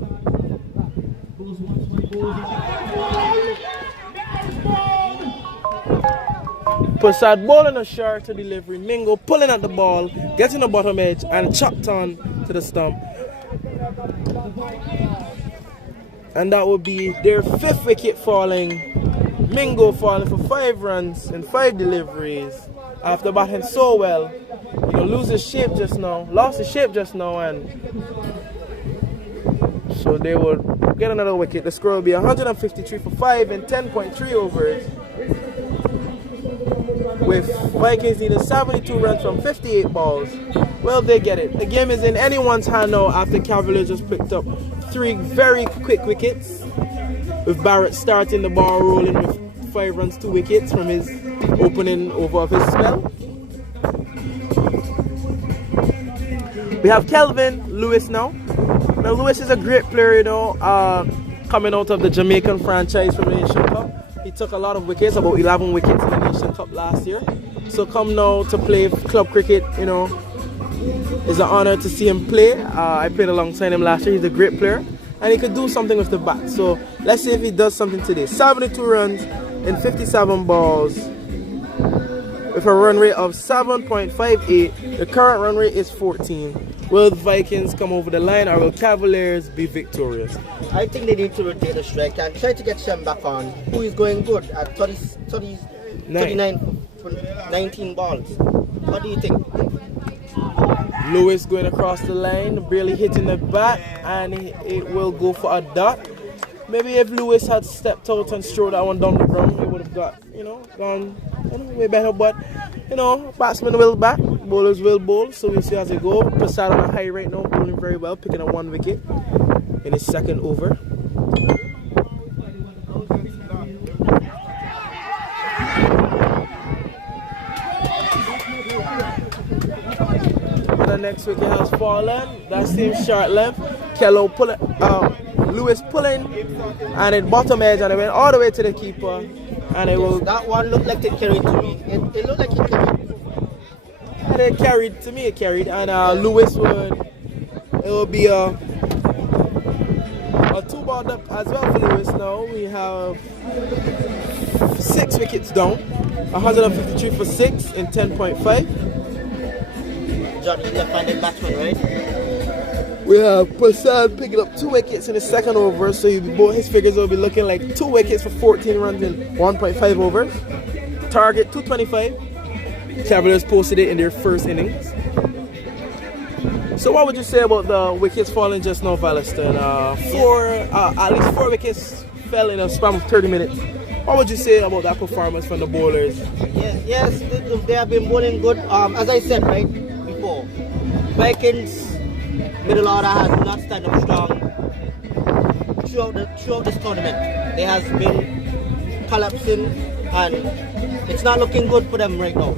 Prasad bowling a short to delivery. Mingo pulling at the ball, getting the bottom edge and chopped on to the stump. And that would be their 5th wicket falling. Mingo falling for 5 runs and 5 deliveries after batting so well. Lost his shape just now, and so they will get another wicket. The score will be 153 for 5 in 10.3 overs, with Vikings needing 72 runs from 58 balls. Well, they get it. The game is in anyone's hand now after Cavaliers just picked up 3 very quick wickets, with Barrett starting the ball rolling with 5 runs, 2 wickets from his opening over of his spell. We have Kelvin Lewis now. Now Lewis is a great player, coming out of the Jamaican franchise from the Nation Cup. He took a lot of wickets, about 11 wickets in the Nation Cup last year. So come now to play club cricket, it's an honor to see him play. I played alongside him last year. He's a great player, and he could do something with the bat. So let's see if he does something today. 72 runs in 57 balls, with a run rate of 7.58. The current run rate is 14. Will the Vikings come over the line, or will Cavaliers be victorious? I think they need to rotate the strike and try to get Shem back on, who is going good at 39 for 19 balls. What do you think? Lewis going across the line, barely hitting the bat, and it will go for a dot. Maybe if Lewis had stepped out and strode that one down the ground, he would have got, gone way better. But, batsmen will bat, bowlers will bowl, so we'll see as they go. Prasad on a high right now, bowling very well, picking up 1 wicket in his second over. The next wicket has fallen. That same short length. Kello pulling, Lewis pulling, and it bottom edge, and it went all the way to the keeper. And it will. That one looked like it carried to me. It looked like it carried. And it carried to me. It carried, and Lewis would. It will be a 2-ball duck as well for Lewis. Now we have 6 wickets down. 153 for 6 in 10.5. John, he's a left-handed batsman, right? We have Prasad picking up 2 wickets in his second over, so his figures will be looking like 2 wickets for 14 runs in 1.5 overs. Target 225. Cavaliers posted it in their first innings. So what would you say about the wickets falling just now, Valeston? At least 4 wickets fell in a span of 30 minutes. What would you say about that performance from the bowlers? Yes, they have been bowling good. As I said right before, Vikings middle order has not stand up strong throughout this tournament. They has been collapsing, and it's not looking good for them right now.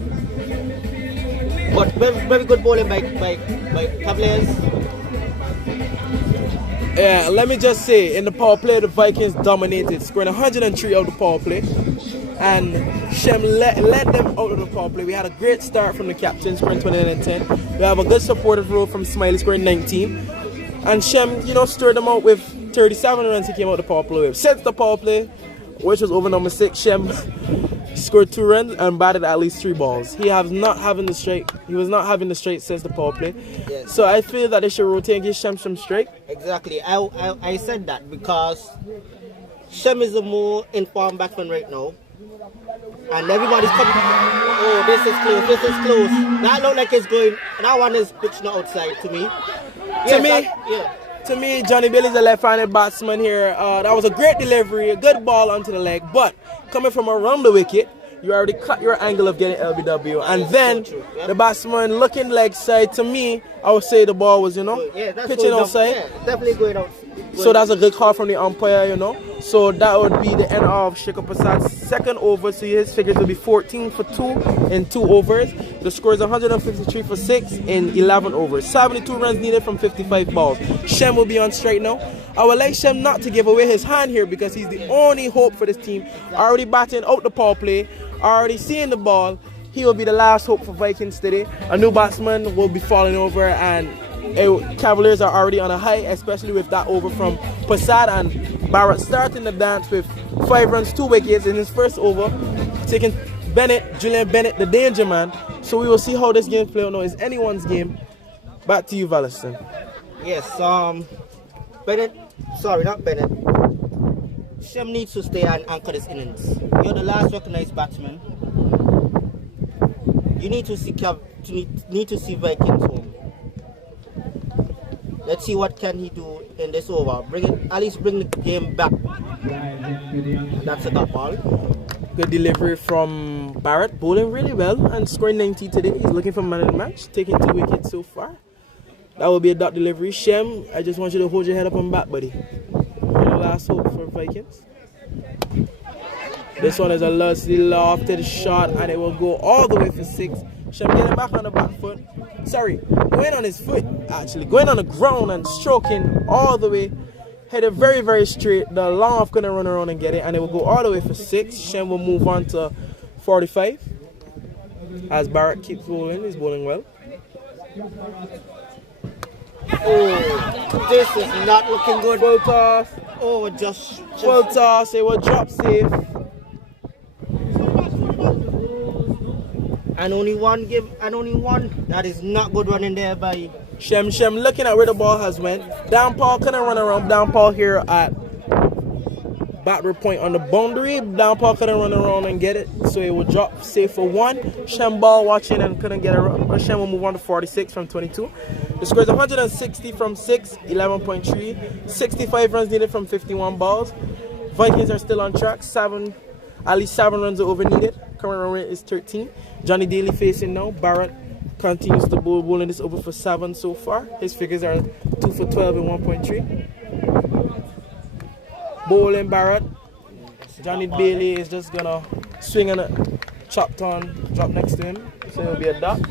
But very good bowling by Cavaliers. Yeah, let me just say, in the power play, the Vikings dominated, scoring 103 out of the power play. And Shem led them out of the power play. We had a great start from the captain, scoring 29 and 10. We have a good supportive role from Smiley, scoring 19. And Shem, stirred them out with 37 runs he came out of the power play with. Since the power play, which was over number 6, Shem scored 2 runs and batted at least 3 balls. He was not having the strike since the power play. Yes. So I feel that they should rotate and give Shem some strike. Exactly. I said that because Shem is the more informed batsman right now. And everybody's coming. Oh, this is close. This is close. That look like it's going. That one is pitching outside to me. To me, Johnny Bailey's a left-handed batsman here. That was a great delivery, a good ball onto the leg. But coming from around the wicket, you already cut your angle of getting LBW. And then the batsman looking leg side. To me, I would say the ball was, pitching outside. Yeah, definitely going out. So that's a good call from the umpire, So that would be the end of Shekhar Prasad's second over. So his figures will be 14 for 2 in 2 overs. The score is 153 for 6 in 11 overs. 72 runs needed from 55 balls. Shem will be on strike now. I would like Shem not to give away his hand here because he's the only hope for this team. Already batting out the power play, already seeing the ball. He will be the last hope for Vikings today. A new batsman will be falling over, and Cavaliers are already on a high, especially with that over from Prasad, and Barrett starting the dance with 5 runs, 2 wickets in his first over, taking Julian Bennett, the danger man. So we will see how this game plays out now. It's anyone's game. Back to you, Valliston. Yes, Bennett, sorry, not Bennett. Shem needs to stay and anchor this innings. You're the last recognized batsman. You need to see Vikings home. Let's see what can he do in this over. At least bring the game back. That's a good ball. Good delivery from Barrett, bowling really well and scoring 90 today. He's looking for man of the match, taking 2 wickets so far. That will be a dot delivery. Shem, I just want you to hold your head up and back, buddy. You're the last hope for Vikings. This one is a lovely lofted shot, and it will go all the way for 6. Shem getting back on the back foot. Sorry, going on his foot, actually. Going on the ground and stroking all the way. Headed very, very straight. The long off gonna run around and get it, and it will go all the way for 6. Shem will move on to 45. As Barrett keeps bowling, he's bowling well. Oh, this is not looking good. Full toss. Oh, just full toss. It will drop safe. And only one. That is not good running there by Shem looking at where the ball has went. Downpaw couldn't run around. Downpaw here at batter point on the boundary. Downpaw couldn't run around and get it, so it will drop safe for 1. Shem ball watching and couldn't get it around. But Shem will move on to 46 from 22. The score is 160 from 6, 11.3. 65 runs needed from 51 balls. Vikings are still on track. At least 7 runs are over needed. Current run rate is 13. Johnny Daly facing now. Barrett continues to bowl in this over for 7 so far. His figures are 2 for 12 and 1.3. Bowling Barrett. Johnny Bailey is just gonna swing on a chopped on, drop next to him. So it'll be a dot.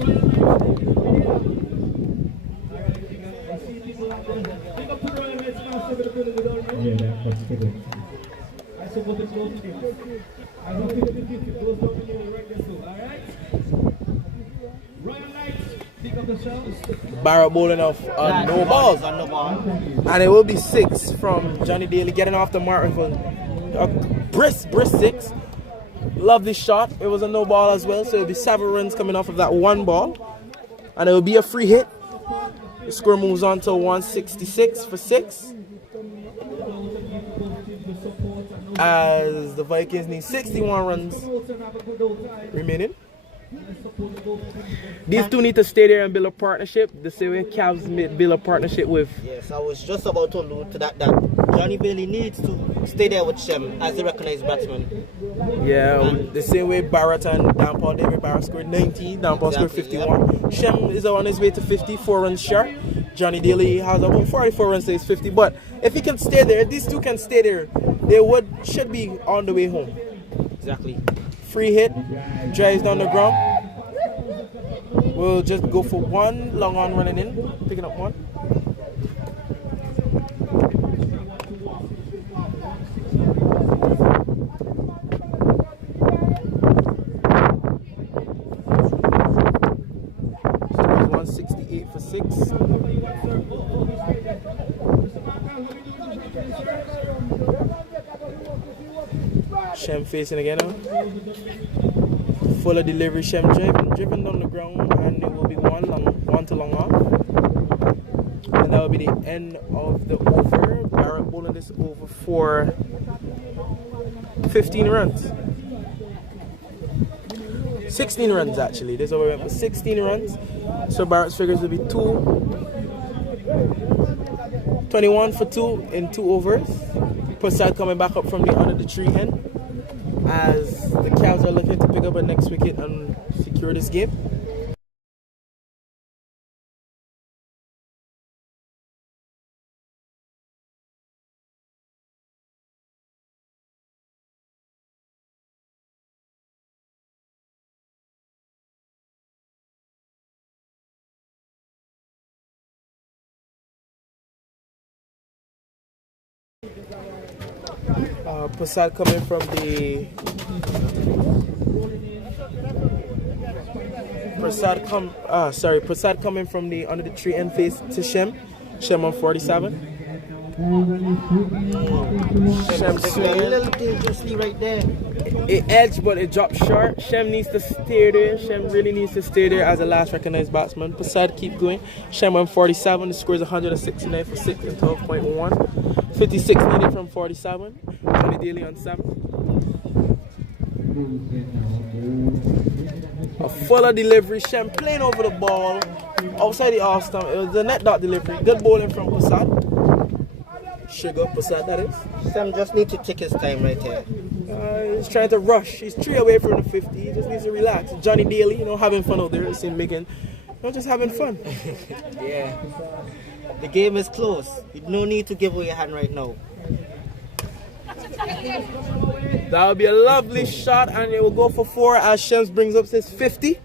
Barrett bowling off no balls. And it will be 6 from Johnny Daly, getting off the mark with a brisk 6. Lovely shot. It was a no ball as well, so it'll be 7 runs coming off of that 1 ball. And it will be a free hit. The score moves on to 166 for 6. As the Vikings need 61 runs remaining. These two need to stay there and build a partnership. The same way Cavs build a partnership with. Yes, I was just about to allude to that Johnny Bailey needs to stay there with Shem as the recognized batsman. Yeah, the same way Barrett and Downpaw. David Barrett scored 90, Downpaw scored 51. Yeah. Shem is on his way to 50, 4 runs short. Johnny Daly has about 44 runs to his 50. But if he can stay there, if these two can stay there, they should be on the way home. Exactly. Free hit, drives down the ground. We'll just go for 1, long on running in, picking up 1. So 168 for 6. Shem facing again now. Fuller delivery, Shem driven down the ground, and it will be 1 to long off. And that will be the end of the over. Barrett bowling this over for 15 runs. 16 runs actually. This over went for 16 runs. So Barrett's figures will be 21 for 2 in 2 overs. Prasad coming back up from the under the tree end as the Cavs are looking to pick up a next wicket and secure this game. Prasad coming from the Prasad coming from the under the tree end face to Shem. Shem on 47. Shem swinging. A little dangerously right there. It edged, but it dropped short. Shem needs to stay there. Shem really needs to stay there as the last recognized batsman. Prasad keep going. Shem on 47. The score is 169 for 6 and 12.1. 56 needed from 47. Johnny Daly on 7. A fuller delivery. Shem playing over the ball outside the off stump. It was a net dot delivery. Good bowling from Prasad. Sugar Prasad, that is. Sam just need to take his time right here. He's trying to rush. He's 3 away from the 50. He just needs to relax. Johnny Daly, having fun out there. Seen making, just having fun. Yeah. The game is close. No need to give away your hand right now. That will be a lovely shot, and it will go for 4 as Shems brings up his 50.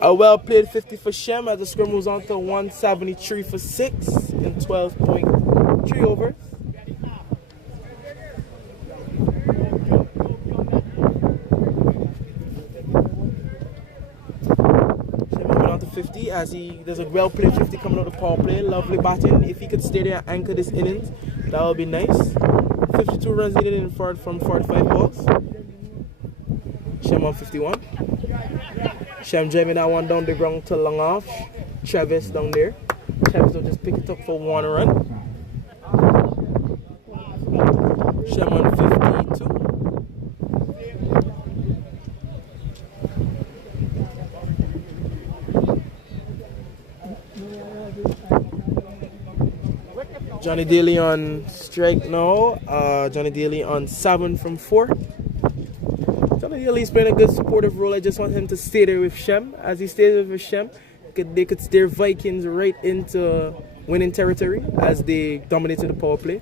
A well played 50 for Shem as the score moves on to 173 for 6 in 12.3 overs. Shem moving on to 50 as there's a well played 50 coming out of the power play. Lovely batting. If he could stay there and anchor this innings, that would be nice. 52 runs needed from 45 balls. Shem on 51. Shem driving that one down the ground to long off. Travis down there. Travis will just pick it up for 1 run. Shem on 52. Johnny Daly on strike now. Johnny Daly on 7 from 4. Johnny Daly's playing a good supportive role. I just want him to stay there with Shem. As he stays with Shem, they could steer Vikings right into winning territory as they dominated the power play.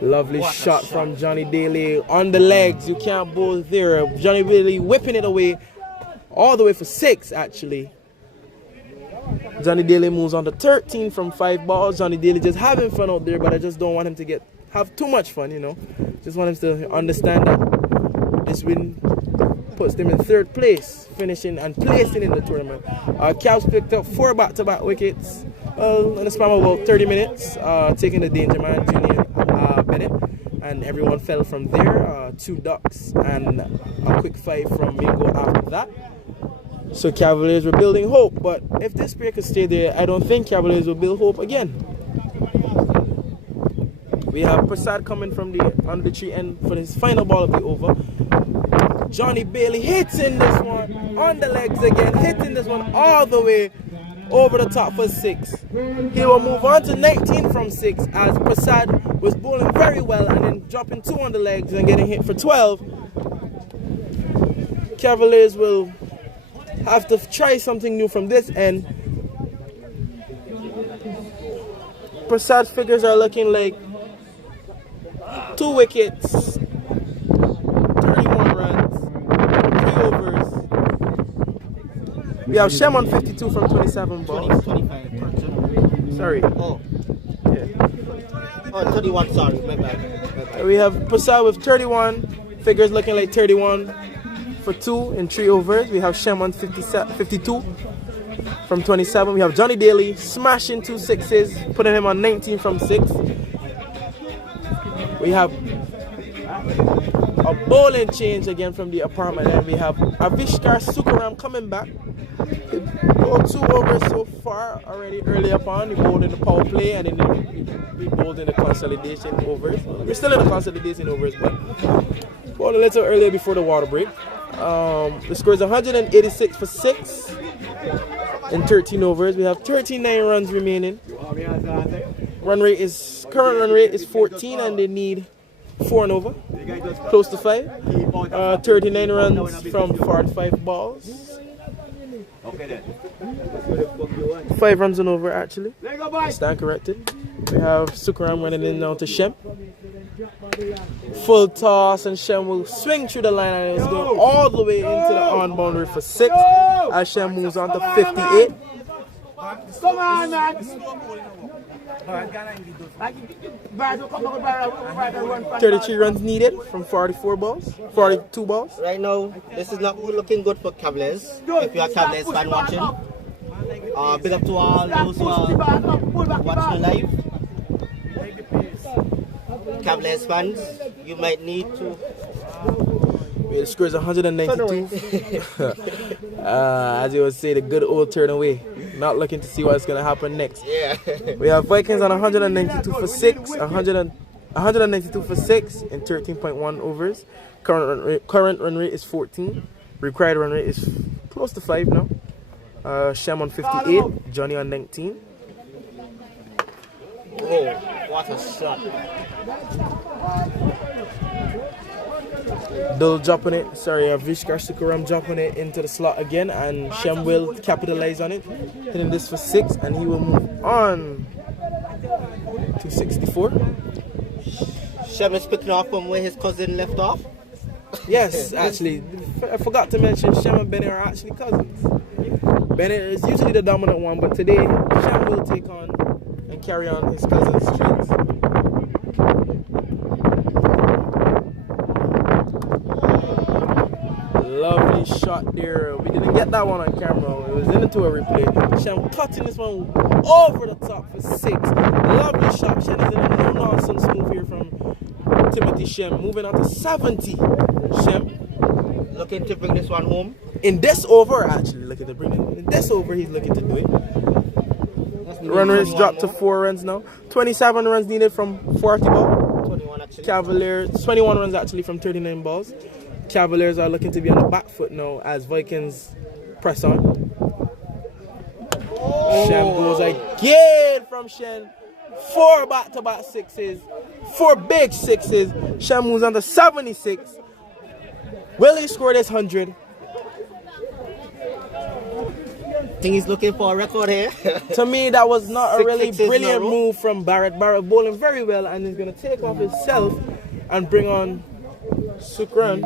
Lovely shot from Johnny Daly on the legs. You can't bowl there. Johnny Daly whipping it away all the way for 6 actually. Johnny Daly moves on to 13 from 5 balls. Johnny Daly just having fun out there, but I just don't want him to have too much fun, Just want him to understand that this win puts them in 3rd place, finishing and placing in the tournament. Cavs picked up 4 back-to-back wickets in the span of about 30 minutes, taking the danger man, Junior Bennett, and everyone fell from there. 2 ducks and a quick 5 from Mingo after that. So Cavaliers were building hope, but if this player could stay there, I don't think Cavaliers will build hope again. We have Prasad coming from the under the tree end for his final ball of the over. Johnny Bailey hitting this one on the legs again, hitting this one all the way over the top for 6. He will move on to 19 from 6 as Prasad was bowling very well and then dropping 2 on the legs and getting hit for 12. Cavaliers will have to try something new from this end. Prasad's figures are looking like 2 wickets, 31 runs, 3 overs. We have Shem on 52 from 27 balls. 25. Sorry. Oh. Yeah. Oh, 31, sorry. My bad. We have Prasad with 31. Figures looking like 31 for 2 in 3 overs. We have Shem on 52 from 27. We have Johnny Daly smashing 2 sixes, putting him on 19 from 6. We have a bowling change again from the apartment, and we have Avishkar Sukaram coming back bowled 2 overs so far already early upon. He bowled in the power play and then he bowled in the consolidation overs. We're still in the consolidation overs, but bowled a little earlier before the water break. The score is 186 for 6 in 13 overs. We have 39 runs remaining. Current run rate is 14 and they need 4 and over, close to 5. 39 runs from 45 balls. 5 runs and over actually. Stand corrected. We have Sukaram running in now to Shem. Full toss and Shem will swing through the line and it's going all the way into the on boundary for 6 as Shem moves on to 58. Come on, man. 33 runs needed from 42 balls. Right now, this is not looking good for Cavaliers. If you are Cavaliers fan watching, big up to all those who are watching live. Cavaliers fans, you might need to. The score is 192. As you would say, the good old turn away. Not looking to see what's going to happen next. Yeah. We have Vikings on 192 for 6. 192 for 6 in 13.1 overs. Current run rate is 14. Required run rate is close to 5 now. Shem on 58. Johnny on 19. Oh, what a shot. Dull dropping it. Sorry, VIKINGS Sukaram dropping it into the slot again, and Shem will capitalize on it, hitting this for 6, and he will move on to 64. Shem is picking off from where his cousin left off. Yes, actually, I forgot to mention Shem and Bennett are actually cousins. Bennett is usually the dominant one, but today Shem will take on and carry on his cousin's traits. Lovely shot there. We didn't get that one on camera. It was into a replay. Shem cutting this one over the top for 6. Lovely shot. Shem is in a no-nonsense move here from Timothy Shem. Moving on to 70. Shem looking to bring this one home. In this over, actually, looking to bring it. In this over, he's looking to do it. Run rate's dropped to 4 runs now. 27 runs needed from 40 balls. 21 actually. Cavaliers, 21 runs actually from 39 balls. Cavaliers are looking to be on the back foot now as Vikings press on. Shem goes again from Shen. 4 back-to-back 6s. 4 big 6s. Shem moves on to 76. Will he score this 100? I think he's looking for a record here. To me, that was not a really 6 brilliant move from Barrett. Barrett bowling very well, and he's going to take off himself and bring on Sukaram.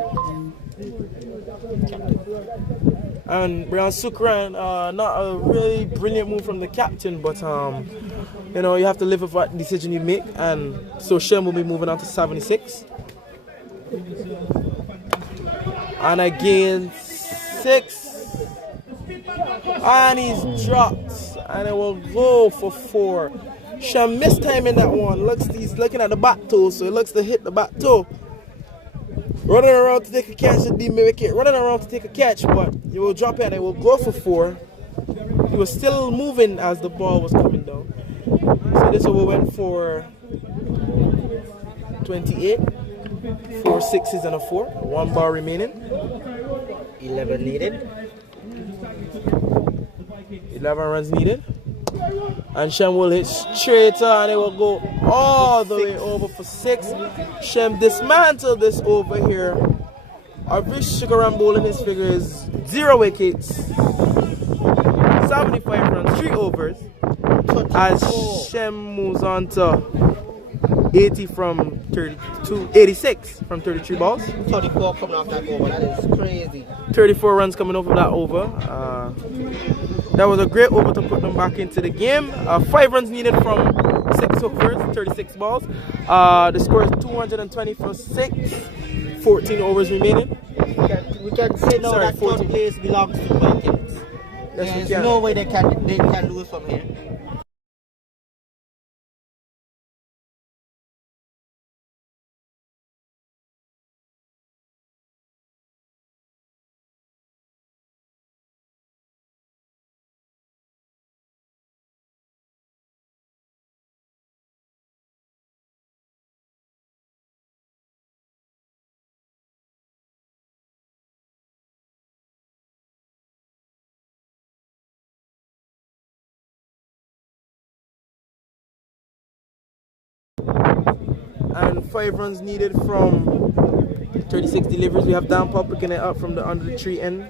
And Brian Sukaram, not a really brilliant move from the captain, but you know, you have to live with what decision you make, and so Shem will be moving on to 76. And again 6. And he's dropped, and it will go for 4. Shem missed time in that one. He's looking at the back toe, so he looks to hit the back toe. Running around to take a catch, running around to take a catch, but he will drop it and it will go for 4. He was still moving as the ball was coming down. So this over went for 28. 4 6s and a 4. 1 ball remaining. 11 needed. 11 runs needed. And Shem will hit straight and it will go all the way over for 6. Shem dismantled this over here. Our VIKINGS Sukaram bowling his figures 0 wickets, 75 runs, 3 overs. As Shem moves on to 86 from 33 balls. 34 coming off that over. That is crazy. 34 runs coming off of that over. That was a great over to put them back into the game. 5 runs needed from 6 overs, 36 balls. The score is 220 for 6. 14 overs remaining. We can say now that 4th place belongs to Vikings. There's no way they can lose from here. 5 runs needed from 36 deliveries. We have down pop picking it up from the under the tree end.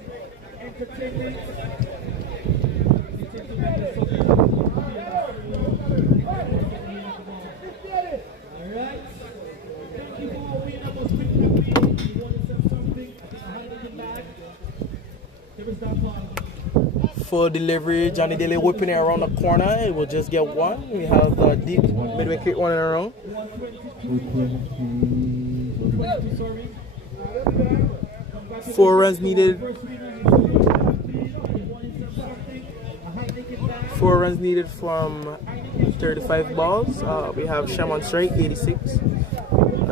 Full delivery, Johnny Daly whipping it around the corner. It will just get one. We have the deep midway kick one in a row. 4 runs needed. 4 runs needed from 35 balls. We have Shem on strike, 86.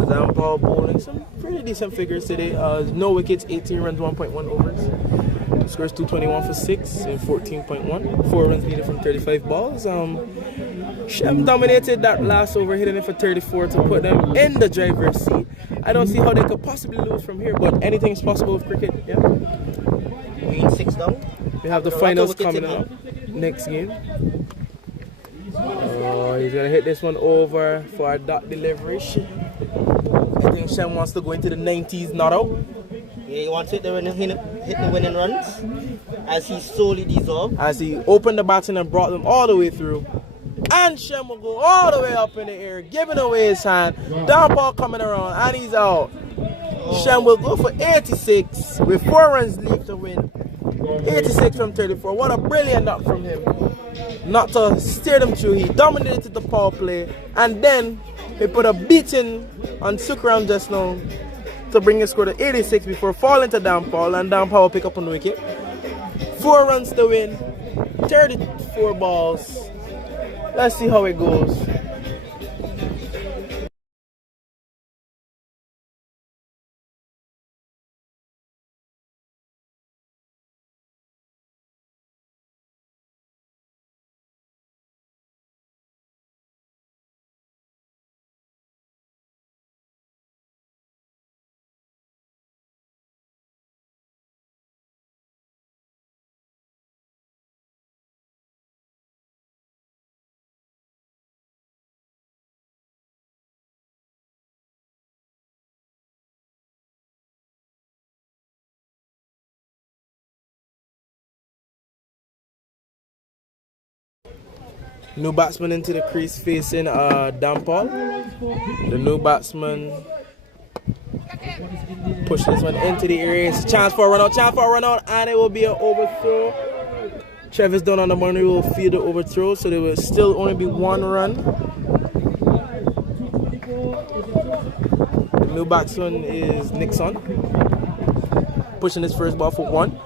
Down ball bowling some pretty decent figures today. No wickets, 18 runs, 1.1 overs. Scores 221 for 6 and 14.1. 4 runs needed from 35 balls. Shem dominated that last over, hitting it for 34 to put them in the driver's seat. I don't see how they could possibly lose from here, but anything is possible with cricket. Yeah. Being 6 down. We have the finals coming up next game. Oh, he's gonna hit this one over for a dot delivery. I think Shem wants to go into the 90s, not out. Yeah, he wants to hit the winning runs, as he solely deserved. As he opened the baton and brought them all the way through. And Shem will go all the way up in the air, giving away his hand. Down ball coming around, and he's out. Shem will go for 86 with 4 runs left to win. 86 from 34. What a brilliant knock from him. Not to steer them through. He dominated the power play, and then he put a beating on Sukram just now to bring his score to 86 before falling to downfall, and downfall will pick up on the wicket. 4 runs to win, 34 balls. Let's see how it goes. New batsman into the crease facing Dampal. The new batsman push this one into the area. It's a chance for a run out, and it will be an overthrow. Travis down on the boundary will field the overthrow, so there will still only be 1 run. The new batsman is Nixon, pushing his first ball for 1.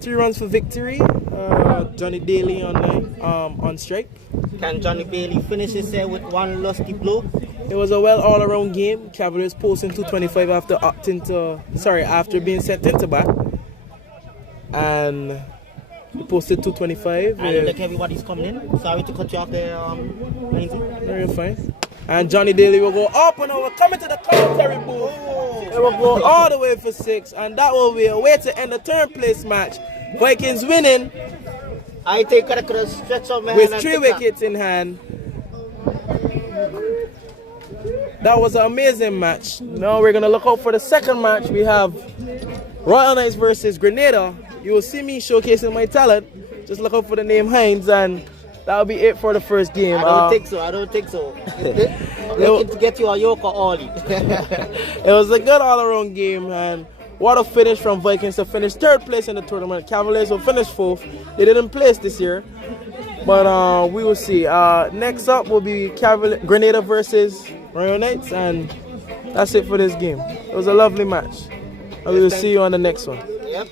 3 runs for victory. Johnny Daly on strike. Can Johnny Bailey finish his set with 1 lusty blow? It was a well all-around game. Cavaliers posting 225 after being sent into bat, and we posted 225. And look, everybody's coming in. Sorry to cut you off there, Lindsay. No, you're fine. And Johnny Daly will go up and over, coming to the commentary booth. It will go all the way for 6, and that will be a way to end the third place match. Vikings winning. I think I could have stretched out my with hand 3 wickets in hand. That was an amazing match. Now we're gonna look out for the second match. We have Royal Knights versus Grenada. You will see me showcasing my talent. Just look out for the name Hines, and that'll be it for the first game. I don't think so. I'm looking to get you a yoke or Ollie. It was a good all-around game, and what a finish from Vikings to finish 3rd place in the tournament. Cavaliers will finish 4th. They didn't place this year, but we will see. Next up will be Grenada versus Royal Knights, and that's it for this game. It was a lovely match. I will see you on the next one. Yep.